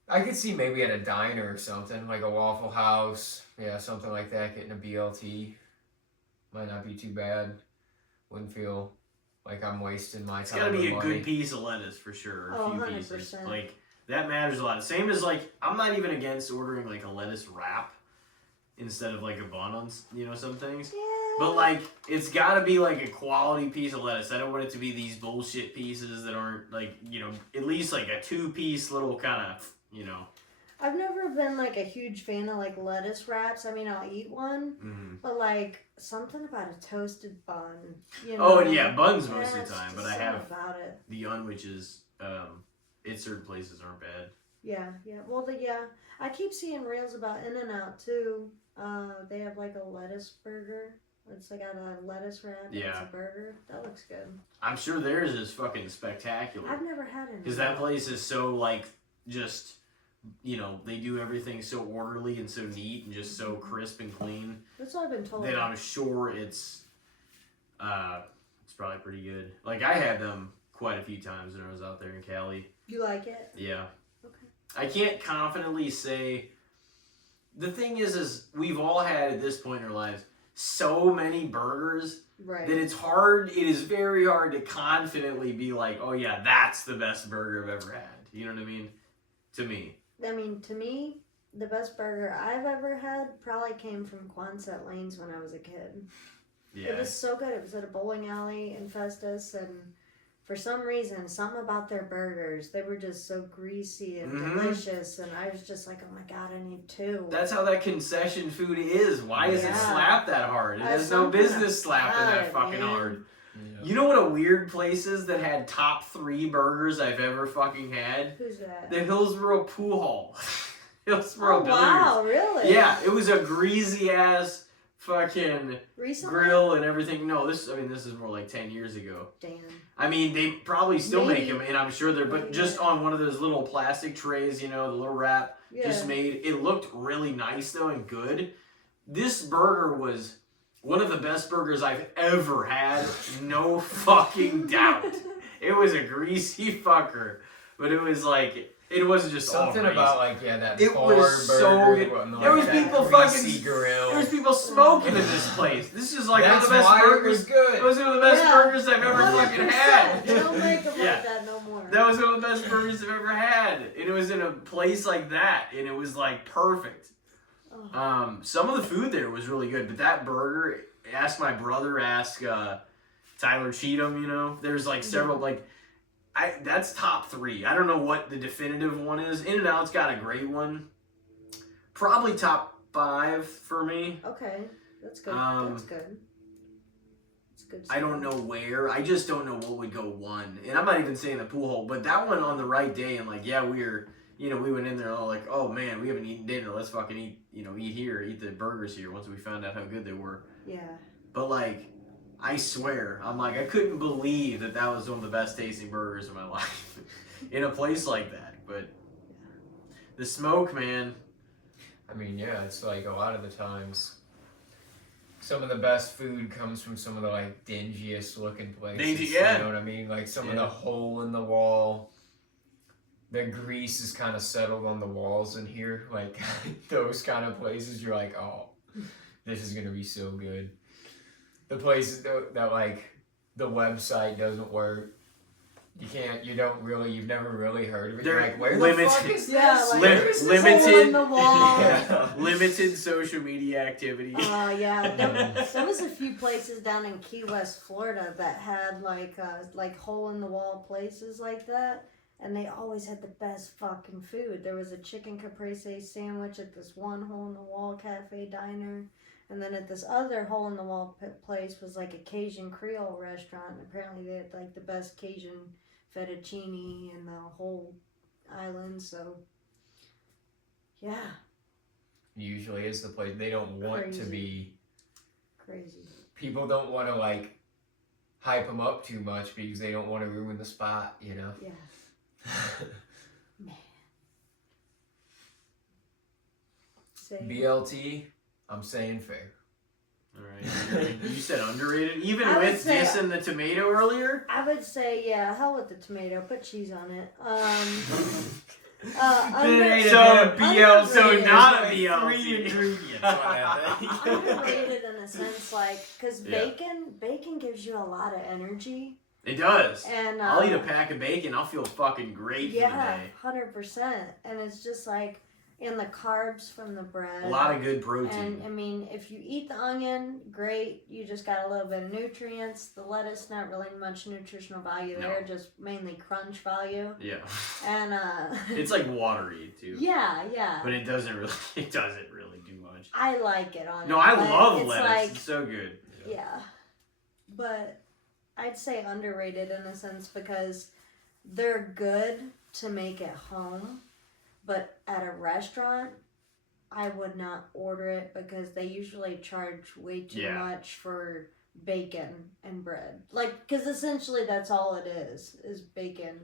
I could see maybe at a diner or something, like a Waffle House, something like that, getting a BLT. Might not be too bad. Wouldn't feel like I'm wasting my time. It's gotta be a money. good piece of lettuce for sure. Oh, A few 100%. pieces. Like, that matters a lot. Same as, like, I'm not even against ordering, like, a lettuce wrap instead of, like, a bun on, some things. Yeah. But, like, it's gotta be, like, a quality piece of lettuce. I don't want it to be these bullshit pieces that aren't, like, at least, like, a 2-piece little kind of, I've never been like a huge fan of like lettuce wraps. I mean, I'll eat one, but like something about a toasted bun. Oh, and yeah, buns most of it's the time. just But I something have about it. the unwhiches. Certain places aren't bad. Yeah. Well, I keep seeing reels about In-N-Out too. They have like a lettuce burger. It's like got a lettuce wrap. And it's a burger. That looks good. I'm sure theirs is fucking spectacular. I've never had it. Because that place is so like just. They do everything so orderly and so neat and just so crisp and clean. That's what I've been told. That I'm sure it's probably pretty good. Like I had them quite a few times when I was out there in Cali. You like it? Yeah. Okay. I can't confidently say. The thing is we've all had at this point in our lives so many burgers that it's hard. It is very hard to confidently be like, oh yeah, that's the best burger I've ever had. You know what I mean? To me, the best burger I've ever had probably came from Quonset Lanes when I was a kid. Yeah. It was so good. It was at a bowling alley in Festus, and for some reason, something about their burgers, they were just so greasy and delicious, and I was just like, oh my god, I need 2. That's how that concession food is. Why does it slap that hard? It has no business slapping that fucking hard. Yeah. You know what a weird place is that had top 3 burgers I've ever fucking had? Who's that? The Hillsboro Pool Hall. Hillsboro Billiards. Wow, really? Yeah, it was a greasy ass fucking grill and everything. No, this is more like 10 years ago. Damn. I mean, they probably still make them, and I'm sure they're, but just on one of those little plastic trays, the little wrap just made. It looked really nice though and good. This burger was one of the best burgers I've ever had, no fucking doubt. It was a greasy fucker, but it was like, it wasn't just something all about like that. It bar was burger, so good. like There was people fucking grill. There was people smoking in this place. This is like one of the best burgers. Good. It was one of the best burgers I've ever fucking had. They don't make them like that no more. That was one of the best burgers I've ever had, and it was in a place like that, and it was like perfect. Some of the food there was really good, but that burger. Ask my brother. Ask Tyler Cheatham. There's like several like. That's top 3. I don't know what the definitive one is. In-N-Out's got a great one. Probably top 5 for me. Okay, that's good. That's good. That's good. I don't know where. I just don't know what would go 1. And I'm not even saying the pool hole, but that one on the right day and like, yeah, we went in there all like, oh man, we haven't eaten dinner. Let's fucking eat, eat here, eat the burgers here once we found out how good they were. Yeah. But like, I swear, I'm like, I couldn't believe that was one of the best tasting burgers of my life in a place like that. But the smoke, man. I mean, yeah, it's like a lot of the times some of the best food comes from some of the like dingiest looking places. You know what I mean? Like some of the hole in the wall. The grease is kind of settled on the walls in here. Like those kind of places, you're like, oh, this is gonna be so good. The places that like the website doesn't work. You've never really heard of it. You're like, where the fuck is this? Yeah, like, limited, in the wall. Limited social media activity. Yeah. There was a few places down in Key West, Florida that had like hole in the wall places like that. And they always had the best fucking food. There was a chicken caprese sandwich at this one hole in the wall cafe diner. And then at this other hole in the wall place was like a Cajun Creole restaurant. And apparently they had like the best Cajun fettuccine in the whole island. So, yeah. Usually is the place. They don't want to be crazy. People don't want to like hype them up too much because they don't want to ruin the spot, you know? Yeah. Man. BLT, I'm saying fair. Alright. You said underrated? Even with this and the tomato earlier? I would say, yeah, hell with the tomato. Put cheese on it. So not a BLT. 3 ingredients. Underrated in a sense, like, because bacon gives you a lot of energy. It does. And I'll eat a pack of bacon. I'll feel fucking great for the day. Yeah, 100%. And it's just like, and the carbs from the bread. A lot of good protein. And I mean, if you eat the onion, great. You just got a little bit of nutrients. The lettuce, not really much nutritional value there, just mainly crunch value. Yeah. And it's like watery too. Yeah. But it doesn't really do much. I like it on. No, I love lettuce. It's so good. Yeah. But I'd say underrated in a sense because they're good to make at home. But at a restaurant, I would not order it because they usually charge way too much for bacon and bread. Like, because essentially that's all it is bacon,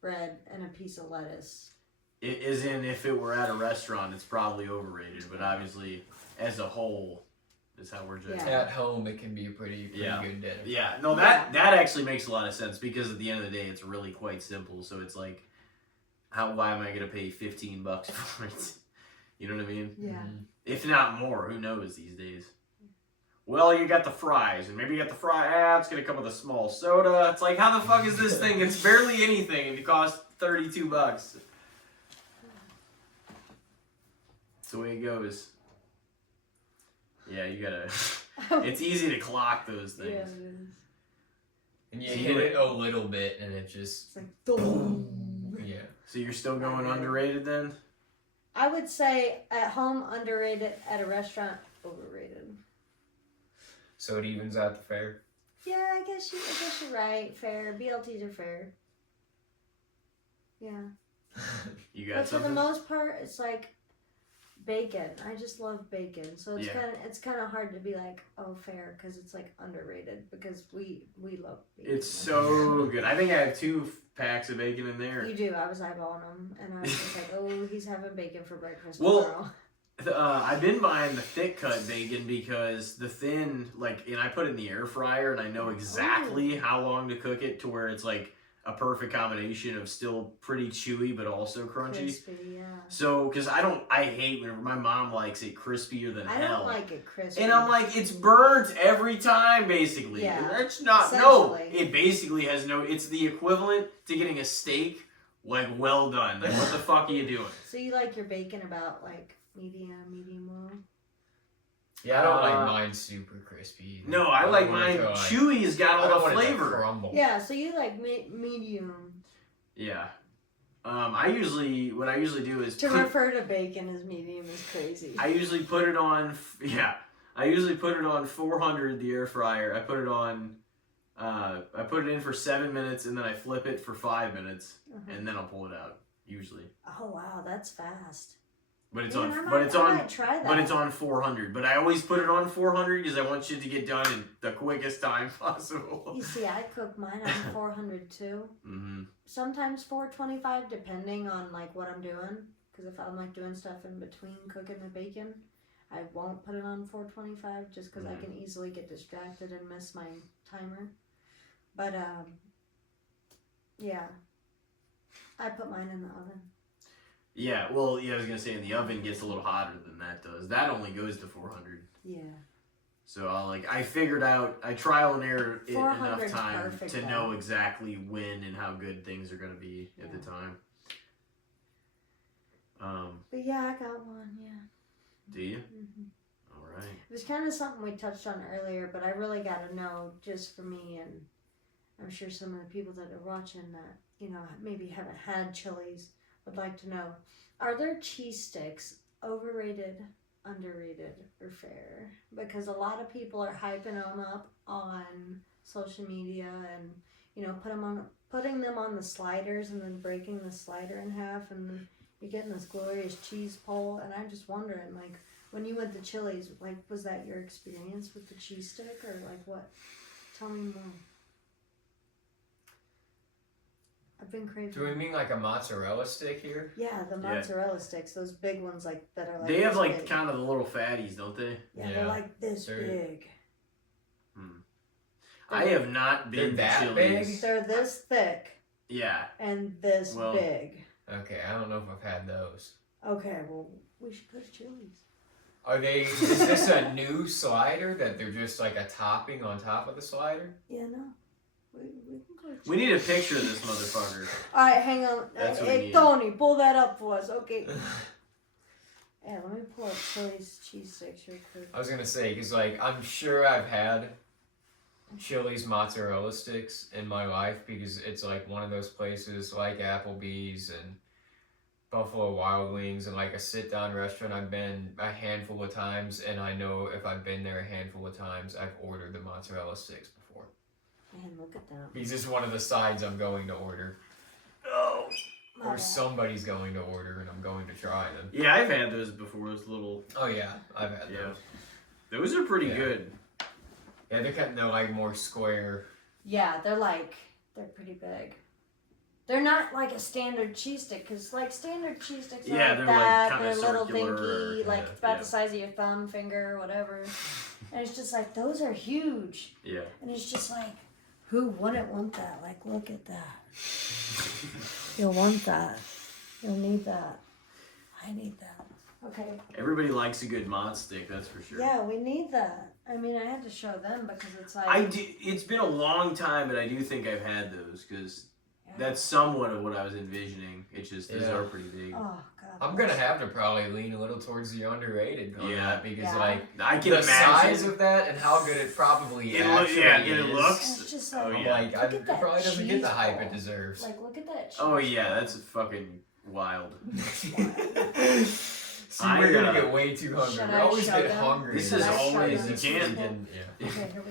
bread, and a piece of lettuce. It isn't, if it were at a restaurant, it's probably overrated. But obviously, as a whole, is how we're judging. At home, it can be a pretty good dinner. Yeah, no, that actually makes a lot of sense because at the end of the day, it's really quite simple. So it's like, why am I going to pay $15 for it? You know what I mean? Yeah. If not more, who knows these days? Well, you got the fries, and maybe you got the it's going to come with a small soda. It's like, how the fuck is this thing? It's barely anything, and it costs $32. That's the way it goes. Yeah, you gotta... It's easy to clock those things. Yeah, it is. And you hit it a little bit, and it just... It's like, boom. Yeah. So you're still going underrated then? I would say at home underrated, at a restaurant overrated. So it evens out the fair. Yeah, I guess you're right. Fair. BLTs are fair. Yeah. You got but something? for the most part, it's like bacon. I just love bacon, so it's kind of hard to be like, oh, fair, because it's like underrated because we love bacon. It's so good. I think I have 2 packs of bacon in there. You do. I was eyeballing them, and I was just like, oh, he's having bacon for breakfast tomorrow. I've been buying the thick cut bacon because the thin, and I put it in the air fryer, and I know exactly how long to cook it to where it's like a perfect combination of still pretty chewy but also crunchy. Crispy, yeah. So, because I hate whenever my mom likes it crispier than hell. I don't like it crispy. And I'm like, it's burnt every time, basically. Yeah. That's not, no, it basically has no, it's the equivalent to getting a steak, like, well done. Like, what the fuck are you doing? So you like your bacon about, like, medium well? Yeah, I don't like mine super crispy either. No, I like mine chewy. Has got all the flavor. Yeah, so you like medium. Yeah. What I usually do is refer to bacon as medium is crazy. I usually put it on. I usually put it on 400 the air fryer. I put it on. I put it in for 7 minutes and then I flip it for 5 minutes and then I'll pull it out. Usually. Oh wow, that's fast. But it's Man, on. I But it's I on. might try that. But it's on 400. But I always put it on 400 because I want shit to get done in the quickest time possible. You see, I cook mine on 400 too. Mm-hmm. Sometimes 425, depending on like what I'm doing. Because if I'm like doing stuff in between cooking the bacon, I won't put it on 425 just because I can easily get distracted and miss my timer. But yeah, I put mine in the oven. Yeah, well, yeah, I was gonna say, and the oven gets a little hotter than that does. That only goes to 400. Yeah. So I figured out, I trial and error it enough 400's time perfect, to though. know exactly when and how good things are gonna be at the time. But yeah, I got one. Yeah. Do you? Mm-hmm. All right. It was kind of something we touched on earlier, but I really got to know just for me, and I'm sure some of the people that are watching that, you know, maybe haven't had Chili's would like to know, are their cheese sticks overrated, underrated, or fair? Because a lot of people are hyping them up on social media and, you know, putting them on the sliders and then breaking the slider in half, and then you're getting this glorious cheese pull. And I'm just wondering, like, when you went to Chili's, like, was that your experience with the cheese stick, or like what? Tell me more. I've been craving. Do we mean like a mozzarella stick here? Yeah, the mozzarella sticks, those big ones, like that are like. They have this like big. kind of the little fatties, don't they? Yeah, they're like this big. I have not been They're to that Chili's. big? They're this thick. Yeah. And this big. Okay, I don't know if I've had those. Okay, well, we should go to Chili's. Are they? Is this a new slider that they're just like a topping on top of the slider? Yeah, no. We can go to Chili's. We need a picture of this motherfucker. All right, hang on. That's what we Hey, need. Tony, pull that up for us. Okay. Yeah, let me pull up Chili's cheese sticks real quick. I was gonna say, cause like I'm sure I've had Chili's mozzarella sticks in my life because it's like one of those places like Applebee's and Buffalo Wild Wings and like a sit-down restaurant I've been a handful of times, and I know if I've been there a handful of times, I've ordered the mozzarella sticks before. Man, look at that. Because it's one of the sides I'm going to order. Oh. Or somebody's going to order and I'm going to try them. Yeah, I've had those before. Those little. Oh yeah, I've had those. Those are pretty good. Yeah, they're like more square. Yeah, they're pretty big. They're not like a standard cheese stick, because like standard cheese sticks are like they're that. like They're little circular, dinky, like about the size of your thumb, finger, whatever. And it's just like, those are huge. Yeah. And it's just like, who wouldn't want that? Like, look at that. You'll want that. You'll need that. I need that. Okay. Everybody likes a good mod stick, that's for sure. Yeah, we need that. I mean, I had to show them because it's like... It's been a long time, but I do think I've had those, because that's somewhat of what I was envisioning. It's just, those are pretty big. Oh, God. I'm going to have to probably lean a little towards the underrated on that, because like, I can the imagine size of that and how good it probably it is. looks. It's just like, it probably doesn't get the hype it deserves. Like, look at that cheese. Oh yeah, that's fucking wild. See, we're gonna get way too hungry. We always get hungry. This is always the jam. Okay, here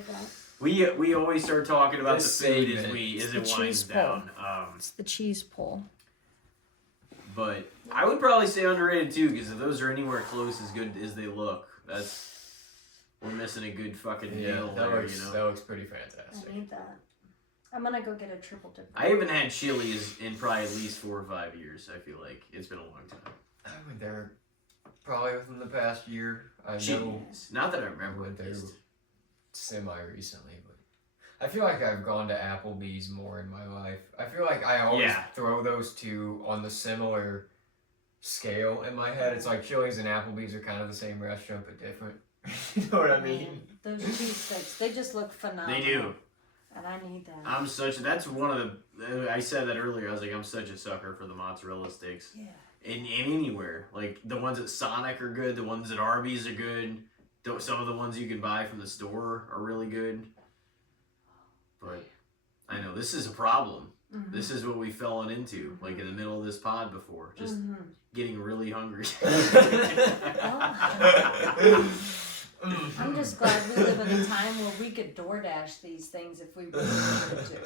we go. We always start talking about This the food segment. as it winds down. It's the cheese pull. But I would probably say underrated too, because if those are anywhere close as good as they look, we're missing a good fucking meal there, you know. That looks pretty fantastic. I need that. I'm gonna go get a triple dip. I haven't had Chili's in probably at least 4 or 5 years. I feel like it's been a long time. I went there probably within the past year. I know. Jeez. Not that I I remember. went there semi-recently, but I feel like I've gone to Applebee's more in my life. I feel like I always throw those two on the similar scale in my head. It's like Chili's and Applebee's are kind of the same restaurant, but different. You know what I mean? Those cheese sticks, they just look phenomenal. They do. And I need that. That's one of the, I said that earlier, I was like, I'm such a sucker for the mozzarella sticks. Yeah. In anywhere. Like, the ones at Sonic are good, the ones at Arby's are good, some of the ones you can buy from the store are really good. But, I know, this is a problem. Mm-hmm. This is what we've fallen into, like in the middle of this pod before. Just getting really hungry. I'm just glad we live in a time where we could DoorDash these things if we really wanted to.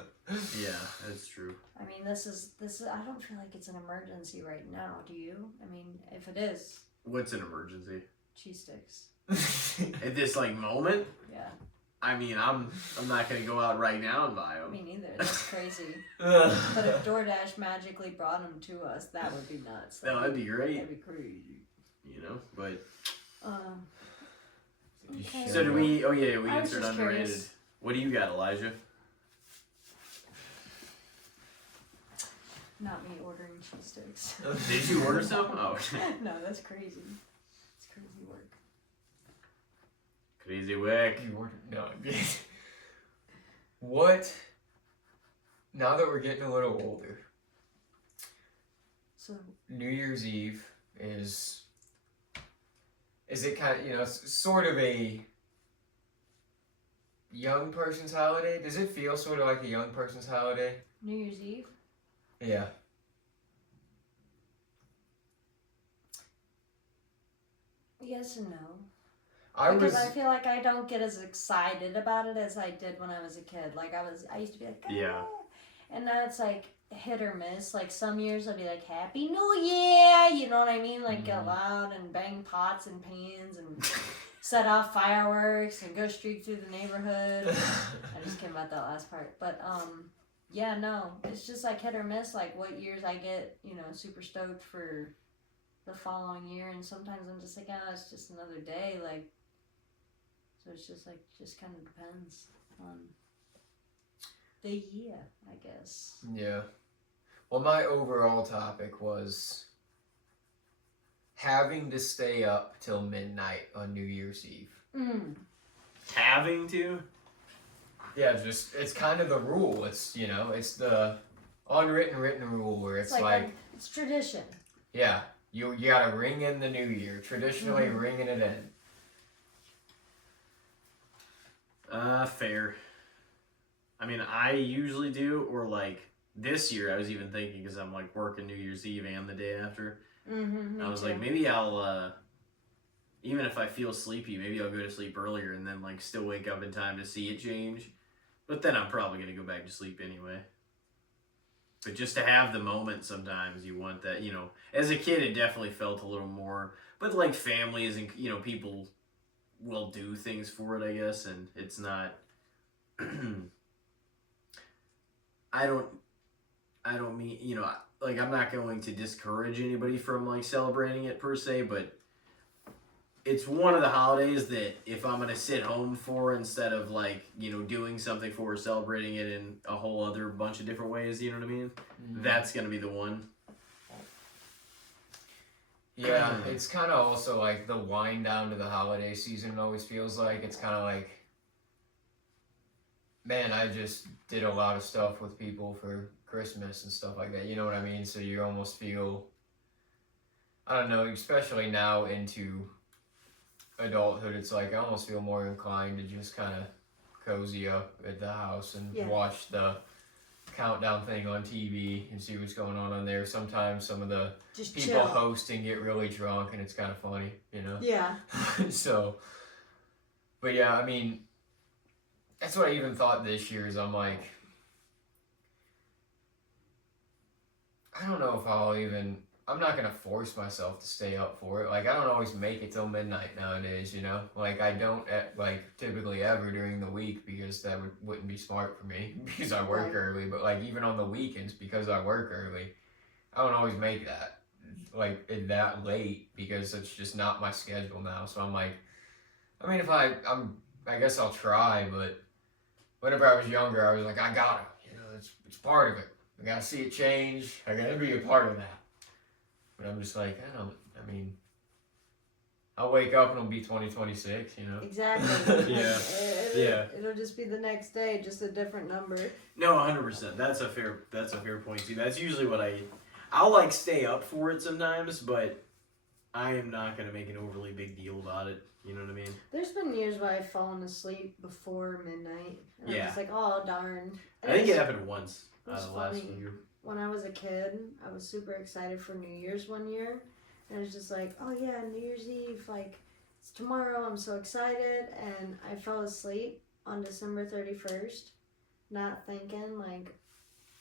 Yeah, that's true. I mean, this is. I don't feel like it's an emergency right now. Do you? I mean, if it is, What's an emergency? Cheese sticks. At this like moment? Yeah. I mean, I'm not gonna go out right now and buy them. Me neither. That's crazy. But if DoorDash magically brought them to us, that would be nuts. That'd be great. That'd be crazy. You know, but. Okay. So do we? Oh yeah, we I was answered just underrated. curious. What do you got, Elijah? Not me ordering cheese sticks. Did you order some? Oh. No, that's crazy. It's crazy work. Crazy work. You ordered? No. What? Now that we're getting a little older, So New Year's Eve is it kind of, you know, sort of a young person's holiday? Does it feel sort of like a young person's holiday? New Year's Eve? Yeah. Yes and no. I feel like I don't get as excited about it as I did when I was a kid. Like I used to be like, ah. Yeah. And now it's like hit or miss. Like some years I'll be like, Happy New Year, you know what I mean? Like get loud and bang pots and pans and set off fireworks and go streak through the neighborhood. I just came about that last part. But yeah, no. It's just like hit or miss, like what years I get, you know, super stoked for the following year, and sometimes I'm just like, oh, it's just another day, like, so it's just like, just kind of depends on the year, I guess. Yeah. Well, my overall topic was having to stay up till midnight on New Year's Eve. Having to? Yeah, just, it's kind of the rule. It's, you know, it's the unwritten rule where it's like it's tradition. Yeah. You gotta ring in the new year. Traditionally, ringing it in. Fair. I mean, I usually do, or like this year, I was even thinking because I'm like working New Year's Eve and the day after. I was like, maybe I'll, even if I feel sleepy, maybe I'll go to sleep earlier and then like still wake up in time to see it change. But then I'm probably gonna go back to sleep anyway. But just to have the moment, sometimes you want that, you know. As a kid, it definitely felt a little more, but like families and, you know, people will do things for it, I guess, and it's not, I don't mean, you know, like I'm not going to discourage anybody from like celebrating it per se, but it's one of the holidays that if I'm going to sit home for instead of like, you know, doing something for or celebrating it in a whole other bunch of different ways, you know what I mean? That's going to be the one. Yeah, it's kind of also like the wind down to the holiday season, it always feels like. It's kind of like, man, I just did a lot of stuff with people for Christmas and stuff like that, you know what I mean? So you almost feel, I don't know, especially now into adulthood, it's like I almost feel more inclined to just kind of cozy up at the house and watch the countdown thing on TV and see what's going on there. Sometimes some of the just people chill. hosting get really drunk and it's kind of funny, you know? Yeah. So, but yeah, I mean, that's what I even thought this year is I'm like, I don't know if I'm not going to force myself to stay up for it. Like, I don't always make it till midnight nowadays, you know? Like, I don't, like, typically ever during the week because that wouldn't be smart for me because I work early. But, like, even on the weekends because I work early, I don't always make that, like, that late because it's just not my schedule now. So I'm like, I mean, if I guess I'll try, but whenever I was younger, I was like, I gotta, you know, it's part of it. I gotta see it change. I gotta be a part of that. But I'm just like, I mean, I'll wake up and it'll be 2026, you know? Exactly. Yeah. It'll just be the next day, just a different number. No, 100%. That's a fair point too. That's usually what I'll like stay up for it sometimes, but I am not gonna make an overly big deal about it. You know what I mean? There's been years where I've fallen asleep before midnight. And I'm just like, oh darn. I think it happened once out of the last funny. year. When I was a kid, I was super excited for New Year's one year. And it was just like, oh yeah, New Year's Eve, like, it's tomorrow, I'm so excited. And I fell asleep on December 31st, not thinking, like,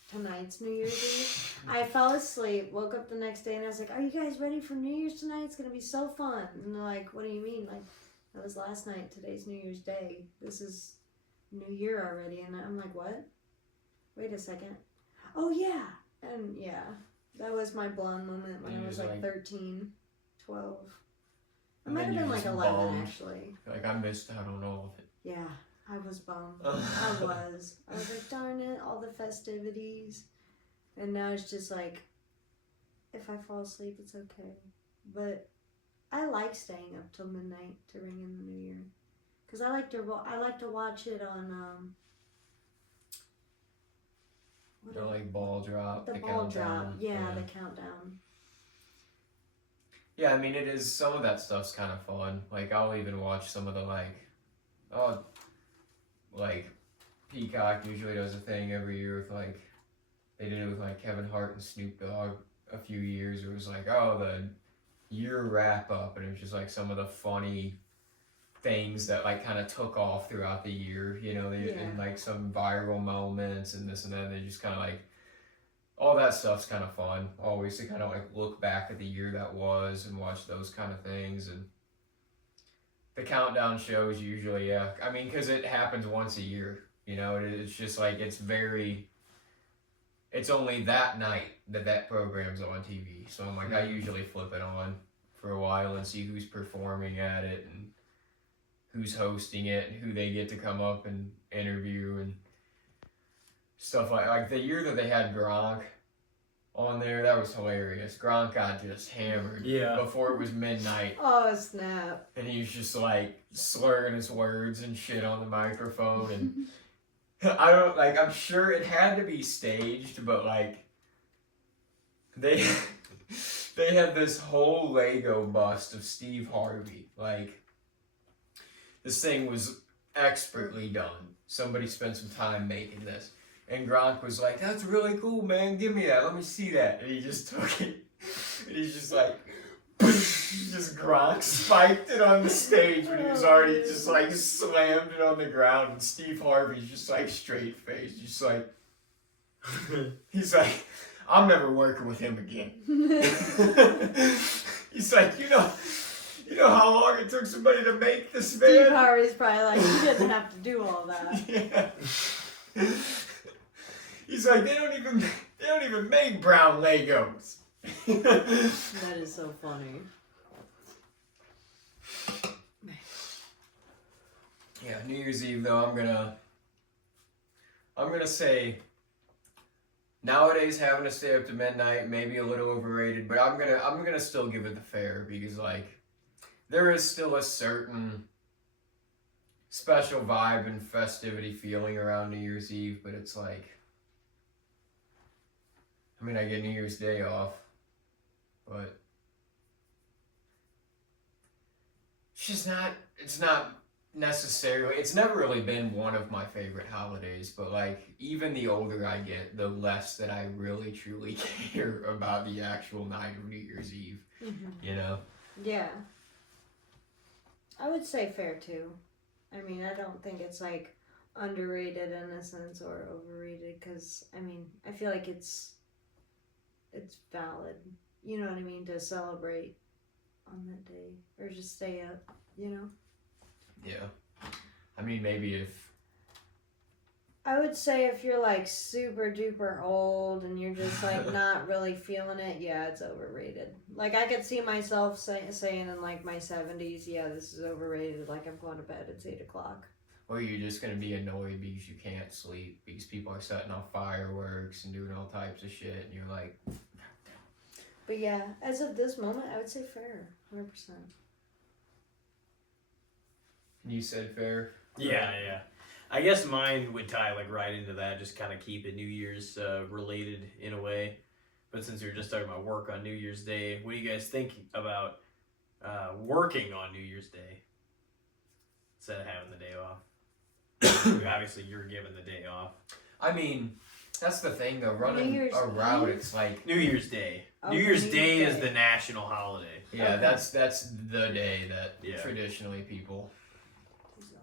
tonight's New Year's Eve. I fell asleep, woke up the next day, and I was like, "Are you guys ready for New Year's tonight? It's gonna be so fun." And they're like, "What do you mean?" Like, that was last night. Today's New Year's Day. This is New Year already. And I'm like, "What? Wait a second. Oh yeah." And yeah, that was my blonde moment when I was like 13, 12. It might have been like 11 actually. Like, I missed out on all of it. Yeah. I was bummed. I was like, darn it, all the festivities. And now it's just like, if I fall asleep, it's okay. But I like staying up till midnight to ring in the New Year. Because I like to watch it on, like ball drop. The ball drop, yeah, the countdown. Yeah, I mean, it is, some of that stuff's kind of fun. Like, I'll even watch some of the, like, Peacock usually does a thing every year with, like, they did it with, like, Kevin Hart and Snoop Dogg a few years. It was like, oh, the year wrap up, and it was just, like, some of the funny things that, like, kind of took off throughout the year, you know, and, like, some viral moments and this and that. They just kind of, like, all that stuff's kind of fun, always, to kind of, like, look back at the year that was and watch those kind of things. And the countdown shows usually, yeah. I mean, because it happens once a year, you know. It's just like, it's only that night that program's on TV. So I'm like, I usually flip it on for a while and see who's performing at it and who's hosting it and who they get to come up and interview and stuff like the year that they had Gronk on there, that was hilarious. Gronk got just hammered before it was midnight. Oh, snap. And he was just like slurring his words and shit on the microphone. And I'm sure it had to be staged, but like they had this whole Lego bust of Steve Harvey. Like, this thing was expertly done. Somebody spent some time making this. And Gronk was like, "That's really cool, man. Give me that. Let me see that." And he just took it. And he's just like, just Gronk spiked it on the stage when he was already just like slammed it on the ground. And Steve Harvey's just like straight faced, just like, he's like, "I'm never working with him again." He's like, you know how long it took somebody to make this, man? Steve Harvey's probably like, "You didn't have to do all that." Yeah. He's like, they don't even make brown Legos. That is so funny. Yeah, New Year's Eve though, I'm gonna say nowadays having to stay up to midnight maybe a little overrated, but I'm gonna still give it the fair, because like there is still a certain special vibe and festivity feeling around New Year's Eve, but it's like, I mean, I get New Year's Day off, but it's not necessarily, it's never really been one of my favorite holidays, but like, even the older I get, the less that I really truly care about the actual night of New Year's Eve, you know? Yeah. I would say fair too. I mean, I don't think it's like underrated in a sense or overrated, because I mean, I feel like it's valid, you know what I mean, to celebrate on that day or just stay up, you know? Yeah. I mean, maybe if I would say if you're like super duper old and you're just like not really feeling it, yeah, it's overrated. Like, I could see myself saying in like my 70s, yeah, this is overrated, like I'm going to bed, it's 8 o'clock. Or you're just going to be annoyed because you can't sleep because people are setting off fireworks and doing all types of shit, and you're like... But yeah, as of this moment, I would say fair, 100%. You said fair? Yeah. I guess mine would tie like right into that, just kind of keep it New Year's related in a way. But since we were just talking about work on New Year's Day, what do you guys think about working on New Year's Day instead of having the day off? Obviously, you're given the day off. I mean, that's the thing though. Running a route, it's like New Year's Day. New Year's Day is the national holiday. Yeah, okay. That's the day that traditionally people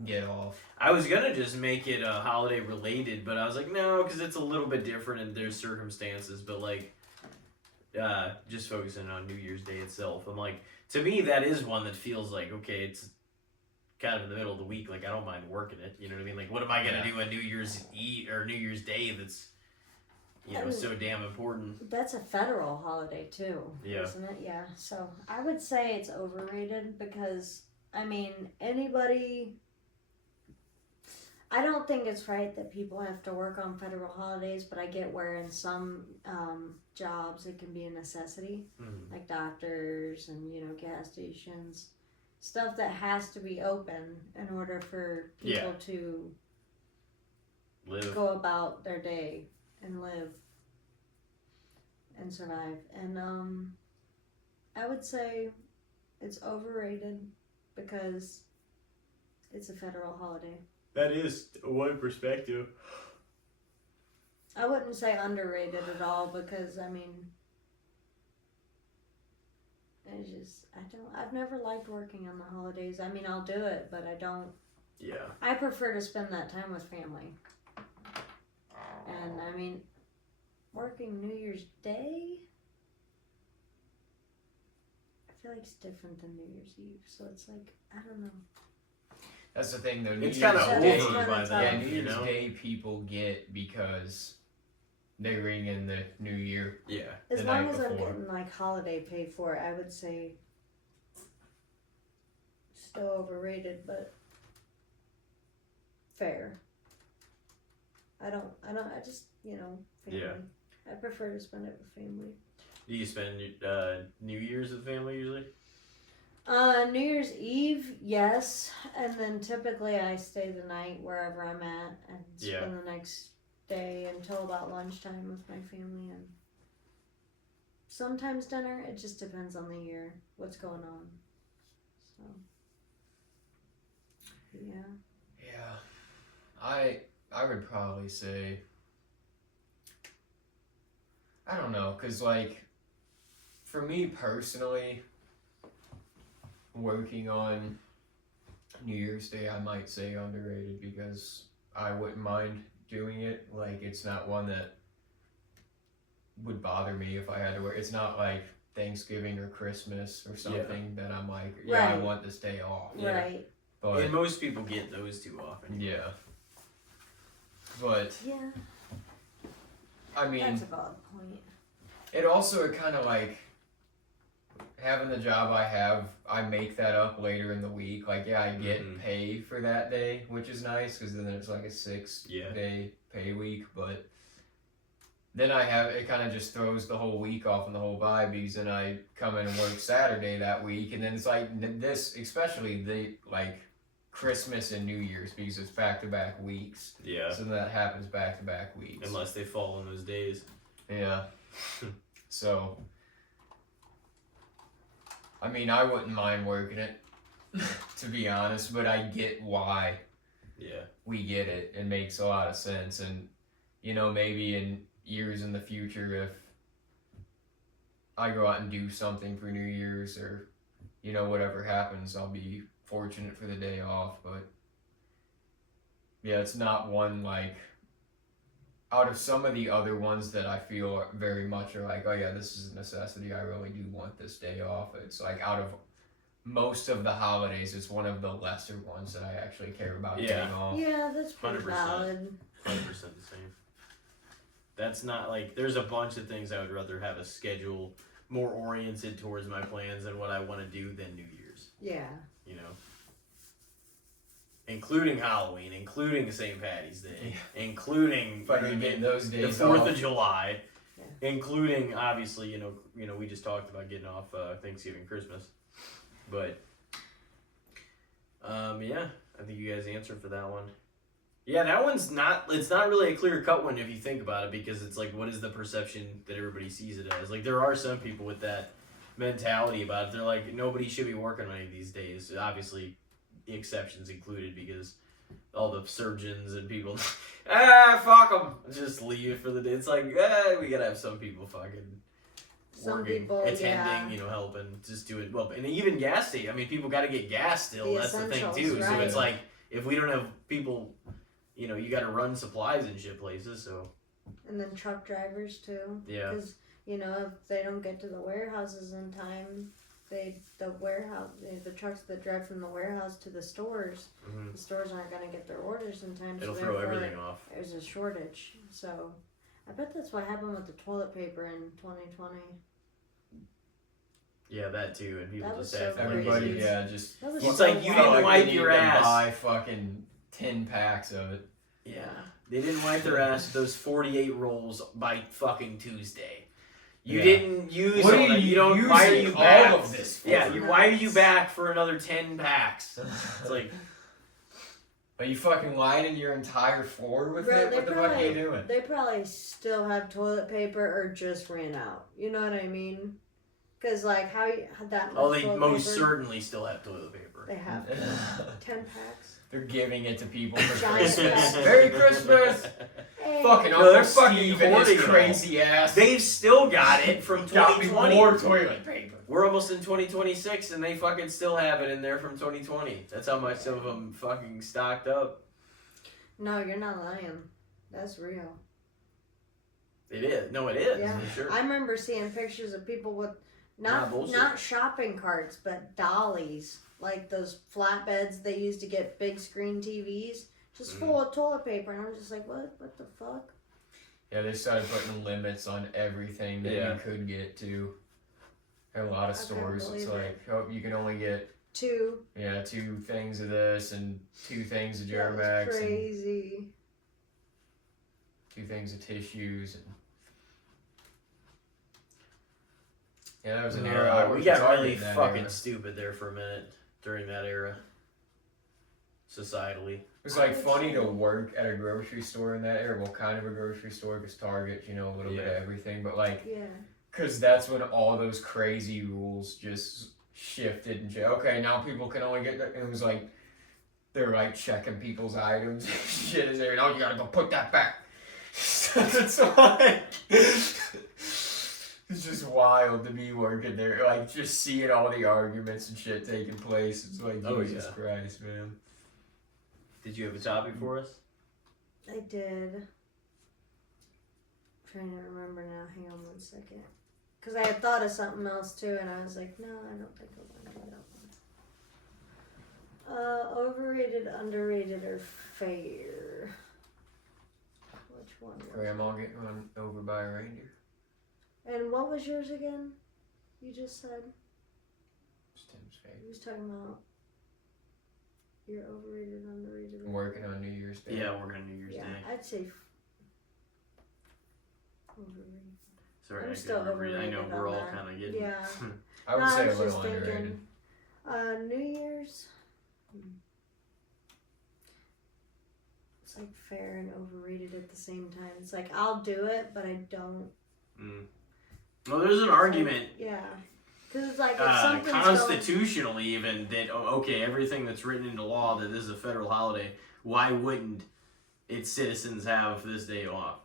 get off. I was gonna just make it holiday related, but I was like, no, because it's a little bit different in their circumstances. But like, just focusing on New Year's Day itself, I'm like, to me, that is one that feels like, okay, it's kind of in the middle of the week. Like, I don't mind working it. You know what I mean? Like, what am I gonna do on New Year's Eve or New Year's Day that's, you know, so damn important? That's a federal holiday too, Yeah. isn't it? Yeah. So I would say it's overrated because, I mean, anybody. I don't think it's right that people have to work on federal holidays, but I get where in some jobs it can be a necessity, like doctors and, you know, gas stations, stuff that has to be open in order for people to go about their day and live and survive. And I would say it's overrated because it's a federal holiday. That is one perspective. I wouldn't say underrated at all because, I mean, it's just, I've never liked working on the holidays. I mean, I'll do it, but I don't. Yeah. I prefer to spend that time with family. And, I mean, working New Year's Day, I feel like it's different than New Year's Eve. So it's like, I don't know. That's the thing, though. It's kind of over by Yeah, then, New you Year's know? Day people get because they ring in the New Year. Yeah. As long as I'm getting, like, holiday pay for it, I would say still overrated, but fair. I just, you know, family. Yeah. I prefer to spend it with family. Do you spend New Year's with family usually? New Year's Eve, yes, and then typically I stay the night wherever I'm at and spend the next day until about lunchtime with my family, and sometimes dinner. It just depends on the year, what's going on. So, yeah. Yeah, I would probably say, I don't know, cause like for me personally, working on New Year's Day, I might say underrated because I wouldn't mind doing it. Like, it's not one that would bother me if I had to work. It's not like Thanksgiving or Christmas or something that I'm like, I want this day off. Yeah. Right. But and most people get those too often. yeah. But yeah, I mean, that's a valid point. it also kind of like having the job I have, I make that up later in the week. Like, I get pay for that day, which is nice because then it's like a 6-day pay week. But then it kind of just throws the whole week off and the whole vibe because then I come in and work Saturday that week. And then it's like this, especially the like Christmas and New Year's because it's back-to-back weeks. Yeah. So that happens back-to-back weeks. Unless they fall on those days. Yeah. So, I mean, I wouldn't mind working it, to be honest, but I get why we get it. It makes a lot of sense. And, you know, maybe in years in the future, if I go out and do something for New Year's or, you know, whatever happens, I'll be fortunate for the day off. But, yeah, it's not one, like, out of some of the other ones that I feel very much are like, oh yeah, this is a necessity, I really do want this day off. It's like out of most of the holidays, it's one of the lesser ones that I actually care about getting off. Yeah, that's pretty 100%. valid. 100% the same. That's not like, there's a bunch of things I would rather have a schedule more oriented towards my plans and what I want to do than New Year's. Yeah. You know? Including Halloween, including St. Patty's Day, including Fucking getting those days the 4th off. of July, including obviously, you know, we just talked about getting off Thanksgiving, Christmas, but yeah, I think you guys answered for that one. Yeah, that one's it's not really a clear cut one if you think about it because it's like, what is the perception that everybody sees it as? Like, there are some people with that mentality about it. They're like, nobody should be working on any of these days. Obviously, exceptions included because all the surgeons and people, fuck them, just leave for the day. It's like, we gotta have some people fucking working, attending, you know, helping, just doing well. And even gas station, I mean, people gotta get gas still. That's the thing too. Right. So it's like, if we don't have people, you know, you got to run supplies and shit places. So. And then truck drivers too. Yeah. Because you know if they don't get to the warehouses in time, the trucks that drive from the warehouse to the stores, the stores aren't gonna get their orders in time. It'll so throw everything off. There's a shortage. So I bet that's what happened with the toilet paper in 2020. Yeah, that too, and people That just was have so Everybody, crazy. yeah, just. It's like you didn't like wipe they your need to ass. Buy fucking 10 packs of it. Yeah. They didn't wipe their ass with those 48 rolls by fucking Tuesday. You didn't use what all that. You don't. Why are you all back? of this for? Yeah. Why are you back for another 10 packs? It's like. Are you fucking lining your entire floor with Bro, it? What the fuck are you doing? They probably still have toilet paper or just ran out. You know what I mean? Because like how that much Oh, they toilet most paper, certainly still have toilet paper. they have 10 packs. They're giving it to people for Giant Christmas. packs. Merry Christmas! Hey. Fucking No, Uncle they're fucking Steve and hoarding his it crazy ass. They've still got it from got me 2020. more toilet paper. We're almost in 2026 and they fucking still have it in there from 2020. That's how much of them fucking stocked up. No, you're not lying. That's real. It is. No, it is. Yeah. For sure. I remember seeing pictures of people with not shopping carts, but dollies, like those flatbeds they used to get big screen TVs, just full of toilet paper, and I'm just like, what the fuck? Yeah, they started putting limits on everything that you could get to. At a lot of stores, it's like, oh, you can only get 2 things of this and 2 things of Germax. That was crazy. And 2 things of tissues and. Yeah, that was an era. I we worked got at really that fucking era. stupid there for a minute during that era. Societally. It was like funny to work at a grocery store in that era. Well, kind of a grocery store because Target, you know, a little bit of everything. But like, because that's when all those crazy rules just shifted and shit. Okay, now people can only get. It was like they're like checking people's items. Shit is there. Oh, you gotta go put that back. It's like. It's just wild to be working there, like just seeing all the arguments and shit taking place. It's like Jesus Christ, man. Did you have a topic for us? I did. I'm trying to remember now. Hang on 1 second. Because I had thought of something else too, and I was like, no, I don't think I want to do that one. Overrated, underrated, or fair? Which one? Grandma getting run over by a reindeer. And what was yours again? You just said? It's Tim's favorite. He was talking about your overrated, underrated. I'm working on New Year's Day. Yeah, we're on New Year's Day. I'd say overrated. Sorry, I'm still overrated. I know we're all on that. kind of getting. Yeah. I would say a was little just underrated. thinking, New Year's. It's like fair and overrated at the same time. It's like I'll do it, but I don't. Well, there's an argument. Yeah. Because it's like if something's constitutionally even that everything that's written into law that this is a federal holiday, why wouldn't its citizens have this day off?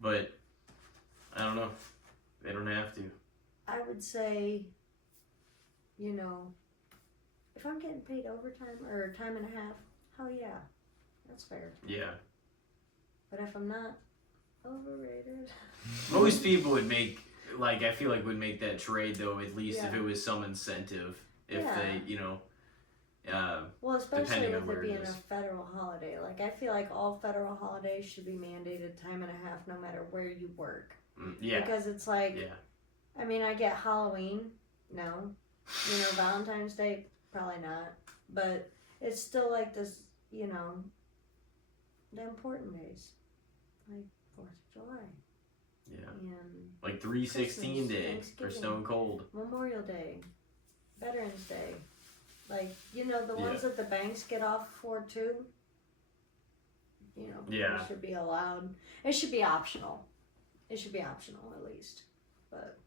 But I don't know. They don't have to. I would say, you know, if I'm getting paid overtime or time and a half, hell yeah, that's fair. Yeah. But if I'm not, overrated. Most people would make, like, I feel like would make that trade though, at least if it was some incentive. If they, you know, well, especially depending on with where it it being is. a federal holiday. Like, I feel like all federal holidays should be mandated time and a half no matter where you work. Yeah. Because it's like, I mean, I get Halloween, no. You know, Valentine's Day, probably not. But it's still like this, you know, the important days. Like 4th of July. Yeah. And Like 3/16 Day for Stone Cold. Memorial Day. Veterans Day. Like, you know, the ones that the banks get off for too. You know, people should be allowed. It should be optional. It should be optional at least. But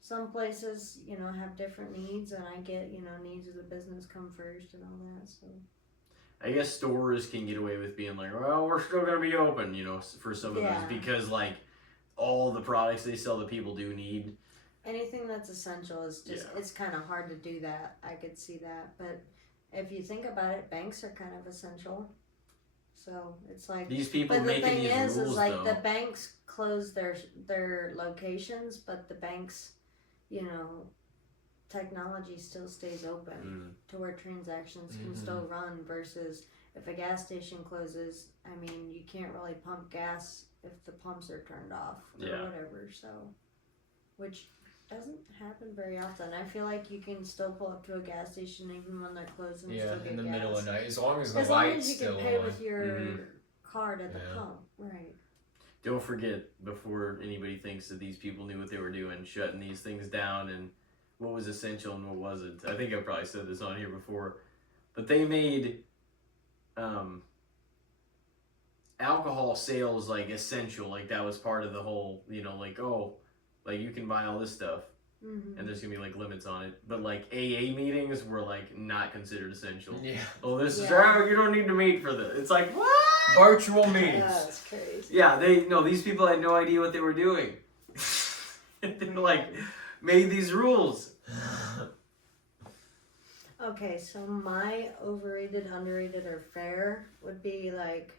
some places, you know, have different needs, and I get, you know, needs of the business come first and all that. So I guess stores can get away with being like, well, we're still gonna be open, you know, for some of those because like all the products they sell that people do need. Anything that's essential is just it's kind of hard to do that. I could see that, but if you think about it, banks are kind of essential. So it's like these people but the making thing these is rules, like though. the banks close their locations, but the banks, you know, technology still stays open to where transactions can still run. Versus if a gas station closes, I mean, you can't really pump gas if the pumps are turned off or whatever. So, which doesn't happen very often. I feel like you can still pull up to a gas station even when they're closed and still get in the gas. middle of the night, as long as the as long light's as you still can pay on. with your card at the pump, right? Don't forget, before anybody thinks that these people knew what they were doing, shutting these things down and what was essential and what wasn't. I think I probably said this on here before, but they made alcohol sales like essential. Like that was part of the whole, you know, like, oh, like you can buy all this stuff. And there's gonna be like limits on it, but like AA meetings were like not considered essential. Yeah. Oh, this is you don't need to meet for this. It's like what? Virtual meetings. That's crazy. Yeah, these people had no idea what they were doing. They like made these rules. Okay, so my overrated, underrated, or fair would be like.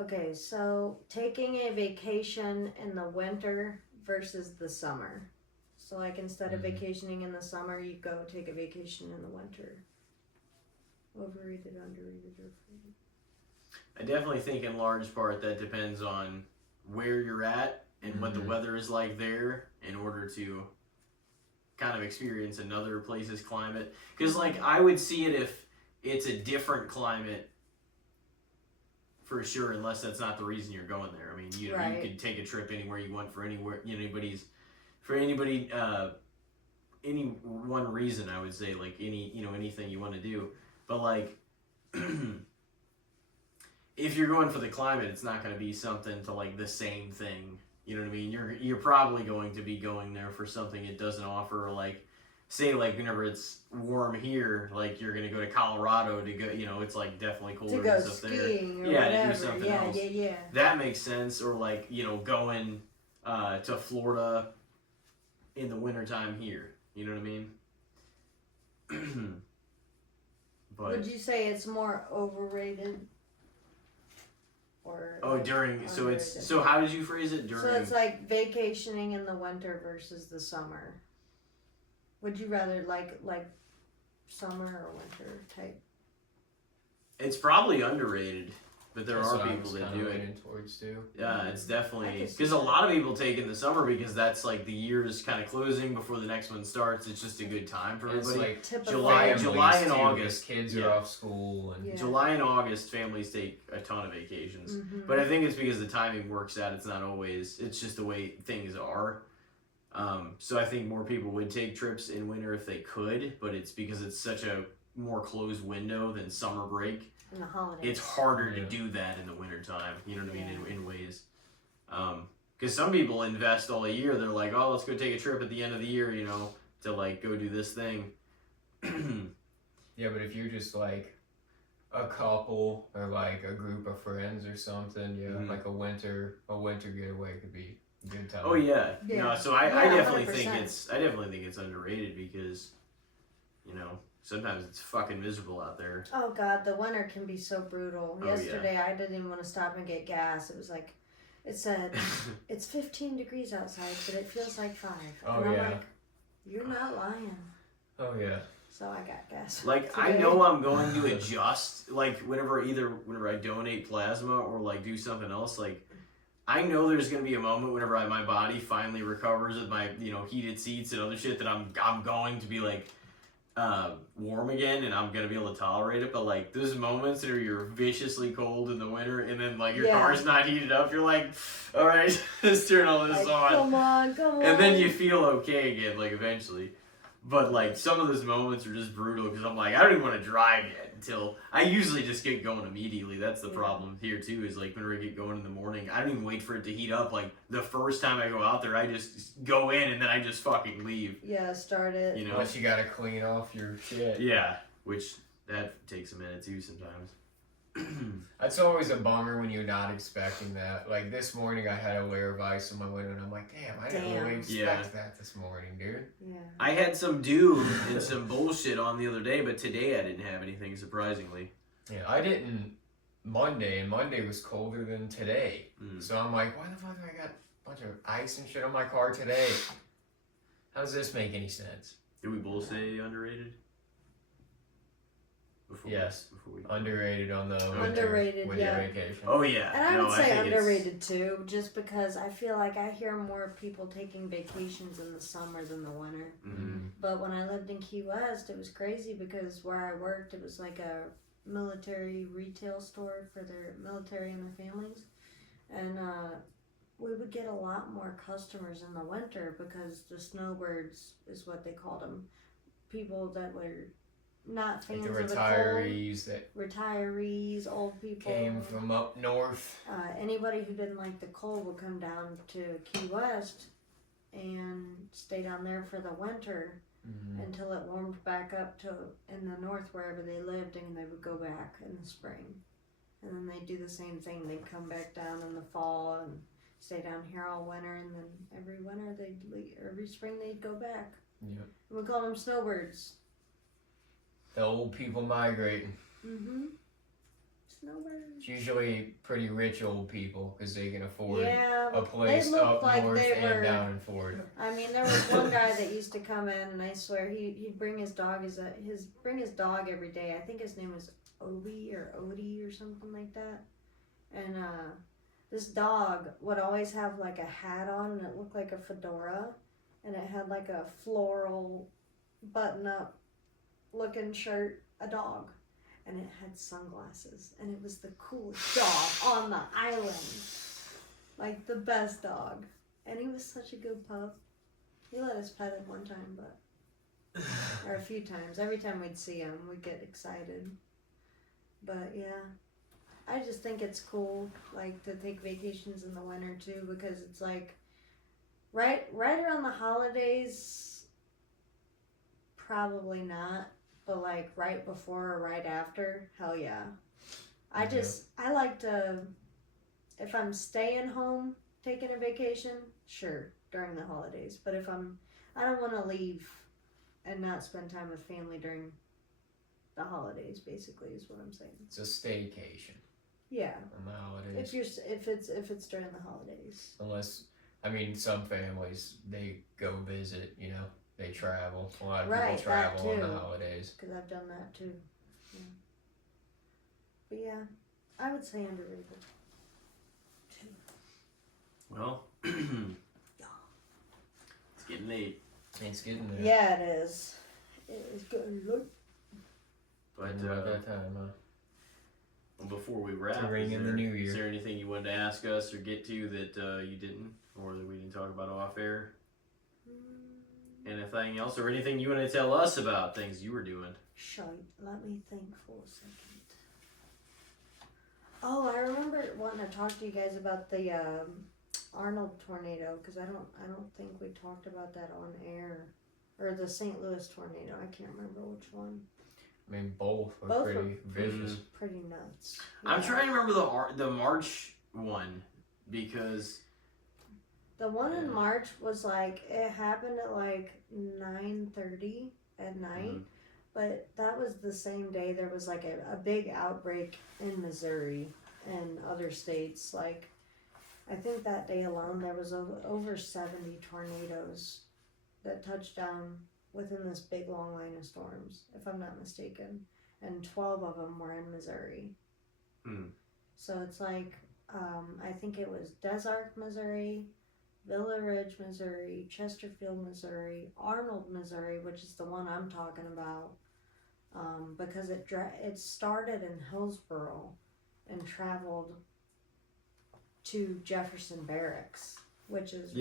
Okay, so taking a vacation in the winter versus the summer. So like instead of vacationing in the summer, you go take a vacation in the winter. Overrated, underrated, or fair? I definitely think in large part that depends on where you're at and what the weather is like there in order to kind of experience another place's climate. Because like I would see it if it's a different climate for sure, unless that's not the reason you're going there. I mean, you know, you could take a trip anywhere you want for anywhere, you know, any one reason. I would say like anything you want to do, but like if you're going for the climate, it's not going to be something to like the same thing. You know what I mean? You're probably going to be going there for something it doesn't offer. Like say like whenever it's warm here, like you're gonna go to Colorado to go, you know, it's like definitely colder to go and stuff there. skiing or Yeah, whatever. to do something else. Yeah. That makes sense. Or like, you know, going to Florida in the wintertime here. You know what I mean? But would you say it's more overrated? Or during underrated? so how did you phrase it? During So it's like vacationing in the winter versus the summer. Would you rather like summer or winter type? It's probably underrated, but there That's are what I people was that kinda do it. leaning towards too. Yeah, it's definitely I can see because a that. lot of people take it in the summer because that's like the year is kind of closing before the next one starts. It's just a good time for It's everybody. like Typical. July families and too, August. because kids Yeah. are off school and Yeah. July and August, families take a ton of vacations. But I think it's because the timing works out. It's not always. It's just the way things are. So I think more people would take trips in winter if they could, but it's because it's such a more closed window than summer break. In the holidays. It's harder to do that in the wintertime. You know what I mean? In ways. Because some people invest all year. They're like, oh, let's go take a trip at the end of the year, you know, to like go do this thing. Yeah, but if you're just like a couple or like a group of friends or something, like a winter getaway could be a good time. Oh yeah. Yeah. No, so I Yeah, definitely 100%. think it's underrated because, you know, sometimes it's fucking miserable out there. Oh god, the winter can be so brutal. Oh, Yesterday I didn't even want to stop and get gas. It was like, it said it's 15 degrees outside, but it feels like 5. Oh, and I'm yeah. like, you're not lying. Oh yeah. So I got gas. Like today. I know I'm going to adjust. Like whenever I donate plasma or like do something else, like I know there's gonna be a moment whenever my body finally recovers with my heated seats and other shit that I'm going to be like warm again and I'm gonna be able to tolerate it. But like those moments that you're viciously cold in the winter and then like your car's not heated up, you're like, all right, let's turn all this like, on. Come on. And then you feel okay again, like eventually. But like some of those moments are just brutal because I'm like, I don't even want to drive yet until I usually just get going immediately. That's the problem here too, is like whenever I get going in the morning, I don't even wait for it to heat up. Like the first time I go out there, I just go in and then I just fucking leave. Yeah, start it. You know? Unless you gotta clean off your shit. Yeah, which that takes a minute too sometimes. That's always a bummer when you're not expecting that. Like this morning, I had a layer of ice in my window, and I'm like, damn, I didn't really expect that this morning, dude. Yeah. I had some dew and some bullshit on the other day, but today I didn't have anything, surprisingly. Yeah, I didn't Monday, and Monday was colder than today. So I'm like, why the fuck do I got a bunch of ice and shit on my car today? How does this make any sense? Did we both say underrated? Yes. Before we underrated on the underrated, winter yeah. vacation. Oh yeah. And I would say underrated too, just because I feel like I hear more people taking vacations in the summer than the winter. Mm-hmm. But when I lived in Key West, it was crazy because where I worked, it was like a military retail store for their military and their families, and we would get a lot more customers in the winter because the snowbirds is what they called them, people that were not fans like the of retirees the cold, that retirees, old people came from up north. Anybody who didn't like the cold would come down to Key West and stay down there for the winter until it warmed back up to in the north wherever they lived, and they would go back in the spring. And then they'd do the same thing. They'd come back down in the fall and stay down here all winter, and then every winter every spring they'd go back. Yeah. And we called them snowbirds. The old people migrating. Snowbirds. It's usually pretty rich old people because they can afford a place up like north and down in Florida. I mean, there was one guy that used to come in, and I swear he'd bring his dog bring his dog every day. I think his name was Obi or Odie or something like that. And this dog would always have like a hat on, and it looked like a fedora, and it had like a floral button-up looking shirt, a dog. And it had sunglasses, and it was the coolest dog on the island. Like, the best dog. And he was such a good pup. He let us pet him one time, or a few times. Every time we'd see him, we'd get excited. But, yeah. I just think it's cool, like, to take vacations in the winter, too, because it's, like, right around the holidays, probably not. But like right before or right after, hell yeah. I like to, if I'm staying home taking a vacation, sure, during the holidays. But I don't want to leave and not spend time with family during the holidays, basically, is what I'm saying. It's a staycation. Yeah. On the holidays. If it's during the holidays. Unless, I mean, some families, they go visit, you know. They travel. A lot of people travel on the holidays. Because I've done that too. Yeah. But yeah, I would say underrated. Too. Well, it's getting late. It's getting there. Yeah, it is. It is getting late. But about that time, before we wrap, to ring in the new year. Is there anything you wanted to ask us or get to that you didn't, or that we didn't talk about off air? Anything else, or anything you want to tell us about things you were doing? Sure, let me think for a second. Oh, I remember wanting to talk to you guys about the Arnold tornado, because I don't think we talked about that on air, or the St. Louis tornado. I can't remember which one. I mean, both were pretty vicious. Pretty nuts. Yeah. I'm trying to remember the March one, because the one in March was like, it happened at like 9:30 at night, but that was the same day there was like a big outbreak in Missouri and other states. Like, I think that day alone there was over 70 tornadoes that touched down within this big long line of storms, if I'm not mistaken, and 12 of them were in Missouri. So it's like, I think it was Des Arc, Missouri, Villa Ridge, Missouri, Chesterfield, Missouri, Arnold, Missouri, which is the one I'm talking about, because it started in Hillsboro and traveled to Jefferson Barracks, which is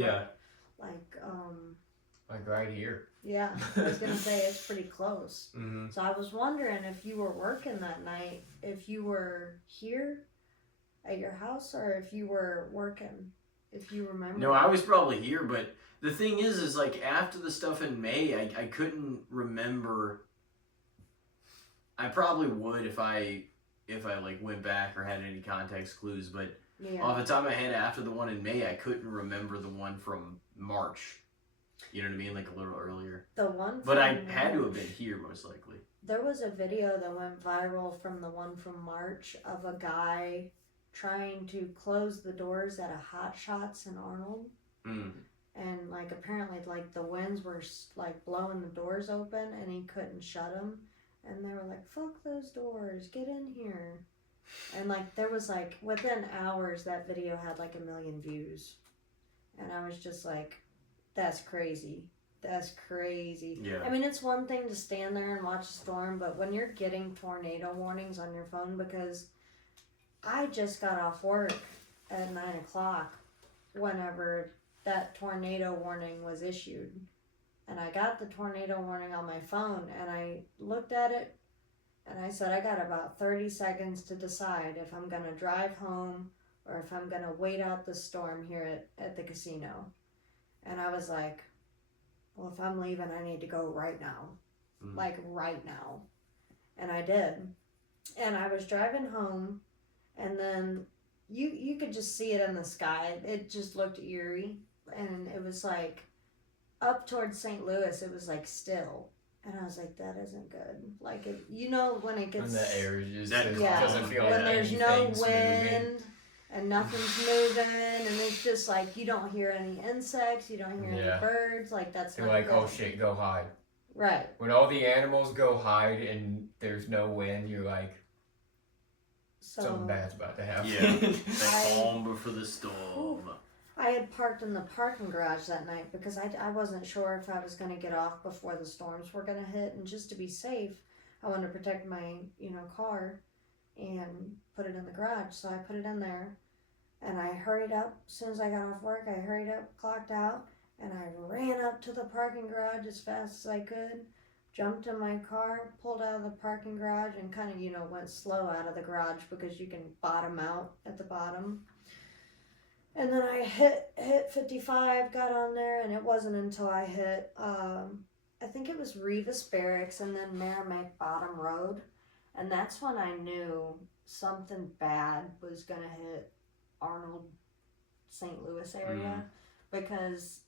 like right here. Yeah, I was gonna say it's pretty close. So I was wondering if you were working that night, if you were here at your house, or if you were working. If you remember. No, I was probably here, but the thing is like after the stuff in May, I couldn't remember. I probably would if I if I like went back or had any context clues, but Yeah. off the top of my head, after the one in May, I couldn't remember the one from March. You know what I mean? Like a little earlier. The one But I from had to have March. been here, most likely. There was a video that went viral from the one from March of a guy trying to close the doors at a Hot Shots in Arnold. Mm. And like apparently like the winds were like blowing the doors open and he couldn't shut them. And they were like, fuck those doors, get in here. And like there was like within hours that video had like 1 million views. And I was just like, that's crazy. That's crazy. Yeah. I mean, it's one thing to stand there and watch a storm, but when you're getting tornado warnings on your phone, because I just got off work at 9 o'clock whenever that tornado warning was issued. And I got the tornado warning on my phone and I looked at it and I said, I got about 30 seconds to decide if I'm going to drive home or if I'm going to wait out the storm here at the casino. And I was like, well, if I'm leaving, I need to go right now. Like right now. And I did. And I was driving home and then you could just see it in the sky. It just looked eerie. And it was like up towards St. Louis, it was like still. And I was like, that isn't good. Like, it, you know, when it gets... When the air just yeah, doesn't feel like when there's no anything's wind moving. and nothing's moving and it's just like you don't hear any insects, you don't hear any birds. Like, that's They're not like, good. oh shit, go hide. Right. When all the animals go hide and there's no wind, you're like, something bad's about to happen. Yeah. The calm before the storm. Ooh. I had parked in the parking garage that night because I wasn't sure if I was going to get off before the storms were going to hit. And just to be safe, I wanted to protect my, car and put it in the garage. So I put it in there and I hurried up. As soon as I got off work, I hurried up, clocked out, and I ran up to the parking garage as fast as I could, jumped in my car, pulled out of the parking garage, and kind of, went slow out of the garage because you can bottom out at the bottom. And then I hit 55, got on there, and it wasn't until I hit, I think it was Revis Barracks and then Merrimack Bottom Road. And that's when I knew something bad was going to hit Arnold, St. Louis area. Because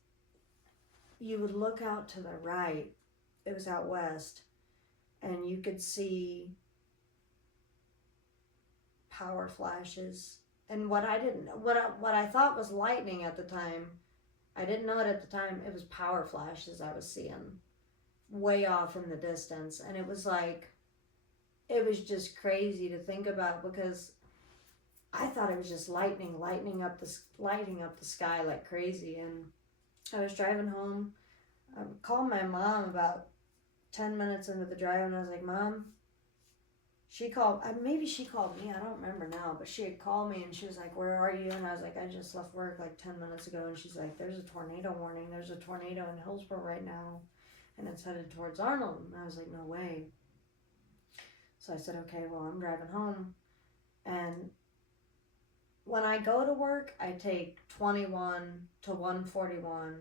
you would look out to the right, it was out west, and you could see power flashes. And what I thought was lightning at the time, I didn't know it at the time, it was power flashes I was seeing way off in the distance. And it was like, it was just crazy to think about because I thought it was just lighting up the sky like crazy. And I was driving home, I called my mom about 10 minutes into the drive and I was like, Mom, maybe she called me, I don't remember now, but she had called me and she was like, where are you? And I was like, I just left work like 10 minutes ago. And she's like, there's a tornado warning. There's a tornado in Hillsborough right now and it's headed towards Arnold. And I was like, no way. So I said, okay, well, I'm driving home. And when I go to work, I take 21 to 141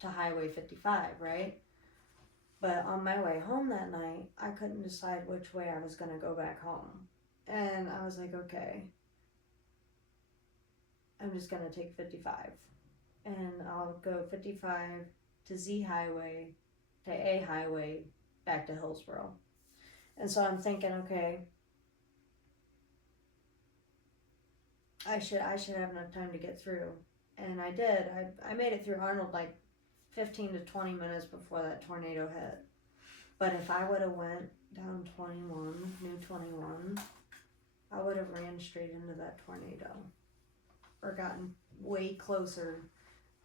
to Highway 55, right? But on my way home that night, I couldn't decide which way I was going to go back home. And I was like, okay, I'm just going to take 55. And I'll go 55 to Z Highway, to A Highway, back to Hillsborough. And so I'm thinking, okay, I should have enough time to get through. And I did. I made it through Arnold like 15 to 20 minutes before that tornado hit. But if I would have went down 21, New 21, I would have ran straight into that tornado. Or gotten way closer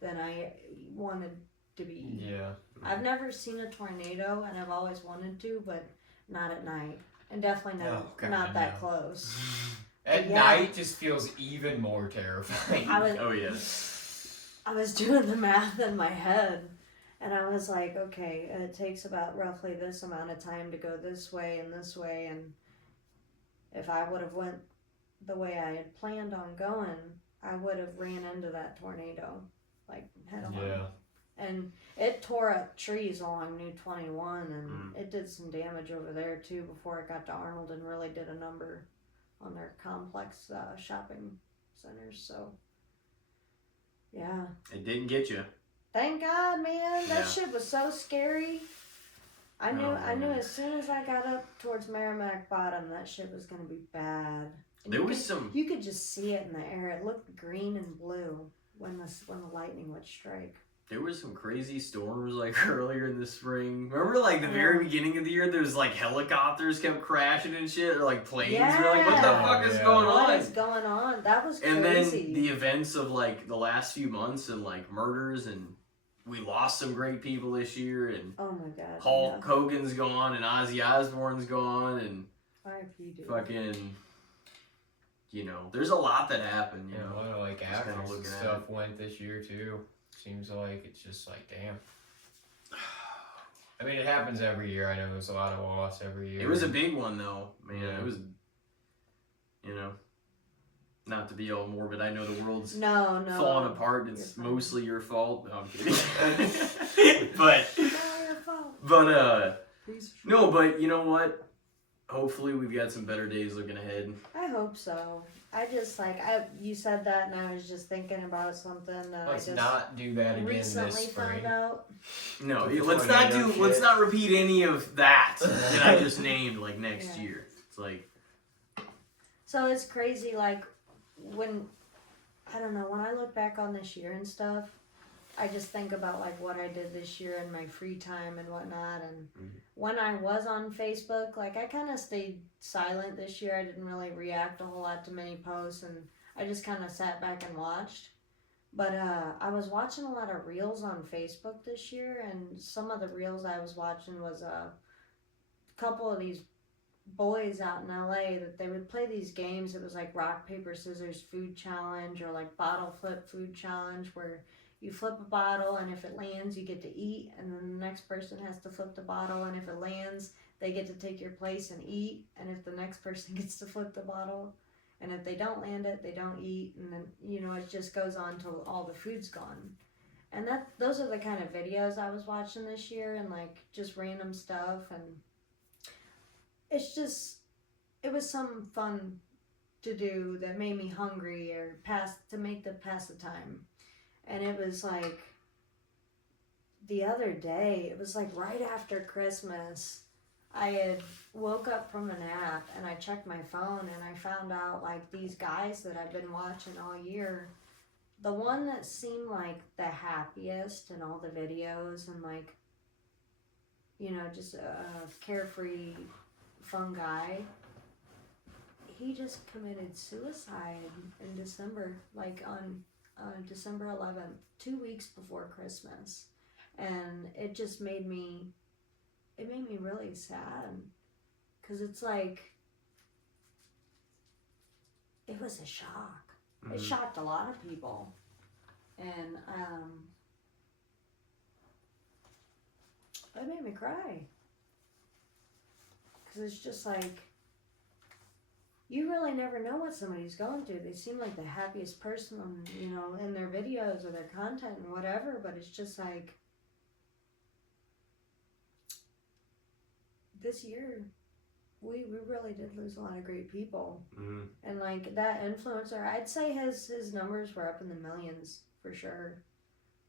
than I wanted to be. Yeah. I've never seen a tornado and I've always wanted to, but not at night. And definitely not that close. At night just feels even more terrifying. I was doing the math in my head and I was like, okay, it takes about roughly this amount of time to go this way, and if I would have went the way I had planned on going, I would have ran into that tornado, like head on. Yeah. And it tore up trees along New 21 and it did some damage over there too before it got to Arnold and really did a number on their complex shopping centers. So, yeah. It didn't get you. Thank God, man. That Yeah. shit was so scary. I knew man. as soon as I got up towards Merrimack Bottom, that shit was gonna be bad. And There was some. You could just see it in the air. It looked green and blue when the lightning would strike. There was some crazy storms like earlier in the spring. Remember, like the very beginning of the year, there was like helicopters kept crashing and shit, or like planes. Yeah. You're like, what the fuck is going on? What is going on? That was crazy. And then the events of like the last few months and like murders, and we lost some great people this year, and oh my God, Hulk Hogan's gone, and Ozzy Osbourne's gone, and R.I.P. dude. fucking, you know, there's a lot that happened. You Yeah, know, a lot of like Just actors kinda and looking at stuff went this year too. Seems like it's just like, damn. I mean, it happens every year. I know there's a lot of loss every year. it was a big one though, man. Yeah. It was, you know, not to be all morbid. I know the world's No. falling apart. And it's You're fine. mostly your fault. No, I'm kidding. but It's all your fault. But no, but you know what? Hopefully we've got some better days looking ahead. I hope so. I just you said that, and I was just thinking about something that Let's I just not do that again recently this spring. found out. No, With the let's not tornado do. Let's shit. not repeat any of that that I just named like next Yeah. year. It's like So it's crazy, like when I don't know, when I look back on this year and stuff, I just think about like what I did this year in my free time and whatnot. And when I was on Facebook, like I kind of stayed silent this year. I didn't really react a whole lot to many posts, and I just kind of sat back and watched. But I was watching a lot of reels on Facebook this year, and some of the reels I was watching was a couple of these boys out in LA that they would play these games. It was like rock, paper, scissors food challenge, or like bottle flip food challenge, where you flip a bottle, and if it lands, you get to eat, and then the next person has to flip the bottle, and if it lands, they get to take your place and eat, and if the next person gets to flip the bottle, and if they don't land it, they don't eat, and then, you know, it just goes on till all the food's gone. And those are the kind of videos I was watching this year, and like just random stuff, and it's just, it was some fun to do that made me hungry or pass the time. And it was like the other day, it was like right after Christmas, I had woke up from a nap and I checked my phone and I found out like these guys that I've been watching all year, the one that seemed like the happiest in all the videos and like, you know, just a carefree, fun guy, he just committed suicide in December, like on December 11th, 2 weeks before Christmas. And it just made me really sad, because it's like, it was a shock. It shocked a lot of people. And it made me cry. Because it's just like, you really never know what somebody's going through. They seem like the happiest person, you know, in their videos or their content and whatever, but it's just like, this year, we really did lose a lot of great people. And like that influencer, I'd say his numbers were up in the millions for sure.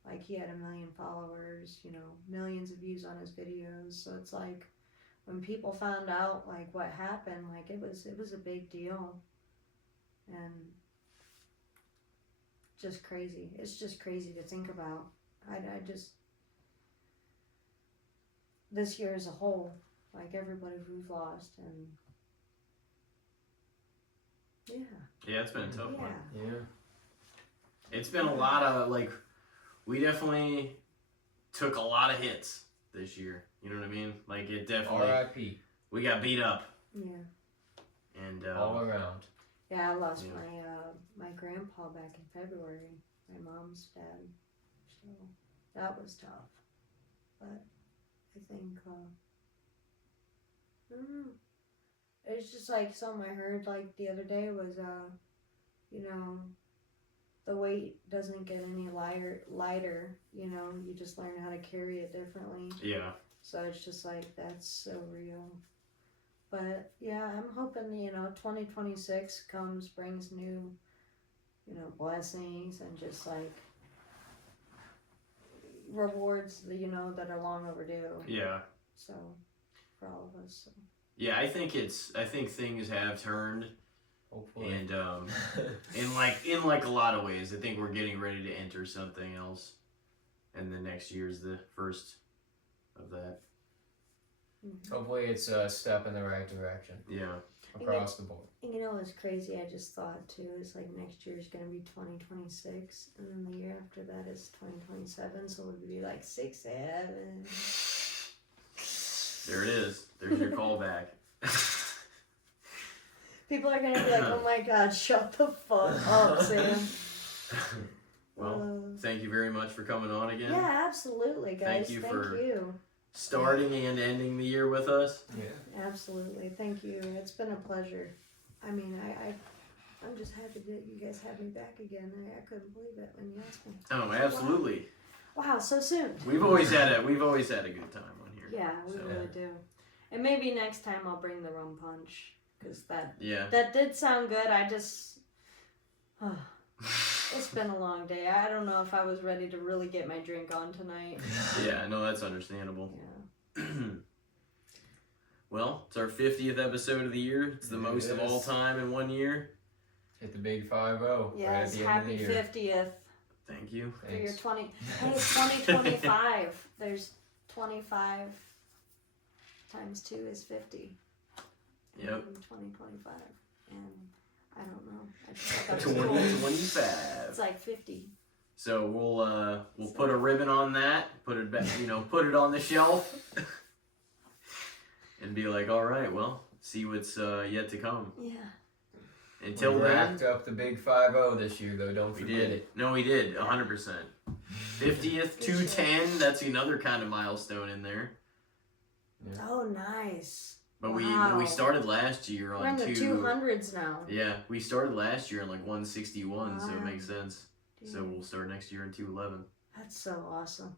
Like he had 1 million followers, you know, millions of views on his videos. So it's like, when people found out like what happened, like it was a big deal, and just crazy. It's just crazy to think about. I just, this year as a whole, like everybody we've lost, and Yeah, it's been a tough one. Yeah. It's been a lot of like, we definitely took a lot of hits this year. You know what I mean? Like it definitely. R.I.P. We got beat up. yeah. And all around. Yeah, I lost my grandpa back in February, my mom's dad. So that was tough. But I think I don't know. It's just like something I heard like the other day was you know, the weight doesn't get any lighter, you know, you just learn how to carry it differently. yeah. So it's just like, that's so real. But yeah, I'm hoping 2026 brings new, blessings and just like rewards that are long overdue. Yeah. So for all of us. So. Yeah, I think things have turned. Hopefully. And in a lot of ways, I think we're getting ready to enter something else. And the next year's the first of that. Mm-hmm. Hopefully it's a step in the right direction. Yeah. Across the board. And it's crazy, I just thought too, is like next year is going to be 2026, and then the year after that is 2027, so it would be like 6, 7. There it is. There's your callback. People are going to be like, oh my god, shut the fuck up, Sam. Well, thank you very much for coming on again. Yeah, absolutely, guys. Thank you Thank for you. starting and ending the year with us. Yeah. Absolutely. Thank you. It's been a pleasure. I mean, I'm just happy that you guys had me back again. I couldn't believe it when you asked me. Oh, absolutely. Wow, so soon. We've always had a good time on here. Yeah, we really do. And maybe next time I'll bring the rum punch, because that did sound good. I just it's been a long day. I don't know if I was ready to really get my drink on tonight. Yeah, no, that's understandable. Yeah. Well, it's our 50th episode of the year. It's the most of all time in 1 year. Hit the big 5-0. Yes, right at the end of the happy year. 50th. Thank you. For your 20. Hey, it's 2025. There's 25 times 2 is 50. Yep. 2025. And I don't know. I just thought that was cool. 2025. It's like 50. So we'll put a ribbon on that, put it back, put it on the shelf, and be like, all right, well, see what's yet to come. Yeah. Until we then, racked up the big 5-0 this year, though. Don't forget it. No, we did 100%. 50th, 210. That's another kind of milestone in there. Yeah. Oh, nice. But wow. we started last year on We're in the 200s now. Yeah, we started last year on like 161, so it Wow. makes sense. Dude. So we'll start next year in 211. That's so awesome.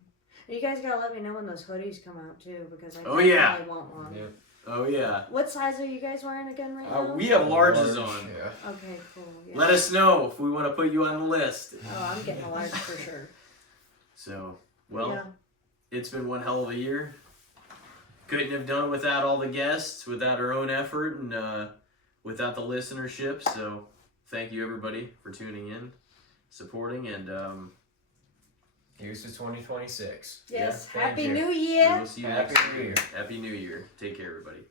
You guys gotta let me know when those hoodies come out too, because I yeah. want one. Yeah. Oh yeah. What size are you guys wearing again right now? We have larges on. Yeah. Okay, cool. Yeah. Let us know if we want to put you on the list. Oh, I'm getting a large for sure. So, well, yeah. It's been one hell of a year. Couldn't have done it without all the guests, without our own effort, and without the listenership. So, thank you everybody for tuning in, supporting, and here's to 2026. Yes. Yeah, Happy you. New Year. we'll see you Happy next New Year. Happy New Year. Take care, everybody.